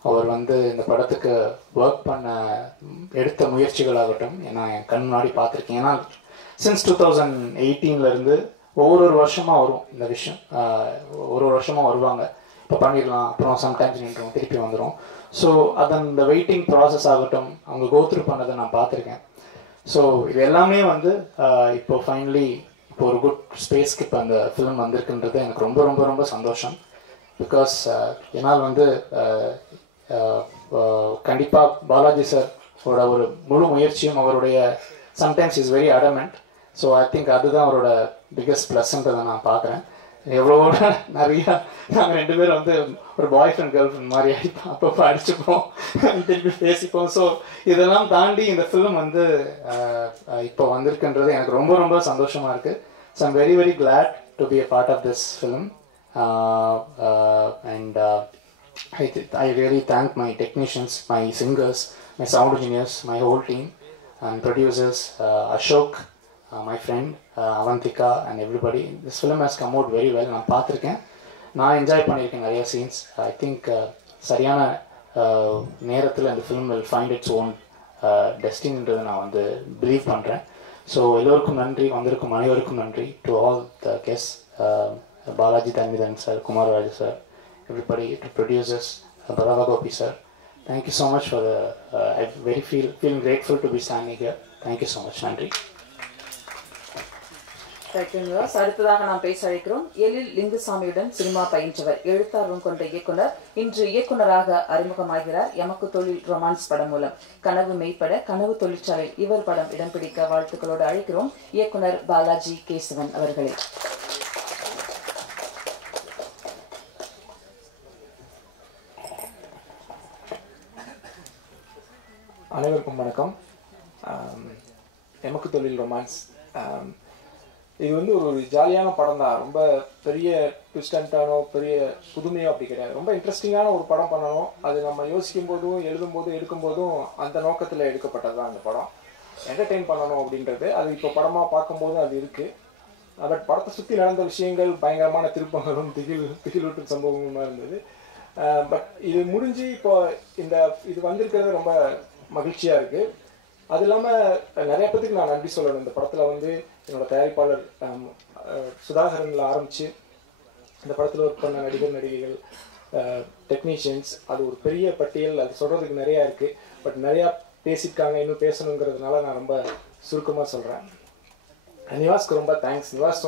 அவர் வந்து இந்த படத்துக்கு ஒர்க் பண்ண எடுத்த முயற்சிகளாகட்டும் நான் என் கண் முன்னாடி பார்த்துருக்கேன். ஏன்னா சின்ஸ் 2018 ஒவ்வொரு வருஷமாக வரும் இந்த விஷயம், ஒரு வருஷமாக வருவாங்க, இப்போ பண்ணிடலாம், அப்புறம் சம்டைம்ஸ் நின்றோம், திருப்பி வந்துடும். ஸோ அதன் இந்த வெயிட்டிங் ப்ராசஸ் ஆகட்டும் அவங்க கோத்ரூ பண்ணதை நான் பார்த்துருக்கேன். ஸோ இது எல்லாமே வந்து இப்போ ஃபைனலி இப்போ ஒரு குட் ஸ்பேஸ்க்கு இப்போ அந்த ஃபிலிம் வந்திருக்குன்றது எனக்கு ரொம்ப ரொம்ப ரொம்ப சந்தோஷம். பிகாஸ் என்னால் வந்து கண்டிப்பாக பாலாஜி சாரோட ஒரு முழு முயற்சியும் அவருடைய sometimes is very adamant. So I think அதுதான் அவரோட பிக்கஸ்ட் ப்ளஸ்ன்றதை நான் பார்க்குறேன். எவ்வளோ நிறையா நாங்கள் 2 பேரும் வந்து ஒரு பாய் ஃப்ரெண்ட் கேர்ள் ஃப்ரெண்ட் மாதிரி அப்பப்போ அடிச்சுப்போம், திருப்பி பேசிப்போம். ஸோ இதெல்லாம் தாண்டி இந்த ஃபிலிம் வந்து இப்போ வந்திருக்குன்றது எனக்கு ரொம்ப ரொம்ப சந்தோஷமாக இருக்குது. So I'm very very glad to be a part of this film. And I really thank my technicians, my singers, my sound engineers, my whole team and producers, Ashok, my friend, Avantika and everybody. This film has come out very well. நான் பார்த்துருக்கேன், நான் enjoy பண்ணியிருக்கேன் நிறைய scenes. I think சரியான நேரத்தில் இந்த film will find its own destinyன்றதை நான் வந்து பிலீவ் பண்ணுறேன். ஸோ எல்லோருக்கும் நன்றி, வந்திருக்கும் அனைவருக்கும் நன்றி. To all the guest, Balaji Thanmithan sir, Kumararaju sir, everybody, to producers, Bharava Gopi sir, thank you so much for the I'm very feeling grateful to be standing here. Thank you so much. Nandri. Thank you. அடுத்ததாக நாம் பேச அழைக்கிறோம் எழில் லிங்குசாமியுடன் cinema பயின்றவர் எழுத்தார்வம் கொண்ட இயக்குனர் இன்று இயக்குனராக அறிமுகமாகிறார். எமக்கு தொழில் ரொமான்ஸ் படம் மூலம் கனவு மெய்ப்பட கனவு தொழிற்சாலை இவர் படம் இடம் பிடிக்க வாழ்த்துக்களோடு அழைக்கிறோம் இயக்குனர் பாலாஜி கேசவன் அவர்களை. அனைவருக்கும் வணக்கம். எமக்கு தொழில் ரொமான்ஸ் இது வந்து ஒரு ஜாலியான படம் தான். ரொம்ப பெரிய ட்விஸ்டன்ட்டானோ பெரிய புதுமையோ அப்படி கிடையாது. ரொம்ப இன்ட்ரெஸ்டிங்கான ஒரு படம் பண்ணணும். அது நம்ம யோசிக்கும் போதும் எழுதும்போதும் எடுக்கும்போதும் அந்த நோக்கத்தில் எடுக்கப்பட்டது தான் அந்த படம். என்டர்டெயின் பண்ணணும் அப்படின்றது அது இப்போ படமாக பார்க்கும்போதும் அது இருக்குது. பட் படத்தை சுற்றி நடந்த விஷயங்கள் பயங்கரமான திருப்பங்களும் திகிலூட்டும் சம்பவங்களுமாக இருந்தது. பட் இது முடிஞ்சு இப்போ இது வந்திருக்கிறது ரொம்ப மகிழ்ச்சியாக இருக்குது. அது இல்லாமல் நிறைய பேருக்கு நான் நன்றி சொல்லணும். இந்த படத்தில் வந்து என்னோடய தயாரிப்பாளர் சுதாகரனில் ஆரம்பித்து இந்த படத்தில் ஒர்க் பண்ண நடிகர் நடிகைகள், டெக்னீஷியன்ஸ், அது ஒரு பெரிய பட்டியல். அது சொல்கிறதுக்கு நிறையா இருக்குது. பட் நிறையா பேசியிருக்காங்க, இன்னும் பேசணுங்கிறதுனால நான் ரொம்ப சுருக்கமாக சொல்கிறேன். நிவாஸ்க்கு ரொம்ப தேங்க்ஸ். நிவாஸ்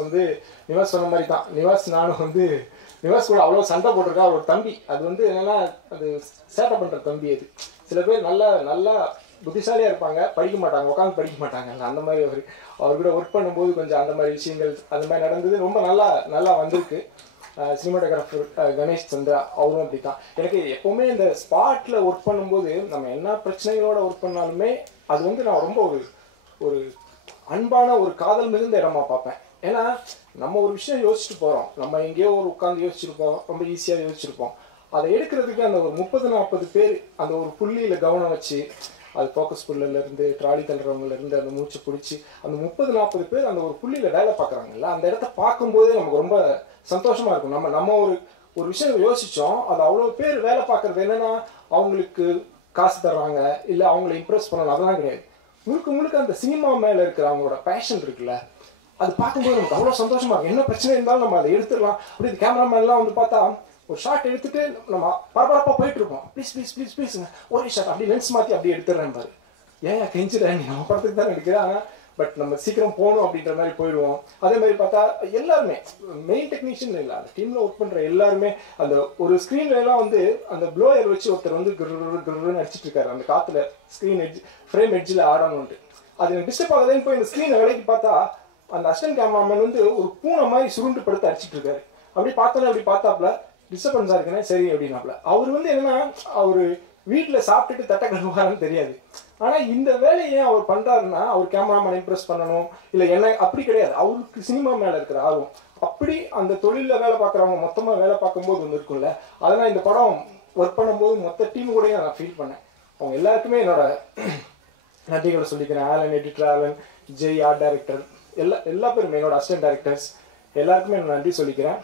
சொன்ன மாதிரி தான். நானும் வந்து நிவாஸ் கூட அவ்வளோ சண்டை போட்டிருக்கா. ஒரு தம்பி அது வந்து என்னென்னா அது சேட்டை பண்ணுற தம்பி. அது சில பேர் நல்லா புத்திசாலியாக இருப்பாங்க, படிக்க மாட்டாங்க, உட்காந்து படிக்க மாட்டாங்க. அந்த மாதிரி அவர் கூட ஒர்க் பண்ணும்போது கொஞ்சம் அந்த மாதிரி விஷயங்கள் அந்த மாதிரி நடந்தது. ரொம்ப நல்லா வந்திருக்கு. சினிமாட்டோகிராஃபர் கணேஷ் சந்திரா அவரும் அப்படி தான். எனக்கு எப்போவுமே இந்த ஸ்பாட்டில் ஒர்க் பண்ணும்போது நம்ம என்ன பிரச்சனைகளோட ஒர்க் பண்ணாலுமே அது வந்து நான் ரொம்ப ஒரு அன்பான ஒரு காதல் மிகுந்த இடமா பார்ப்பேன். ஏன்னா நம்ம ஒரு விஷயம் யோசிச்சுட்டு போகிறோம், நம்ம எங்கேயோ ஒரு உட்காந்து யோசிச்சுருப்போம், ரொம்ப ஈஸியாக யோசிச்சுருப்போம். அதை எடுக்கிறதுக்கு அந்த ஒரு 30-40 பேர் அந்த ஒரு புள்ளியில் கவனம் வச்சு, அது ஃபோக்கஸ் புல்லிலேருந்து ட்ராலி தள்ளுறவங்கலேருந்து அந்த மூச்சு பிடிச்சி அந்த 30-40 பேர் அந்த ஒரு புள்ளியில் வேலை பார்க்குறாங்கல்ல, அந்த இடத்த பார்க்கும்போதே நமக்கு ரொம்ப சந்தோஷமாக இருக்கும். நம்ம ஒரு விஷயம் யோசித்தோம், அது அவ்வளோ பேர் வேலை பார்க்குறது என்னென்னா அவங்களுக்கு காசு தர்றாங்க, இல்லை அவங்கள இம்ப்ரெஸ் பண்ணணும், அதெல்லாம் கிடையாது. முழுக்க அந்த சினிமா மேலே இருக்கிற அவங்களோட பேஷன் இருக்குல்ல, அது பார்க்கும்போது நமக்கு அவ்வளோ சந்தோஷமாக இருக்கும். என்ன பிரச்சனை இருந்தாலும் நம்ம அதை எடுத்துடலாம். அப்படி கேமராமேன்லாம் வந்து பார்த்தா ஒரு ஷார்ட் எடுத்துட்டு நம்ம பரபரப்பாக போயிட்டு இருப்போம். ப்ளீஸுங்க ஒரே ஷார்ட் அப்படி லென்ஸ் மாற்றி அப்படி எடுத்துடுறேன் பாரு. ஏன் கெஞ்சிடறேன், நீ நம்ம படத்துக்கு தான் எடுக்கிறேன். ஆனால் பட் நம்ம சீக்கிரம் போகணும் அப்படின்ற மாதிரி போயிடுவோம். அதே மாதிரி பார்த்தா எல்லாருமே மெயின் டெக்னீஷியன் இல்லை, அந்த டீமில் ஒர்க் பண்ணுற எல்லாருமே அந்த ஒரு ஸ்க்ரீன்லாம் வந்து அந்த ப்ளோயர் வச்சு ஒருத்தர் வந்து குருன்னு அடிச்சிட்டு இருக்காரு. அந்த காற்றுல ஸ்க்ரீன் எட்ஜ் ஃப்ரேம் எட்ஜில் ஆடணும்ட்டு அது எனக்கு டிஸ்டர்ப் ஆகுதுன்னு போய் இந்த ஸ்க்ரீனை விலைக்கு பார்த்தா அந்த அசிஸ்டன்ட் கேமராமேன் வந்து ஒரு பூனை மாதிரி சுருண்டு படுத்து அடிச்சிட்டு இருக்காரு. அப்படி பார்த்தோன்னே அப்படி பார்த்தாப்புல டிஸ்டர்பன்ஸாக இருக்குன்னே சரி அப்படின்னாப்புல. அவர் வந்து என்னன்னா அவர் வீட்டில் சாப்பிட்டுட்டு தட்டை கழுவாருன்னு தெரியாது. ஆனால் இந்த வேலையை அவர் பண்ணுறாருன்னா அவர் கேமராமேன் இம்ப்ரெஸ் பண்ணணும் இல்லை என்ன அப்படி கிடையாது. அவருக்கு சினிமா மேலே இருக்கிற ஆர்வம். அப்படி அந்த தொழிலில் வேலை பார்க்குறவங்க மொத்தமாக வேலை பார்க்கும்போது ஒன்று இருக்கும்ல, அதனால் இந்த படம் ஒர்க் பண்ணும்போது மொத்த டீம் கூடயும் நான் ஃபீல் பண்ணேன். அவங்க எல்லாருக்குமே என்னோட நன்றிகளை சொல்லிக்கிறேன். Alan editor, Alan, Jai art director, எல்லா பேருமே என்னோட அசிஸ்டன்ட் டைரக்டர்ஸ் எல்லாருக்குமே நான் நன்றி சொல்லிக்கிறேன்.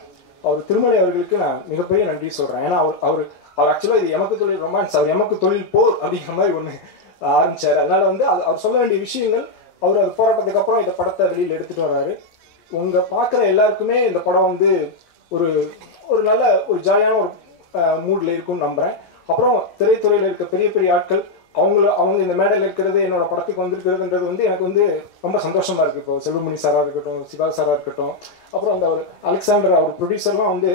அவர் திருமலை அவர்களுக்கு நான் மிகப்பெரிய நன்றி சொல்கிறேன். ஏன்னா அவர் ஆக்சுவலாக இது எமக்கு தொழில் ரொமான்ஸ், அவர் எமக்கு தொழில் போர் அப்படிங்கிற மாதிரி ஒன்று ஆரம்பித்தார். அதனால் வந்து அவர் சொல்ல வேண்டிய விஷயங்கள் அவர் அது போராட்டத்துக்கு அப்புறம் இந்த படத்தை வெளியில் எடுத்துகிட்டு வர்றாரு. உங்கள் பார்க்குற எல்லாருக்குமே இந்த படம் வந்து ஒரு நல்ல ஒரு ஜாலியான ஒரு மூடில் இருக்கும்னு நம்புகிறேன். அப்புறம் திரைத்துறையில் இருக்க பெரிய பெரிய ஆட்கள் அவங்க இந்த மேடையில் இருக்கிறது, என்னோட படத்துக்கு வந்திருக்கிறதுன்றது வந்து எனக்கு வந்து ரொம்ப சந்தோஷமாக இருக்குது. இப்போ செல்வமணி சாராக இருக்கட்டும், சிவா சாராக இருக்கட்டும், அப்புறம் அந்த ஒரு அலெக்சாண்டர் அவர் ப்ரொடியூசர்லாம் வந்து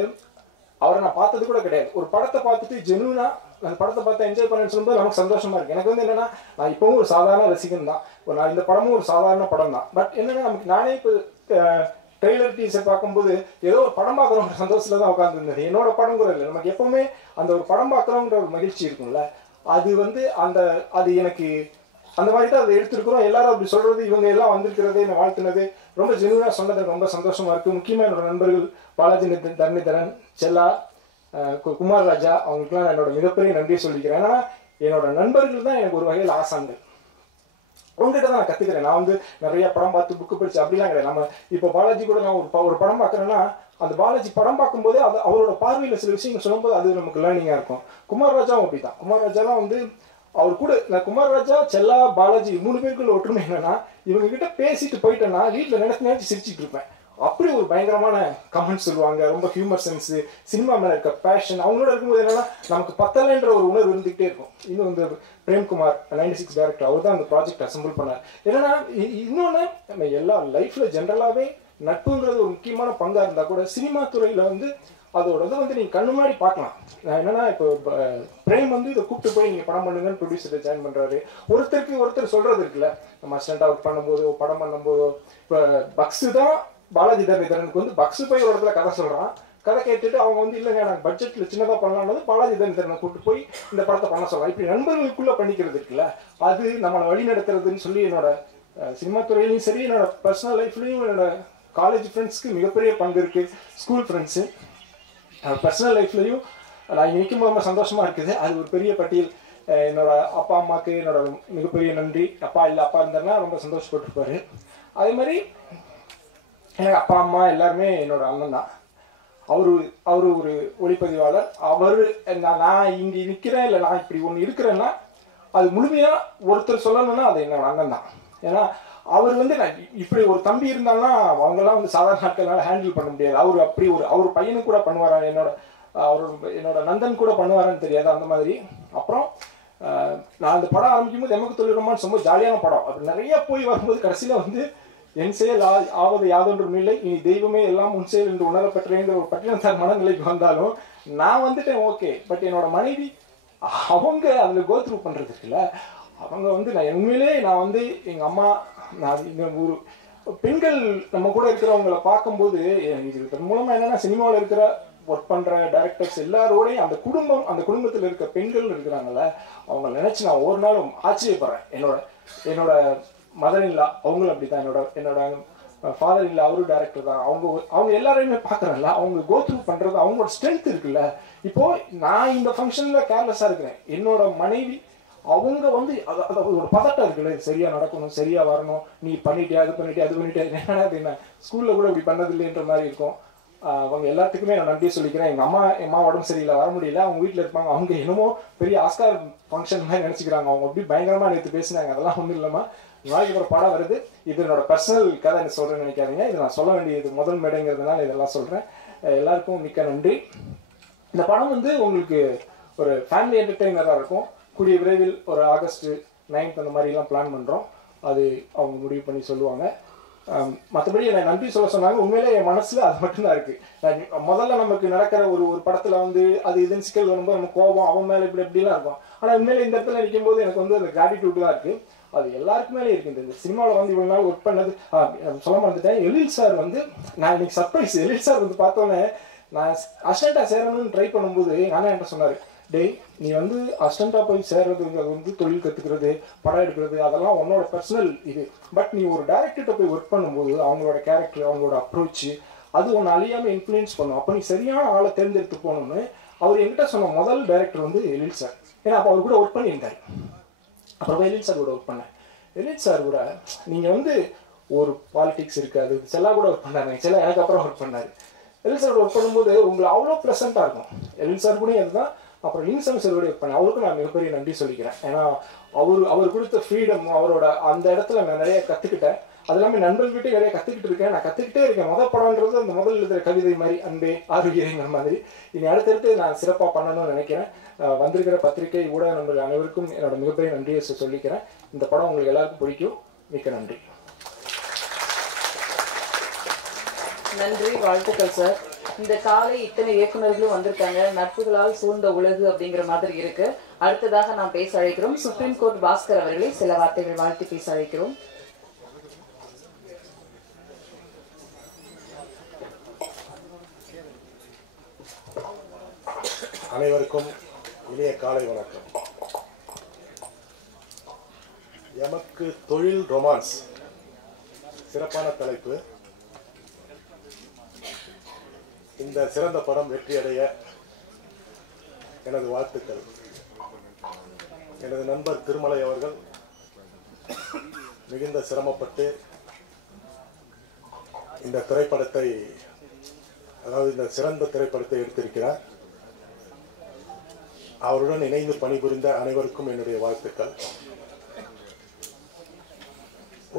அவரை நான் பார்த்தது கூட கிடையாது. ஒரு படத்தை பார்த்துட்டு ஜெனுவனாக அந்த படத்தை பார்த்து என்ஜாய் பண்ணேன்னு சொல்லும்போது நமக்கு சந்தோஷமாக இருக்குது. எனக்கு வந்து என்னென்னா, நான் இப்போவும் ஒரு சாதாரண ரசிகன் தான். நான் இந்த படமும் ஒரு சாதாரண படம் தான். பட் என்னென்னா, நமக்கு நானே இப்போ ட்ரெய்லர் டீசர் பார்க்கும்போது ஏதோ ஒரு படம் பார்க்குறவங்க சந்தோஷத்தில் தான் உட்காந்துருந்தது. என்னோட படங்கிற இல்லை, நமக்கு எப்போவுமே அந்த ஒரு படம் பார்க்குறோங்கிற ஒரு மகிழ்ச்சி இருக்கும்ல, அது வந்து அது எனக்கு அந்த மாதிரி தான் அதை எடுத்துருக்குறோம். எல்லாரும் அப்படி சொல்கிறது, இவங்க எல்லாம் வந்திருக்கிறது, என்னை வாழ்த்துனது, ரொம்ப ஜெனுவனாக சொன்னது ரொம்ப சந்தோஷமாக இருக்குது. முக்கியமாக என்னோட நண்பர்கள் பாலாஜி தரணிதரன், செல்லா, குமார் ராஜா, அவங்களுக்குலாம் என்னோட மிகப்பெரிய நன்றியை சொல்லிக்கிறேன். ஏன்னா என்னோட நண்பர்கள் தான் எனக்கு ஒரு வகையில் ஆசான்கள். உங்ககிட்ட தான் நான் கற்றுக்கிறேன். நான் வந்து நிறைய படம் பார்த்து புக்கு படிச்சு அப்படிலாம் கிடையாது. நம்ம இப்போ பாலாஜி கூட நான் ஒரு படம் பார்க்குறேன்னா, அந்த பாலாஜி படம் பார்க்கும்போதே அவரோட பார்வையில் சில விஷயங்கள் சொல்லும்போது அது நமக்கு லேர்னிங்காக இருக்கும். குமார் ராஜாவும் அப்படி தான். குமார் ராஜாலாம் வந்து அவர் கூட நான் குமார் ராஜா, செல்லா, பாலாஜி 3 பேருக்குள்ள ஒற்றுமை என்னன்னா, இவங்க கிட்ட பேசிட்டு போயிட்டேன்னா வீட்டில் நினைச்சு சிரிச்சுட்டு இருப்பேன். அப்படி ஒரு பயங்கரமான கமெண்ட்ஸ் சொல்லுவாங்க. ரொம்ப ஹியூமர் சென்ஸு, சினிமா மேலே இருக்க பேஷன், அவங்களோட இருக்கும்போது என்னன்னா நமக்கு பத்தலைன்ற ஒரு உணர்வு இருந்துகிட்டே இருக்கும். இன்னும் இந்த பிரேம்குமார் 96 டைரக்டர், அவர் தான் அந்த ப்ராஜெக்ட் அசம்பிள் பண்ணார். என்னன்னா இன்னொன்று, நம்ம எல்லா லைஃப்பில் ஜென்ரலாகவே நட்புங்கிறது ஒரு முக்கியமான பங்காக இருந்தால் கூட சினிமா துறையில் வந்து அதோட இதை வந்து நீங்கள் கண்ணு முன்னாடி பார்க்கலாம். என்னன்னா இப்போ பிரேம் வந்து இதை கூப்பிட்டு போய் நீங்கள் படம் பண்ணுங்கன்னு ப்ரொடியூசரை ஜாயின் பண்ணுறாரு. ஒருத்தர் சொல்கிறது இருக்குல்ல, நம்ம அசிஸ்டண்டாக ஒர்க் பண்ணும்போதோ படம் பண்ணும்போதோ, இப்போ பக்ஸு தான் பாலாஜி தரணிதரனுக்கு வந்து பக்ஸு போய் ஒரு இடத்துல கதை சொல்கிறான். கதை கேட்டுட்டு அவங்க வந்து இல்லைங்க நாங்கள் பட்ஜெட்டில் சின்னதாக பண்ணலான்னு பாலாஜி தரணிதரனை கூப்பிட்டு போய் இந்த படத்தை பண்ண சொல்லலாம். இப்படி நண்பர்களுக்குள்ளே பண்ணிக்கிறது இருக்குல்ல, அது நம்மளை வழி நடத்துறதுன்னு சொல்லி என்னோட சினிமா துறையிலையும் சரி, என்னோட பர்சனல் லைஃப்லையும் என்னோட காலேஜ் ஃப்ரெண்ட்ஸ்க்கு மிகப்பெரிய பங்கு இருக்குது. ஸ்கூல் ஃப்ரெண்ட்ஸு பர்சனல் லைஃப்லையும் நான் இங்கே நிற்கும் ரொம்ப சந்தோஷமாக இருக்குது. அது ஒரு பெரிய பட்டியல். என்னோட அப்பா அம்மாவுக்கு என்னோட மிகப்பெரிய நன்றி. அப்பா இருந்தாருன்னா ரொம்ப சந்தோஷப்பட்டிருப்பாரு. அதே மாதிரி எனக்கு அப்பா அம்மா எல்லாருமே என்னோட அண்ணன் தான். அவரு ஒரு ஒளிப்பதிவாளர். நான் இங்கே நிற்கிறேன், இல்லை நான் இப்படி ஒன்று இருக்கிறேன்னா அது முழுமையாக ஒருத்தர் சொல்லணும்னா அது என்னோட அண்ணன் தான். ஏன்னா அவர் வந்து நான் இப்படி ஒரு தம்பி இருந்தாங்கன்னா அவங்கெல்லாம் வந்து சாதாரண நாட்கள்னால ஹேண்டில் பண்ண முடியாது. அவர் பையனுக்கு கூட பண்ணுவாரா, என்னோட நந்தன் கூட பண்ணுவாரான்னு தெரியாது அந்த மாதிரி. அப்புறம் நான் அந்த படம் ஆரம்பிக்கும் போது எமக்கு தொழில் ரொமான்ஸ் ரொம்ப ஜாலியான படம். அப்படி நிறைய போய் வரும்போது கடைசியில் வந்து என் செயல் ஆவது யாதொன்றும் இல்லை, இனி தெய்வமே எல்லாம் உன் செயல் என்று உணரப்பெற்றேங்கிற ஒரு பட்டினத்தார் மனநிலைக்கு வந்தாலும் நான் வந்துட்டேன் ஓகே. பட் என்னோட மனைவி அவங்க அதில் கோத்ரூ பண்ணுறதுக்குல்ல, அவங்க வந்து நான் வந்து எங்கள் அம்மா, நான் ஒரு பெண்கள் நம்ம கூட இருக்கிறவங்களை பார்க்கும்போது இது மூலமாக என்னென்னா சினிமாவில் இருக்கிற ஒர்க் பண்ணுற டைரக்டர்ஸ் எல்லாரோடையும் அந்த குடும்பத்தில் இருக்க பெண்கள் இருக்கிறாங்கல்ல, அவங்க நினச்சி நான் ஒரு நாளும் ஆச்சரியப்படுறேன். என்னோட மதர் இல்லா அவங்களும் அப்படி தான். என்னோட ஃபாதர் இல்லை, அவரும் டைரக்டர் தான். அவங்க எல்லாரையுமே பார்க்குறேன்ல, அவங்க கோத்ரூ பண்ணுறது அவங்களோட ஸ்ட்ரென்த் இருக்குல்ல. இப்போது நான் இந்த ஃபங்க்ஷனில் கேர்லெஸ்ஸாக இருக்கிறேன், என்னோட மனைவி அவங்க வந்து ஒரு பதட்டம் இருக்குல்ல, சரியா நடக்கணும், சரியா வரணும், நீ பண்ணிட்டியா அது பண்ணிட்டியா என்ன ஸ்கூலில் கூட இப்படி பண்ணது இல்லைன்ற மாதிரி இருக்கும். அவங்க எல்லாத்துக்குமே நான் நன்றி சொல்லிக்கிறேன். எங்கள் அம்மா உடம்பு சரியில்லை, வர முடியல, அவங்க வீட்டில் இருப்பாங்க. அவங்க என்னமோ பெரிய ஆஸ்கார் ஃபங்க்ஷன் மாதிரி நினச்சிக்கிறாங்க. அவங்க அப்படி பயங்கரமாக நேற்று பேசினாங்க. அதெல்லாம் ஒன்றும் இல்லாமல் நாளைக்கு ஒரு படம் வருது. இது என்னோட பர்சனல் கதை என்ன சொல்கிறேன்னு நினைக்காதீங்க. இது நான் சொல்ல வேண்டியது முதல் மேடைங்கிறதுனால இதெல்லாம் சொல்கிறேன். எல்லாருக்கும் மிக்க நன்றி. இந்த படம் வந்து உங்களுக்கு ஒரு ஃபேமிலி என்டர்டெய்னராக இருக்கும். கூடிய விரைவில் ஒரு ஆகஸ்ட் 9 அந்த மாதிரிலாம் பிளான் பண்ணுறோம். அது அவங்க முடிவு பண்ணி சொல்லுவாங்க. மற்றபடி என்னை நன்றி சொன்னாங்க. உண்மையிலே என் மனசில் அது மட்டும்தான் இருக்குது. முதல்ல நமக்கு நடக்கிற ஒரு படத்தில் வந்து அது இதுன்னு சிக்கல் வரும்போது நம்ம கோபம் அவன் மேலே இப்படிலாம் இருக்கும். ஆனால் உண்மையிலே இந்த இடத்துல நிற்கும் போது எனக்கு வந்து அந்த கிராட்டிடியூட் தான் இருக்குது. அது எல்லாருக்குமே இருக்குது. இந்த சினிமாவில் வந்து இவ்வளோ நாள் ஒர்க் பண்ணது சொல்ல மறந்துட்டேன். எழில் சார் வந்து நான் இன்னைக்கு சர்ப்ரைஸ். எழில் சார் வந்து பார்த்தோன்னே நான் அசிஸ்டண்ட்டாக சேரணும்னு ட்ரை பண்ணும்போது எங்கள் அண்ணன் என்கிட்ட சொன்னார், டேய் நீ வந்து அசிஸ்டண்ட்டாக போய் சேர்றது அது வந்து தொழில் கற்றுக்கிறது, படம் எடுக்கிறது, அதெல்லாம் உன்னோட பர்சனல் இது. பட் நீ ஒரு டைரக்டர்கிட்ட போய் ஒர்க் பண்ணும்போது அவங்களோட கேரக்டர், அவங்களோட அப்ரோச்சு அது ஒன்று அழியாமல் இன்ஃப்ளூயன்ஸ் பண்ணும். அப்போ நீ சரியான ஆளை தேர்ந்தெடுத்து போகணும்னு அவர் என்கிட்ட சொன்ன முதல் டைரக்டர் வந்து எழில் சார். ஏன்னா அப்போ அவர் கூட ஒர்க் பண்ணியிருந்தார். அப்புறம் எழில் சார் கூட ஒர்க் பண்ணேன். எலிட் சார் கூட நீங்கள் வந்து ஒரு பாலிடிக்ஸ் இருக்காது. செல்லா கூட ஒர்க் பண்ணாரு, செல்லா எனக்கு அப்புறம் ஒர்க் பண்ணார். எலிட் சார் ஒர்க் பண்ணும்போது உங்களுக்கு அவ்வளோ ப்ளசண்ட்டாக இருக்கும். எலிட் சார் கூட அதுதான். அப்புறம் இன்சம் சாரோட ஒர்க் பண்ணேன், அவருக்கும் நான் மிகப்பெரிய நன்றி சொல்லிக்கிறேன். ஏன்னா அவர் கொடுத்த ஃப்ரீடம், அவரோட அந்த இடத்துல நான் நிறைய கற்றுக்கிட்டேன். அது எல்லாமே நண்பர்கள்கிட்டே நிறைய கற்றுக்கிட்டு இருக்கேன். நான் கற்றுக்கிட்டே இருக்கேன். படம்ன்றது அந்த முதல் எழுதுகிற கவிதை மாதிரி, அன்பே ஆரோக்கியங்கிற மாதிரி. இனி அடுத்தடுத்து நான் சிறப்பாக பண்ணணும்னு நினைக்கிறேன். வந்திருக்கிற பத்திரிகை ஊடக நண்பர்கள் அனைவருக்கும் என்னோட மிகப்பெரிய நன்றியை சொல்லிக்கிறேன். இந்த படம் உங்களுக்கு எல்லாருக்கும் பிடிக்கும். மிக்க நன்றி. நன்றி, வாழ்த்துக்கள் சார். இந்த காலை இத்தனை இயக்குநர்களும் வந்திருக்காங்க. நட்புகளால் சூழ்ந்த உலகு அப்படிங்கிற மாதிரி இருக்கு. அடுத்ததாக நாம் பேச அழைக்கிறோம் சுப்ரீம் கோர்ட் பாஸ்கர் அவர்களை சில வார்த்தைகள் வாழ்த்து பேச அழைக்கிறோம். அனைவருக்கும் இனிய காலை வணக்கம். எமக்கு தொழில் ரொமான்ஸ் சிறப்பான தலைப்பு. இந்த சிறந்த படம் வெற்றியடைய எனது வாழ்த்துக்கள். எனது நண்பர் திருமலை அவர்கள் மிகுந்த சிரமப்பட்டு இந்த திரைப்படத்தை, அதாவது இந்த சிறந்த திரைப்படத்தை எடுத்திருக்கிறார். அவருடன் இணைந்து பணிபுரிந்த அனைவருக்கும் என்னுடைய வாழ்த்துக்கள்.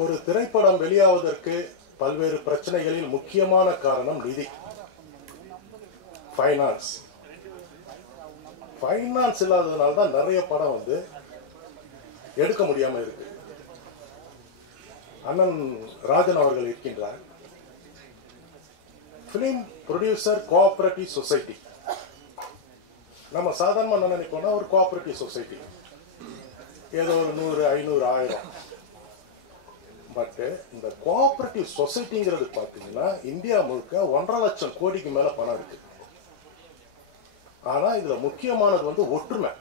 ஒரு திரைப்படம் வெளியாவதற்கு பல்வேறு பிரச்சனைகளில் முக்கியமான காரணம் நிதி, ஃபைனான்ஸ். ஃபைனான்ஸ் இல்லாததுனால தான் நிறைய படம் வந்து எடுக்க முடியாம இருக்கு. அண்ணன் ராஜன் அவர்கள் இருக்கின்றார். Film producer cooperative society. நம்ம சாதாரணமாக நினைப்போம்னா ஒரு கோஆபரேட்டிவ் சொசைட்டி, ஏதோ ஒரு 100, 500, 1000. பட் இந்த கோஆபரேட்டிவ் சொசைட்டிங்கிறது பார்த்தீங்கன்னா இந்தியா முழுக்க 1.5 லட்சம் கோடிக்கு மேல பணம் இருக்கு. ஆனா இதுல முக்கியமானது வந்து ஒற்றுமை.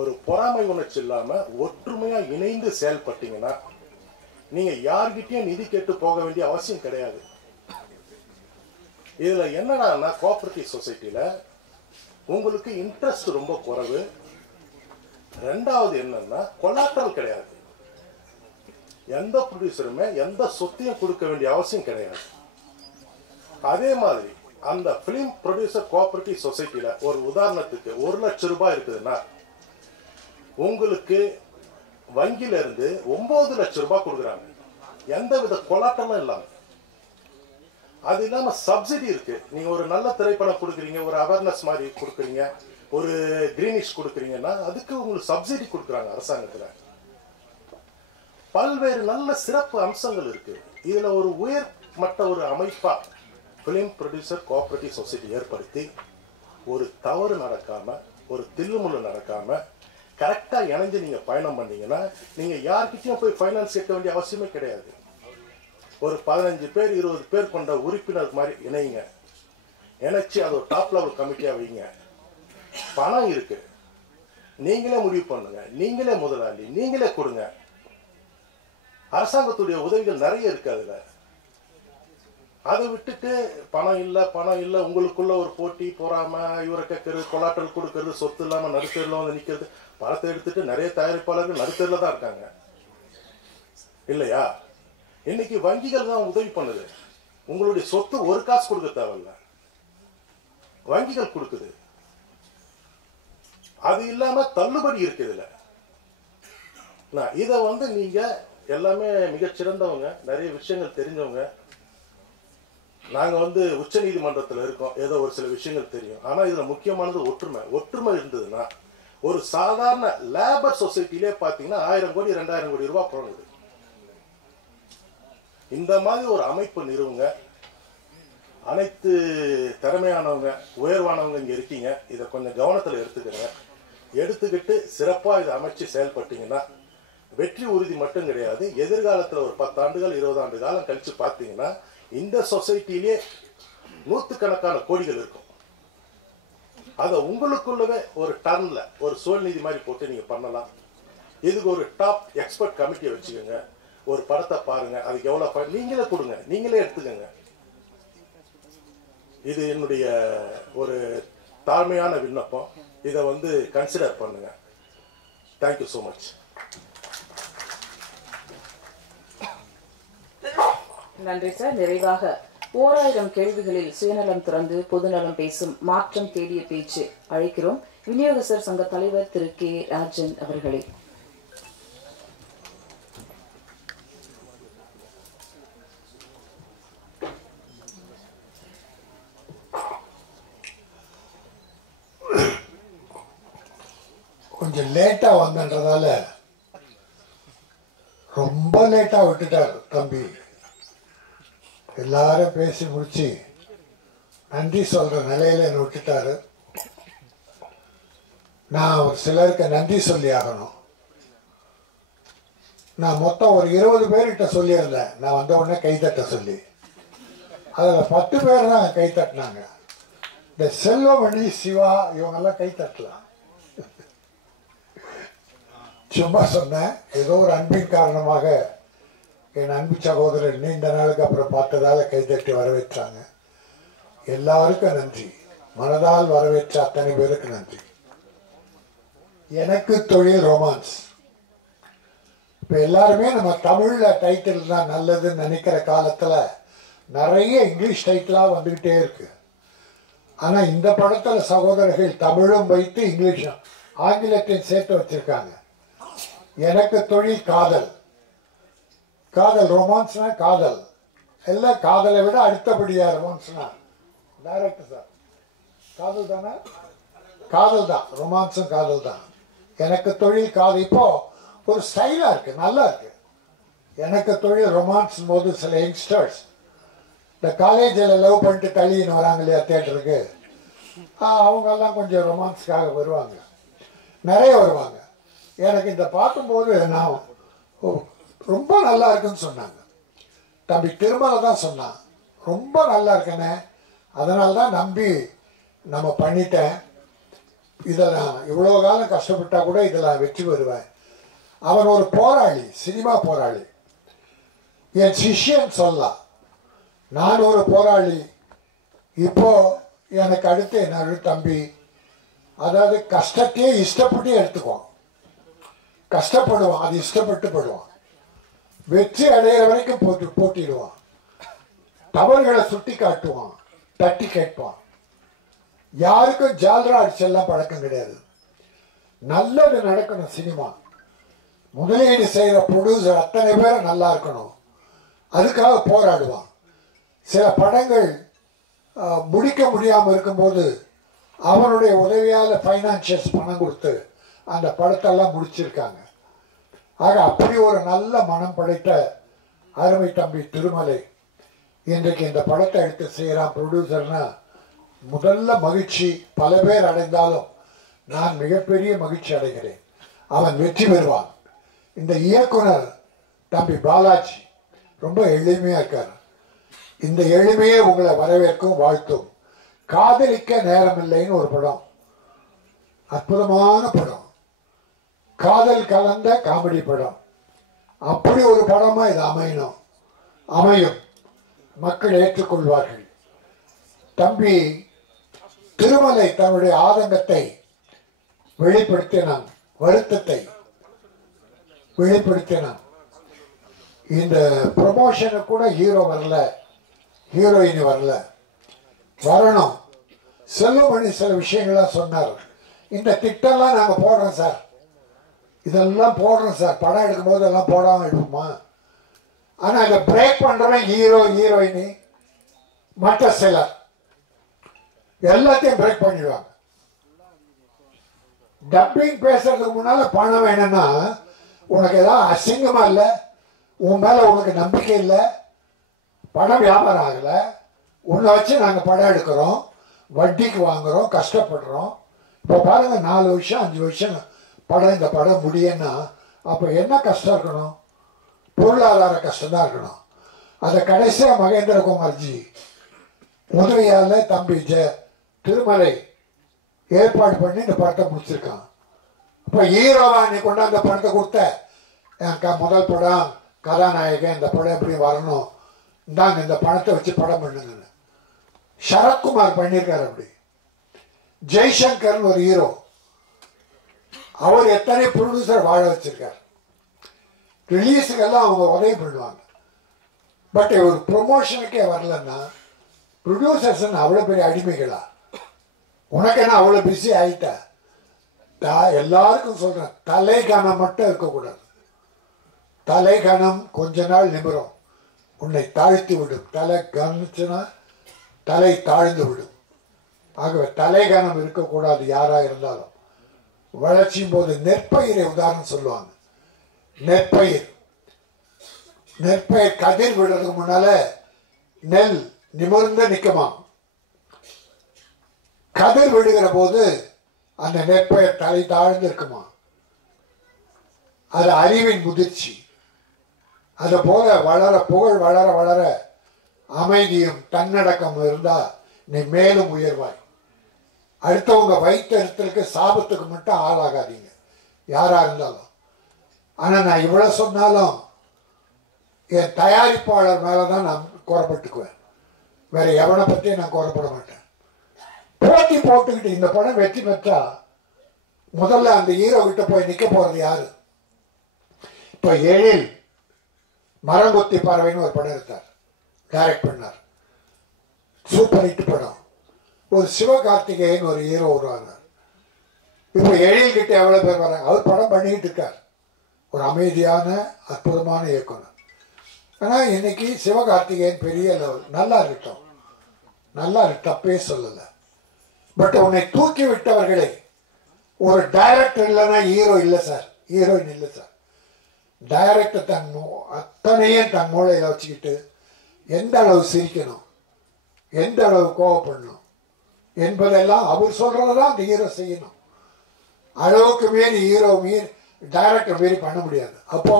ஒரு பொறாமை உணர்ச்சி இல்லாம ஒற்றுமையா இணைந்து செயல்பட்டீங்கன்னா நீங்க யார்கிட்டயும் நிதி கேட்டு போக வேண்டிய அவசியம் கிடையாது. இதுல என்னன்னா கோஆபரேட்டிவ் சொசைட்டில உங்களுக்கு இன்ட்ரெஸ்ட் ரொம்ப குறைவு. ரெண்டாவது என்னன்னா கொலாட்ரல் கிடையாது. எந்த ப்ரொடியூசருமே எந்த சொத்தையும் கொடுக்க வேண்டிய அவசியம் கிடையாது. அதே மாதிரி அந்த பிலிம் ப்ரொடியூசர் கோஆபரேட்டிவ் சொசைட்டில ஒரு உதாரணத்துக்கு 1 லட்சம் ரூபாய் இருக்குதுன்னா உங்களுக்கு வங்கியில இருந்து 9 லட்சம் ரூபாய் கொடுக்குறாங்க, எந்த வித கொலாட்டலும் இல்லாம. அது இல்லாம சப்சிடி இருக்கு. நீங்க ஒரு நல்ல திரைப்படம் கொடுக்குறீங்க, ஒரு அவேர்னஸ் மாதிரி கொடுக்குறீங்க, ஒரு கிரீனிஷ் கொடுக்குறீங்கன்னா அதுக்கு உங்களுக்கு சப்சிடி கொடுக்குறாங்க அரசாங்கத்துல. பல்வேறு நல்ல சிறப்பு அம்சங்கள் இருக்கு. இதுல ஒரு உயர் மட்ட ஒரு அமைப்பா பிலிம் ப்ரொடியூசர் கோஆபரேட்டிவ் சொசைட்டி ஏற்படுத்தி ஒரு தவறு நடக்காம, ஒரு தில்லுமுள்ளு நடக்காம கரெக்டா இணைஞ்சு நீங்க பயணம் பண்ணீங்கன்னா நீங்க யார்கிட்டயும் போய் ஃபைனான்ஸ் கேட்க வேண்டிய அவசியமே கிடையாது. ஒரு 15 பேர் 20 பேர் கொண்ட உறுப்பினர் மாதிரி இணைங்க, இணைச்சு அது ஒரு டாப் லெவல் கமிட்டியா வைங்க. பணம் இருக்கு, நீங்களே முடிவு பண்ணுங்க, நீங்களே முதலாளி, நீங்களே கொடுங்க. அரசாங்கத்துடைய உதவிகள் நிறைய இருக்கு அதுல. அதை விட்டுட்டு பணம் இல்லை உங்களுக்குள்ள ஒரு போட்டி பொறாம, இவரை கேட்கறது, கொலாட்டல் கொடுக்கறது, சொத்து இல்லாம நடுத்தரில் வந்து நிக்கிறது. பணத்தை எடுத்துட்டு நிறைய தயாரிப்பாளர்கள் நடுத்தரில் தான் இருக்காங்க இல்லையா? இன்னைக்கு வங்கிகள் தான் உதவி பண்ணுது. உங்களுடைய சொத்து ஒரு காசு கொடுக்க தேவையில்ல, வங்கிகள் கொடுக்குது. அது இல்லாம தள்ளுபடி இருக்குது இதுல. இதை வந்து நீங்க எல்லாமே மிகச்சிறந்தவங்க, நிறைய விஷயங்கள் தெரிஞ்சவங்க. நாங்க வந்து உச்ச நீதிமன்றத்தில் இருக்கோம், ஏதோ ஒரு சில விஷயங்கள் தெரியும். ஆனா இதுல முக்கியமானது ஒற்றுமை. ஒற்றுமை இருந்ததுன்னா ஒரு சாதாரண லேபர் சொசைட்டிலே பாத்தீங்கன்னா 1000 கோடி 2000 கோடி ரூபாய் போனது. இந்த மாதிரி ஒரு அமைப்பு நிறுவுங்க. அனைத்து திறமையானவங்க, உயர்வானவங்க இங்க இருக்கீங்க. இதை கொஞ்சம் கவனத்துல எடுத்துக்கிட்டு சிறப்பா இதை அமைச்சு செயல்பட்டீங்கன்னா வெற்றி உறுதி மட்டும் கிடையாது. எதிர்காலத்துல ஒரு 10 ஆண்டுகள் 20 ஆண்டு காலம் கழிச்சு பாத்தீங்கன்னா இந்த சொசைட்டிலே நூற்றுக்கணக்கான கோடிகள் இருக்கும். அதை உங்களுக்குள்ளவே ஒரு டர்ன்ல ஒரு சூழ்நிதி மாதிரி போட்டு நீங்க பண்ணலாம். இதுக்கு ஒரு டாப் எக்ஸ்பர்ட் கமிட்டியை வச்சுக்கோங்க. ஒரு படத்தை பாருங்க, அதுக்கு எவ்வளவு நீங்களே கொடுங்க, நீங்களே எடுத்துக்கோங்க. இது என்னுடைய ஒரு தாழ்மையான விண்ணப்பம். இதை வந்து கன்சிடர் பண்ணுங்க. Thank you so much. நன்றி சார். நிறைவாக 1000 கேள்விகளில் சுயநலம் துறந்து பொதுநலம் பேசும் மாற்றம் தேடிய பேச்சு அழைக்கிறோம் விநியோகஸ்தர் சங்க தலைவர் திரு கே ராஜன் அவர்களே. கொஞ்சம் லேட்டாக வந்தன்றதால ரொம்ப லேட்டாக விட்டுட்டார் தம்பி. எல்லாரும் பேசி முடிச்சு நன்றி சொல்கிற நிலையில் என்னை விட்டுட்டாரு. நான் ஒரு சிலருக்கு நன்றி சொல்லி ஆகணும். நான் மொத்தம் ஒரு 20 பேர்கிட்ட சொல்லியிருந்தேன். நான் வந்த உடனே கைத்தட்ட சொல்லி அதில் 10 பேர் தான் கைத்தட்டினாங்க. இந்த செல்வமணி, சிவா இவங்கெல்லாம் கைத்தட்டலாம். சும்மா சொன்னேன். ஏதோ ஒரு அன்பின் காரணமாக என் அன்பு சகோதரர் நீண்ட நாளுக்கு அப்புறம் பார்த்ததால கைதட்டி வரவேற்றாங்க. எல்லாருக்கும் நன்றி. மனதால் வரவேற்ற அத்தனை பேருக்கு நன்றி. எனக்கு தொழில் ரொமான்ஸ். இப்போ எல்லாருமே நம்ம தமிழில் டைட்டில் தான் நல்லதுன்னு நினைக்கிற காலத்தில் நிறைய இங்கிலீஷ் டைட்டிலாக வந்துக்கிட்டே இருக்கு. ஆனால் இந்த படத்தில் சகோதரர்கள் தமிழும் வைத்து இங்கிலீஷும் ஆங்கிலத்தையும் சேர்த்து வச்சிருக்காங்க. எனக்கு தொழில் காதல். காதல் ரொமான்ஸ்னா காதல் எல்லாம் காதலை விட அடுத்தபடியா ரொமான்ஸ்னா டைரக்டர் சார் காதல் தானே? காதல் தான். ரொமான்ஸும் காதல் தான். எனக்கு தொழில் காதல் இப்போ ஒரு ஸ்டைலாக இருக்கு, நல்லா இருக்கு. எனக்கு தொழில் ரொமான்ஸ் போது சில யங்ஸ்டர்ஸ் இந்த காலேஜில் லவ் பண்ணிட்டு தள்ளின்னு வராங்க இல்லையா தியேட்டருக்கு, அவங்கெல்லாம் கொஞ்சம் ரொமான்ஸ்க்காக வருவாங்க, நிறைய வருவாங்க. எனக்கு இந்த பார்க்கும்போது நான் ரொம்ப நல்லா இருக்குன்னு சொன்னாங்க. தம்பி திருமலை தான் சொன்னான், ரொம்ப நல்லா இருக்கேனே, அதனால தான் நம்பி நம்ம பண்ணிட்டேன். இதில் நான் இவ்வளோ காலம் கஷ்டப்பட்டா கூட இதில் நான் வெற்றி பெறுவேன். அவன் ஒரு போராளி, சினிமா போராளி. என் சிஷ்யன் சொல்லலாம், நான் ஒரு போராளி. இப்போ எனக்கு அடுத்து என்னோட தம்பி, அதாவது கஷ்டத்தையே இஷ்டப்பட்டு எடுத்துக்குவான், கஷ்டப்படுவான், அது இஷ்டப்பட்டு படுவான், வெற்றி அடையிற வரைக்கும் போட்டிடுவான், தவறுகளை சுட்டி காட்டுவான், தட்டி கேட்பான். யாருக்கும் ஜால்ரா அடிச்செல்லாம் பழக்கம் கிடையாது. நல்லது நடக்கணும். சினிமா முதலீடு செய்கிற ப்ரொடியூசர் அத்தனை பேரும் நல்லா இருக்கணும், அதுக்காக போராடுவான். சில படங்கள் முடிக்க முடியாமல் இருக்கும்போது அவனுடைய உதவியால் ஃபைனான்சியல்ஸ் பணம் கொடுத்து அந்த படத்தெல்லாம் முடிச்சிருக்காங்க. ஆக அப்படி ஒரு நல்ல மனம் படைத்த அருமை தம்பி திருமலை இன்றைக்கு இந்த படத்தை எடுத்து செய்கிறான் ப்ரொடியூசர்னா முதல்ல மகிழ்ச்சி. பல பேர் அடைந்தாலும் நான் மிகப்பெரிய மகிழ்ச்சி அடைகிறேன். அவன் வெற்றி பெறுவான். இந்த இயக்குனர் தம்பி பாலாஜி ரொம்ப எளிமையாக இருக்கார். இந்த எளிமையே உங்களை வரவேற்கும், வாழ்த்தும். காதலிக்க நேரமில்லைன்னு ஒரு படம், அற்புதமான படம், காதல் கலந்த காமெடி படம். அப்படி ஒரு படமா இது அமையணும், அமையும், மக்கள் ஏற்றுக்கொள்வார்கள். தம்பி திருமலை தன்னுடைய ஆதங்கத்தை வெளிப்படுத்தினான், வருத்தத்தை வெளிப்படுத்தினான். இந்த ப்ரொமோஷனுக்கு கூட ஹீரோ வரல, ஹீரோயின் வரல, வரணும். செல்வமணி சில விஷயங்கள்லாம் சொன்னார். இந்த திட்டம்லாம் நாங்கள் போடுறோம் சார், இதெல்லாம் போடுறோம் சார், படம் எடுக்கும் போது எல்லாம் போடாமல் எடுப்போமா? ஆனால் அதை பிரேக் பண்ணுறவன் ஹீரோ, ஹீரோயினி, மற்ற சிலர் எல்லாத்தையும் பிரேக் பண்ணிடுவாங்க. டப்பிங் பேசுறதுக்கு முன்னால பணம் வேணும்னா உனக்கு ஏதாவது அசிங்கமா இல்லை, உன் மேல உனக்கு நம்பிக்கை இல்லை, படம் வியாபாரம் ஆகலை, உன்னை வச்சு நாங்கள் படம் எடுக்கிறோம், வட்டிக்கு வாங்குறோம், கஷ்டப்படுறோம். இப்போ பாருங்க 4 வருஷம் 5 வருஷம் படம், இந்த படம் முடியும்னா அப்போ என்ன கஷ்டம் இருக்கணும்? பொருளாதார கஷ்டம் தான் இருக்கணும். அதை கடைசியாக மகேந்திரகுமார்ஜி உதவியால் தம்பி திருமலை ஏற்பாடு பண்ணி இந்த படத்தை முடிச்சிருக்கான். இப்போ ஹீரோவா நீ கொண்டாந்த படத்தை கொடுத்த, என் முதல் படம் கதாநாயகன், இந்த படம் எப்படி வரணும், இந்தாங்க இந்த பணத்தை வச்சு படம் பண்ணுங்க. சரத்குமார் பண்ணியிருக்காரு அப்படி. ஜெய்சங்கர் ஒரு ஹீரோ, அவர் எத்தனை ப்ரொடியூசர் வாழ வச்சிருக்கார். ரிலீஸுக்கெல்லாம் அவங்க உதவி பண்ணுவாங்க. பட் ஒரு ப்ரொமோஷனுக்கே வரலன்னா ப்ரொடியூசர்ஸ் அவ்வளோ பெரிய அடிமைகளா? உனக்கு என்ன அவ்வளோ பிஸி ஆகிட்ட? எல்லாருக்கும் சொல்கிறேன், தலை கணம் மட்டும் இருக்கக்கூடாது. தலை கணம் கொஞ்ச நாள் நிமிரும், உன்னை தாழ்த்தி விடும். தலை கணிச்சுன்னா தலை தாழ்ந்து விடும். ஆகவே தலை கணம் இருக்கக்கூடாது யாராக இருந்தாலும். வளர்ச்சியும் போது நெற்பயிரை உதாரணம் சொல்லுவாங்க. நெற்பயிர் கதிர் விடுறதுக்கு முன்னால நெல் நிமிர்ந்து நிற்குமா. கதிர் விடுகிற போது அந்த நெற்பயிர் தலை தாழ்ந்து இருக்குமா. அது அறிவின் முதிர்ச்சி. அது போல வளர புகழ் வளர வளர அமைதியும் தன்னடக்கம் இருந்தா நீ மேலும் உயர்வாய். அடுத்தவங்க வைத்தறித்தலுக்கு சாபத்துக்கு மட்டும் ஆளாகாதீங்க யாரா இருந்தாலும். ஆனா நான் இவ்வளவு சொன்னாலும் என் தயாரிப்பாளர் மேலதான் நான் குறைப்பட்டுக்குவேன். வேற எவனை பற்றியும் நான் குறைப்பட மாட்டேன். போட்டி போட்டுக்கிட்டு இந்த படம் வெற்றி பெற்றா முதல்ல அந்த ஹீரோ கிட்ட போய் நிக்க போறது யாரு? இப்ப எழில் மரங்கொத்தி பறவைன்னு ஒரு படம் எடுத்தார், டைரக்ட் பண்ணார், சூப்பர் ஹிட் படம். ஒரு சிவகார்த்திகேயன் ஒரு ஹீரோ வருவாங்க. இப்ப எழில் கிட்ட எவ்வளவு பேர் வராங்க? அவர் படம் பண்ணிக்கிட்டு இருக்கார், ஒரு அமைதியான அற்புதமான இயக்குனர். ஆனா இன்னைக்கு சிவகார்த்திகேயன் பெரிய லெவல், நல்லா இருக்கட்டும், நல்லா இருக்கு, தப்பே சொல்லல. பட் உன்னை தூக்கி விட்டவர்களை ஒரு டைரக்டர் இல்லைன்னா ஹீரோ இல்லை சார், ஹீரோயின் இல்லை சார். டைரக்டர் அத்தனையும் தன் மூளையில வச்சுக்கிட்டு எந்த அளவு சிரிக்கணும், எந்த அளவு கோவப்படணும் என்பதெல்லாம் அவர் சொல்றதான் அந்த ஹீரோ செய்யணும். அளவுக்கு மீறி டைரக்டர் மீறி பண்ண முடியாது. அப்போ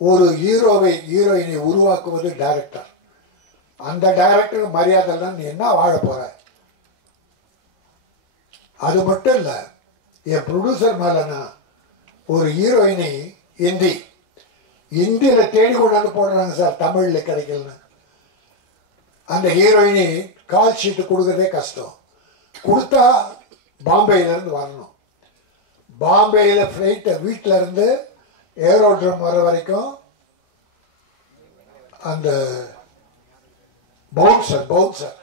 ஒரு ஹீரோயினை உருவாக்குவது டைரக்டர். அந்த டைரக்டருக்கு மரியாதை தான் நீ என்ன வாழ போற? அது மட்டும் இல்ல, என் ப்ரொடியூசர் மேலனா ஒரு ஹீரோயினை இந்தியில தேடி கொண்டாந்து போடுறாங்க சார், தமிழ்ல கிடைக்கலன்னு. அந்த ஹீரோயினி கால் ஷீட்டு கொடுக்கறதே கஷ்டம். கொடுத்தா பாம்பேல இருந்து வரணும். பாம்பேல ஃப்ளைட் வீட்டில இருந்து ஏரோட்ரம் வர வரைக்கும் அந்த பவுன்சர்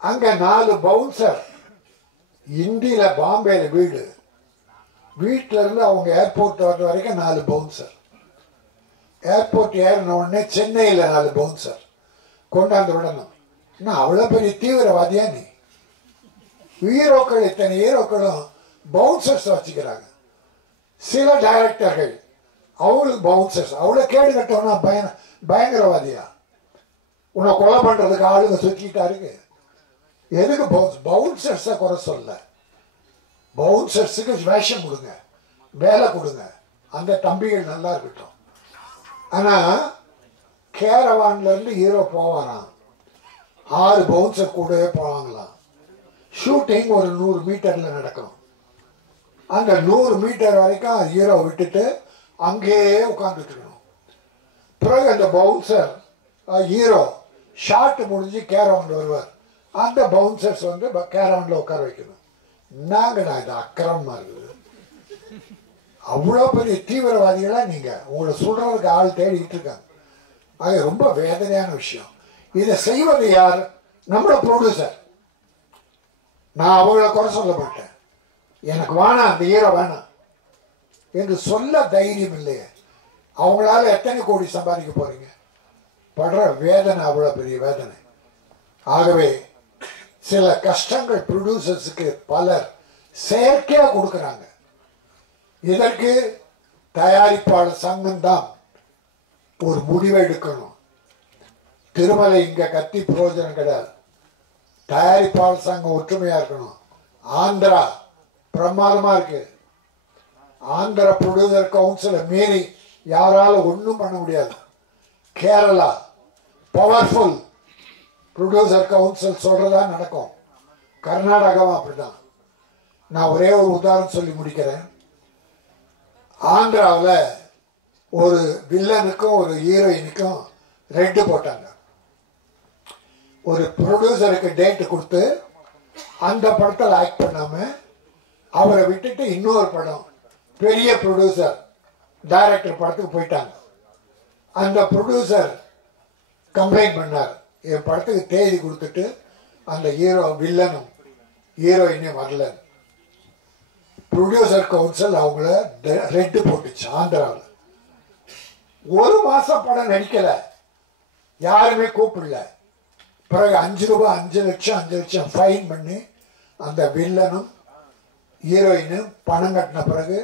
அங்க 4 பவுன்சர் இந்தியில பாம்பேல வீட்டுல இருந்து அவங்க ஏர்போர்ட் வர்ற வரைக்கும் 4 பவுன்சர். ஏர்போர்ட் ஏறின உடனே சென்னையில 4 பவுன்சர் கொண்டாந்து விடணும். இன்னும் அவ்வளவு பெரிய தீவிரவாதியா நீ? ஹீரோக்கள் இத்தனை ஹீரோக்களும் பவுன்சர்ஸ் வச்சுக்கிறாங்க. சில டைரக்டர்கள் அவங்களுக்கு பவுன்சர்ஸ், அவ்வளோ கேடு கட்டவனா பயங்கரவாதியா? உன்னை கொலை பண்றதுக்கு ஆளுங்க சுற்றிட்டா இருக்கு. எதுக்கு பவுன்சர்ஸை குறை சொல்ல? பவுன்சர்ஸுக்கு வேஷம் கொடுங்க, வேலை கொடுங்க, அந்த தம்பிகள் நல்லா இருக்கட்டும். ஆனா கேரவான்ல இருந்து ஹீரோ போவாராம், 6 பவுன்சர் கூடவே போவாங்களாம். ஷூட்டிங் ஒரு 100 மீட்டர்ல நடக்கும். அந்த 100 மீட்டர் வரைக்கும் ஹீரோ விட்டுட்டு அங்கேயே உட்கார்ந்துட்டு இருக்கணும். பிறகு அந்த பவுன்சர் ஹீரோ ஷார்ட் முடிஞ்சு கேரவன்ல வருவார். அந்த பவுன்சர்ஸ் வந்து கேரவன்ல உட்கார வைக்கணும். நாங்கடா இது அக்கிரமமா இருக்குது. அவ்வளோ பெரிய தீவிரவாதிகளா நீங்க? உங்களை சொல்றதுக்கு ஆள் தேடிட்டு இருக்காங்க. அது ரொம்ப வேதனையான விஷயம். இதை செய்வது யார்? நம்மளோட ப்ரொடியூசர். நான் அவங்கள குறை சொல்ல மாட்டேன், எனக்கு வேணாம் அந்த ஹீரோ வேணாம் என்று சொல்ல தைரியம் இல்லையே. அவங்களால எத்தனை கோடி சம்பாதிக்க போறீங்க? படுற வேதனை அவ்வளோ பெரிய வேதனை. ஆகவே சில கஷ்டங்கள் ப்ரொடியூசர்ஸுக்கு பலர் செயற்கையா கொடுக்குறாங்க. இதற்கு தயாரிப்பாளர் சங்கம் தான் ஒரு முடிவை எடுக்கணும். திருமலை இங்க கத்தி பிரயோஜனம் கிடையாது. தயாரிப்பாளர் சங்கம் ஒற்றுமையா இருக்கணும். ஆந்திரா பிரமாதமா இருக்கு. ஆந்திரா ப்ரொடியூசர் கவுன்சிலை மீறி யாரால ஒன்றும் பண்ண முடியாது. கேரளா பவர்ஃபுல் ப்ரொடியூசர் கவுன்சில் சொல்றதா நடக்கும். கர்நாடகாவும் அப்படிதான். நான் ஒரே ஒரு உதாரணம் சொல்லி முடிக்கிறேன். ஆந்திராவில் ஒரு வில்லனுக்கும் ஒரு ஹீரோயினுக்கும் ரெட்டு போட்டாங்க. ஒரு ப்ரொடியூசருக்கு டேட்டு கொடுத்து அந்த படத்தில் ஆக்ட் பண்ணாம அவரை விட்டுட்டு இன்னொரு படம் பெரிய ப்ரொடியூசர் டைரக்டர் படத்துக்கு போயிட்டாங்க. அந்த ப்ரொடியூசர் கம்ப்ளைண்ட் பண்ணார், என் படத்துக்கு தேதி கொடுத்துட்டு அந்த ஹீரோ வில்லனும் ஹீரோயினே வரல. ப்ரொடியூசர் கவுன்சில் அவங்கள ரெட்டு போட்டுச்சு ஆந்திராவில். ஒரு மாதம் படம் நடிக்கலை, யாருமே கூப்பிடல. பிறகு 5 ரூபாய் 5 லட்சம் ஃபைன் பண்ணி அந்த வில்லனும் ஹீரோயினும் பணம் கட்டின பிறகு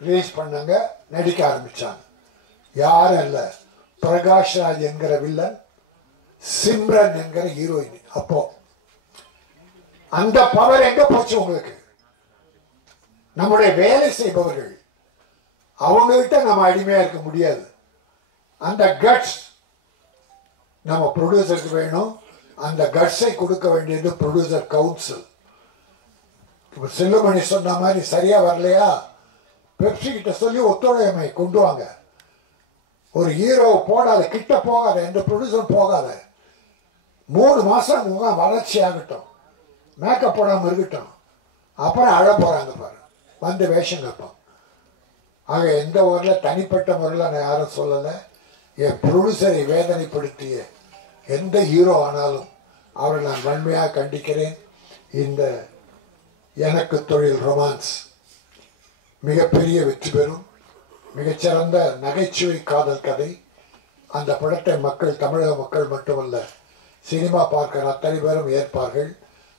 ரிலீஸ் பண்ணாங்க, நடிக்க ஆரம்பித்தாங்க. யாரும் இல்லை, பிரகாஷ் ராஜ் என்கிற வில்லன், சிம்ரன் என்கிற ஹீரோயின். அப்போ அந்த பவர் எங்க போச்சு உங்களுக்கு? நம்முடைய வேலை செய்பவர்கள் அவங்ககிட்ட நம்ம அடிமையா இருக்க முடியாது. அந்த கட்ஸ் நம்ம ப்ரொடியூசருக்கு வேணும். அந்த கட்ஸை கொடுக்க வேண்டியது ப்ரொடியூசர் கவுன்சில். இப்போ செல்லுமணி சொன்ன மாதிரி சரியா வரலையா, பெப்சி கிட்ட சொல்லி ஒத்துழைமை கொண்டு வாங்க. ஒரு ஹீரோ போடாத, கிட்ட போகாத, எந்த ப்ரொடியூசரும் போகாத. 3 மாதம் முகம் வளர்ச்சி ஆகட்டும், மேக்கப் போடாமல் இருக்கட்டும், அப்புறம் அழ போகிறாங்க பாரு, வந்து வேஷம் கேட்பான். ஆக எந்த ஊரில் தனிப்பட்ட முறையில் நான் யாரும் சொல்லலை. என் ப்ரொடியூசரை வேதனைப்படுத்திய எந்த ஹீரோ ஆனாலும் அவரை நான் வன்மையாக கண்டிக்கிறேன். இந்த எனக்கு தொழில் ரொமான்ஸ் மிகப்பெரிய வெற்றி பெறும். மிகச்சிறந்த நகைச்சுவை காதல் கதை. அந்த படத்தை மக்கள், தமிழக மக்கள் மட்டுமல்ல, சினிமா பார்க்கிற அத்தனை பேரும் ஏற்பார்கள்.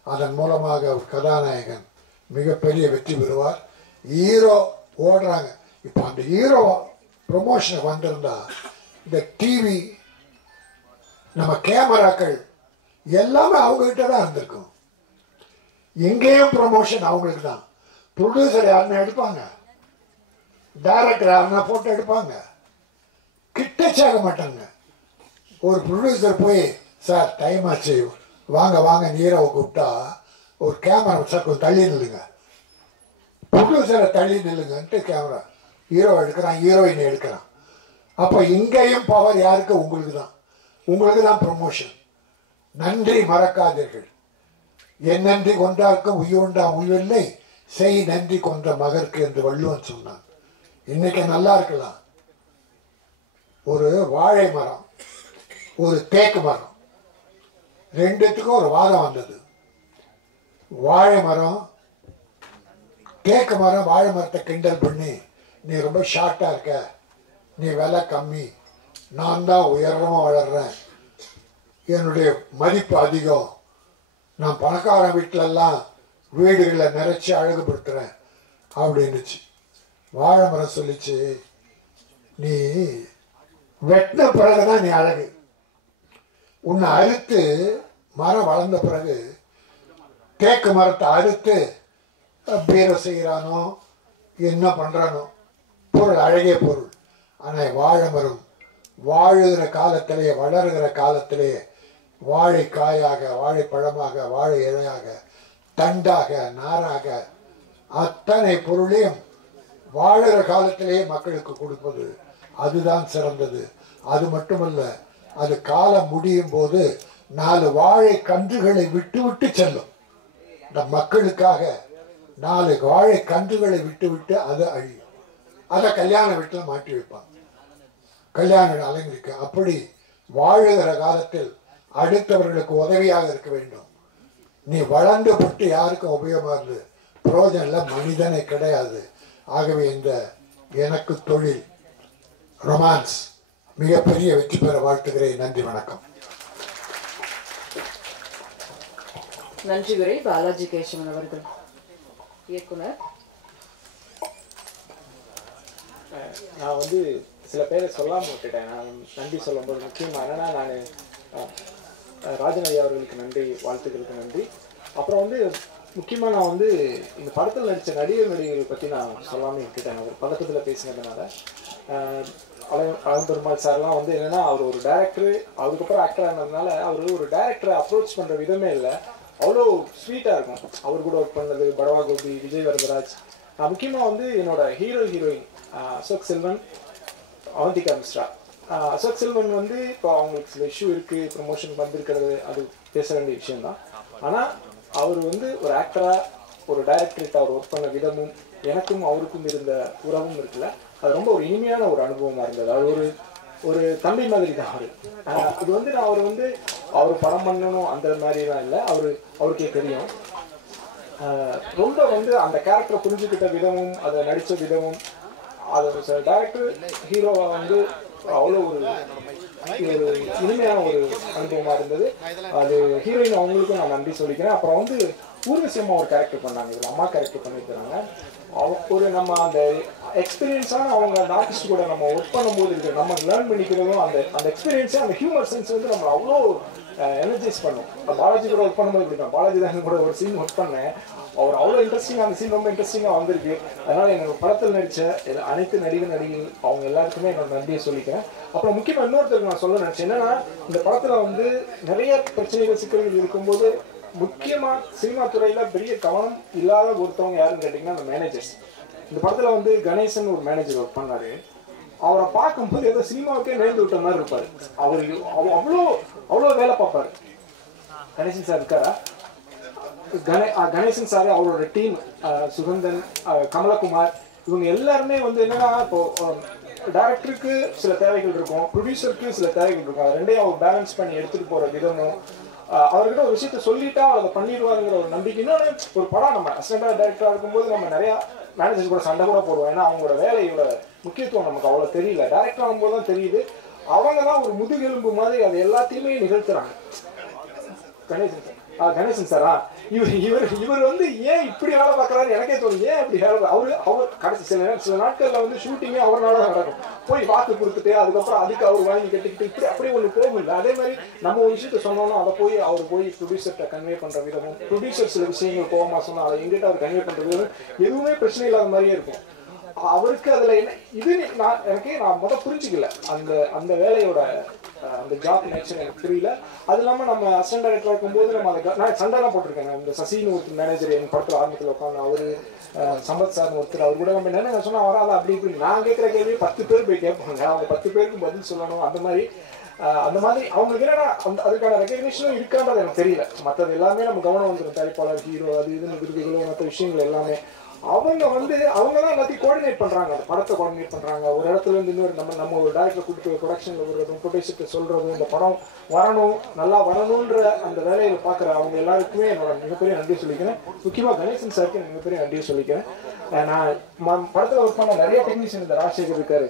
அதன் மூலமாக ஒரு கதாநாயகன் மிகப்பெரிய வெற்றி பெறுவார். ஹீரோ ஓடுறாங்க. இப்போ அந்த ஹீரோ ப்ரொமோஷனுக்கு வந்திருந்தா இந்த டிவி, நம்ம கேமராக்கள் எல்லாமே அவங்ககிட்ட தான் இருந்திருக்கும். எங்கேயும் ப்ரொமோஷன் அவங்களுக்கு தான். ப்ரொடியூசர் யாருன்னா எடுப்பாங்க, டைரக்டர் யாருன்னா ஃபோட்டோ எடுப்பாங்க, கிட்டச்சாக மாட்டாங்க. ஒரு ப்ரொடியூசர் போய் சார் டைம் ஆச்சு வாங்க வாங்க ஹீரோவை கூப்பிட்டா ஒரு கேமரா சார் கொஞ்சம் தள்ளி நில்லுங்க, ப்ரொடியூசரை தள்ளி நில்லுங்கன்ட்டு கேமரா ஹீரோ எடுக்கிறான், ஹீரோயினை எடுக்கிறான். அப்போ இங்கேயும் பவர் யாருக்கு? உங்களுக்கு தான். உங்களுக்கு தான் ப்ரொமோஷன். நன்றி மறக்காதீர்கள். என் நன்றி கொண்டார்க்கும் உய்யுண்டா உய்வில்லை, செய் நன்றி கொன்ற மகற்கு என்று வள்ளுவன் சொன்னான். இன்னைக்கு நல்லா இருக்கலாம். ஒரு வாழை மரம், ஒரு தேக்கு மரம், ரெண்டுத்துக்கும் ஒரு வாதம் வந்தது. வாழை மரம் தேக்கு மரம் வாழை மரத்தை கிண்டல் பண்ணி, நீ ரொம்ப ஷார்ட்டாக இருக்க, நீ விலை கம்மி, நான் தான் உயரமாக வளர்றேன், என்னுடைய மதிப்பு அதிகம், நான் பணக்காரன் வீட்டிலெல்லாம் வீடுகளை நிறைச்சி அழகுபடுத்துகிறேன் அப்படின்னுச்சு. வாழை மரம் சொல்லிச்சு, நீ வெட்டின பிறகுதான் நீ அழகு. உன்னை அறுத்து மரம் வளர்ந்த பிறகு தேக்கு மரத்தை அறுத்து பீரோ செய்கிறானோ என்ன பண்ணுறானோ, பொருள் அழகிய பொருள். ஆனால் வாழை மரம் வாழுகிற காலத்திலேயே, வளர்கிற காலத்திலேயே வாழைக்காயாக, வாழைப்பழமாக, வாழை இலையாக, தண்டாக, நாராக, அத்தனை பொருளையும் வாழுகிற காலத்திலேயே மக்களுக்கு கொடுப்பது அதுதான் சிறந்தது. அது மட்டுமல்ல, அது காலம் முடியும் போது 4 வாழை கன்றுகளை விட்டு விட்டு செல்லும். இந்த மக்களுக்காக 4 வாழை கன்றுகளை விட்டு விட்டு அது அழியும். அதை கல்யாண வீட்டில் மாட்டி வைப்பாங்க, கல்யாண அலங்கரிக்க. அப்படி வாழுகிற காலத்தில் அடுத்தவர்களுக்கு உதவியாக இருக்க வேண்டும். நீ வளர்ந்து பட்டு யாருக்கும் உபயோகமாக இருந்து புரோஜனம் இல்லை, மனிதனை கிடையாது. ஆகவே இந்த எனக்கு தொழில் ரொமான்ஸ் மிகப்பெரிய வெற்றி பெற வாழ்த்துகிறேன். நன்றி, வணக்கம். நன்றி உரை பாலாஜி கேசவன் அவர்கள். இயக்குனர், நான் வந்து சில பேரை சொல்லாமல் விட்டுட்டேன். நான் நன்றி சொல்லும்போது முக்கியமாக என்னன்னா, நான் ராஜன் ஐயா அவர்களுக்கு நன்றி, வாழ்த்துக்களுக்கு நன்றி. அப்புறம் வந்து முக்கியமாக நான் வந்து இந்த படத்தில் நடித்த நடிகர்கள் பற்றி நான் சொல்லாமல் விட்டுட்டேன். அவர் பதட்டத்தில் பேசினதுனால. அலம்பெருமாள் சார்லாம் வந்து என்னென்னா, அவர் ஒரு டேரக்டரு, அதுக்கப்புறம் ஆக்டர் ஆனதுனால அவர் ஒரு டேரக்டரை அப்ரோச் பண்ணுற விதமே இல்லை, அவ்வளோ ஸ்வீட்டாக இருக்கும். அவர் கூட ஒர்க் பண்ணது படவா கோபி, விஜய் வரதராஜ். முக்கியமாக வந்து என்னோட ஹீரோயின் அசோக் செல்வன், அவந்திகா மிஸ்ரா. அசோக் செல்வன் வந்து இப்போ அவங்களுக்கு சில இஷ்யூ இருக்குது, ப்ரமோஷன் வந்திருக்கிறது, அது பேச வேண்டிய விஷயம்தான். ஆனால் அவர் வந்து ஒரு ஆக்டராக, ஒரு டைரக்டர்கிட்ட அவர் ஒர்க் பண்ண விதமும் எனக்கும் அவருக்கும் இருந்த உறவும் இருக்குல்ல, அது ரொம்ப ஒரு இனிமையான ஒரு அனுபவமாக இருந்தது. அது ஒரு தம்பி மாதிரி தான் அவர். இது வந்து நான் அவர் படம் பண்ணணும் அந்த மாதிரிலாம் இல்லை, அவருக்கே தெரியும். ரொம்ப அந்த கேரக்டரை புரிஞ்சுக்கிட்ட விதமும் அதை நடித்த விதமும் அது டைரக்டர் ஹீரோவை அவ்வளோ ஒரு இனிமையான ஒரு அனுபவமாக இருந்தது. அது ஹீரோயின் அவங்களுக்கும் நான் நன்றி சொல்லிக்கிறேன். அப்புறம் ஊர்வசியமாக ஒரு கேரக்டர் பண்ணாங்க, இதில் அம்மா கேரக்டர் பண்ணியிருக்கிறாங்க. ஒரு நம்ம அந்த எக்ஸ்பீரியன்ஸான அவங்க அந்த ஆர்டிஸ்ட் கூட நம்ம ஒர்க் பண்ணும்போது இருக்கிற நம்ம லேர்ன் பண்ணிக்கிறதும் அந்த எக்ஸ்பீரியன்ஸே அந்த ஹியூமர் சென்ஸ் நம்ம அவ்வளோ எனர்ஜைஸ் பண்ணும். பாலாஜி கூட ஒர்க் பண்ணும்போது இப்படி தான், பாலாஜி தான் கூட ஒரு சீன் ஒர்க் பண்ணேன், அவர் அவ்வளோ இன்ட்ரெஸ்டிங்காக அந்த சீன் ரொம்ப இன்ட்ரெஸ்டிங்காக வந்திருக்கு. அதனால் எனக்கு படத்தில் நடித்த அனைத்து நடிகர்கள் அவங்க எல்லாருக்குமே என்னோட நன்றியை சொல்லிக்கிறேன். அப்புறம் முக்கியமாக இன்னொருத்தருக்கு நான் சொல்ல நினச்சேன், என்னன்னா இந்த படத்தில் நிறைய பிரச்சனைகள் சிக்கல்கள் இருக்கும்போது முக்கியமாக சினிமா துறையில் பெரிய கவனம் இல்லாத ஒருத்தவங்க யாருன்னு கேட்டிங்கன்னா அந்த மேனேஜர்ஸ். இந்த படத்தில் கணேசன் ஒரு மேனேஜர் ஒர்க் பண்ணார். அவரை பார்க்கும்போது ஏதோ சினிமாவுக்கே நேர்ந்து விட்ட மாதிரி இருப்பார். அவர் அவ்வளோ வேலை பார்ப்பார். கணேசன் சார் இருக்காரா? கணேசன் சார், அவரோட டீம், சுகந்தன், கமலகுமார், இவங்க எல்லாருமே என்னன்னா இப்போ டைரக்டருக்கு சில தேவைகள் இருக்கும், ப்ரொடியூசருக்கு சில தேவைகள் இருக்கும். அது ரெண்டையும் அவர் பேலன்ஸ் பண்ணி எடுத்துகிட்டு போகிற விதமும், அவர்கிட்ட ஒரு விஷயத்த சொல்லிட்டா அதை பண்ணிடுவாருங்கிற ஒரு நம்பிக்கை. இன்னொன்று, ஒரு படம் நம்ம அசிஸ்டன்ட் டைரக்டராக இருக்கும்போது நம்ம நிறையா மேனேஜர் கூட சண்டை கூட போடுவோம். ஏன்னா அவங்களோட வேலையோட முக்கியத்துவம் நமக்கு அவ்வளோ தெரியல. டைரக்டர் ஆகும்போது தான் தெரியுது. அவங்க தான் ஒரு முதுகெலும்பு மாதிரி அதை எல்லாத்தையுமே நிகழ்த்துறாங்க. கணேசன் சாரா, இவர் ஏன் இப்படி வேலை பார்க்குறாரு எனக்கே தோணும். ஏன் இப்படி வேலை அவர் கடைசி சில நாட்களில் ஷூட்டிங்கே அவரால் தான் நடக்கும். போய் வாக்கு கொடுத்துட்டு அதுக்கப்புறம் அதுக்கு அவர் வாங்கி கட்டிக்கிட்டு இப்படி அப்படியே ஒன்று போகல. அதே மாதிரி நம்ம ஒரு விஷயத்த சொன்னோம்னா அதை அவர் போய் ப்ரொடியூசர்கிட்ட கன்வே பண்ணுற விதமும், ப்ரொடியூசர் சில விஷயங்கள் கோவமாக சொன்னால் அதை எங்கிட்ட அவர் கன்வே பண்ணுற விதமும் எதுவுமே பிரச்சனை இல்லாத மாதிரியே இருக்கும். அவருக்கு அதில் என்ன இது நான் புரிஞ்சுக்கல. அந்த வேலையோட அந்த ஜாப் நேச்சர் எனக்கு புரியல. அது இல்லாமல் நம்ம அசிஸ்டன்ட் டைரக்டர் இருக்கும்போது நான் சண்டைலாம் போட்டிருக்கேன். இந்த சசின்னு ஒருத்தர் மேனேஜர் என் படத்தில் ஆரம்பத்தில் உட்காந்து, அவர் சம்பத் சார்னு ஒருத்தர், அவர் கூட நம்ம என்ன சொன்னால் வராது அப்படி இப்படி நான் கேட்குற கேள்வி 10 பேர் போய் கேட்பாங்க. அவங்க 10 பேருக்கு பதில் சொல்லணும். அந்த மாதிரி அவங்களுக்கு என்னன்னா அதுக்கான ரெகக்னிஷனும் இருக்கான்றது எனக்கு தெரியல. மற்றது எல்லாமே நம்ம கவனம் வந்துடும், தயாரிப்பாளர், ஹீரோ, அது இதுன்னு விருதுகளோ மற்ற விஷயங்கள் எல்லாமே அவங்க தான் எல்லாத்தையும் கோஆர்டினேட் பண்ணுறாங்க. அந்த படத்தை கோஆர்டினேட் பண்ணுறாங்க. ஒரு இடத்துல இன்னொரு நம்ம ஒரு டேரக்டர் கூப்பிட்டு ப்ரொடக்ஷனில் வருவதும், ப்ரொடியூசர்கிட்ட சொல்கிறதும், இந்த படம் வரணும், நல்லா வரணுன்ற அந்த வேலையில் பார்க்குற அவங்க எல்லாருக்குமே என்னோட மிகப்பெரிய நன்றி சொல்லிக்கிறேன். முக்கியமாக கணேசன் சாருக்கு மிகப்பெரிய நன்றி சொல்லிக்கிறேன். நான் படத்தில் ஒர்க் பண்ண நிறைய டெக்னீஷியன், இந்த ராஜசேகர் இருக்காரு,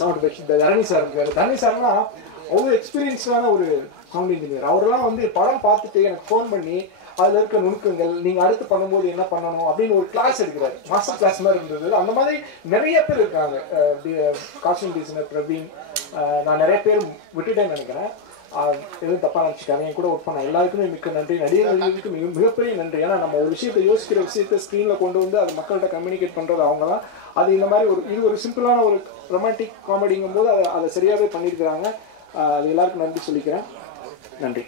சவுண்ட் பெக்ஷன், இந்த தரணி சார் இருக்காரு. தரணி சார்னா அவ்வளோ எக்ஸ்பீரியன்ஸான ஒரு சவுண்ட் இன்ஜினியர். அவரெல்லாம் படம் பார்த்துட்டு எனக்கு ஃபோன் பண்ணி அதில் இருக்க நுணுக்கங்கள், நீங்கள் அடுத்து பண்ணும்போது என்ன பண்ணணும் அப்படின்னு ஒரு கிளாஸ் எடுக்கிறாரு. மாஸ்டர் கிளாஸ் மாதிரி இருந்தது. அந்த மாதிரி நிறைய பேர் இருக்காங்க. காஸ்டியூம் டிசைனர் பிரவீன், நான் நிறைய பேர் விட்டுட்டேன்னு நினைக்கிறேன். எதுவும் தப்பாக நினச்சிக்காங்க. என் கூட ஒர்க் பண்ண எல்லாருக்குமே மிக்க நன்றி. நடிகர்களுக்கு மிகப்பெரிய நன்றி. ஏன்னா நம்ம ஒரு விஷயத்தை யோசிக்கிற விஷயத்தை ஸ்க்ரீனில் கொண்டு அது மக்கள்கிட்ட கம்யூனிகேட் பண்ணுறது அவங்க தான். அது இந்த மாதிரி இது ஒரு சிம்பிளான ஒரு ரொமான்டிக் காமெடிங்கும் போது அதை சரியாகவே பண்ணியிருக்கிறாங்க. அது எல்லாருக்கும் நன்றி சொல்லிக்கிறேன். நன்றி.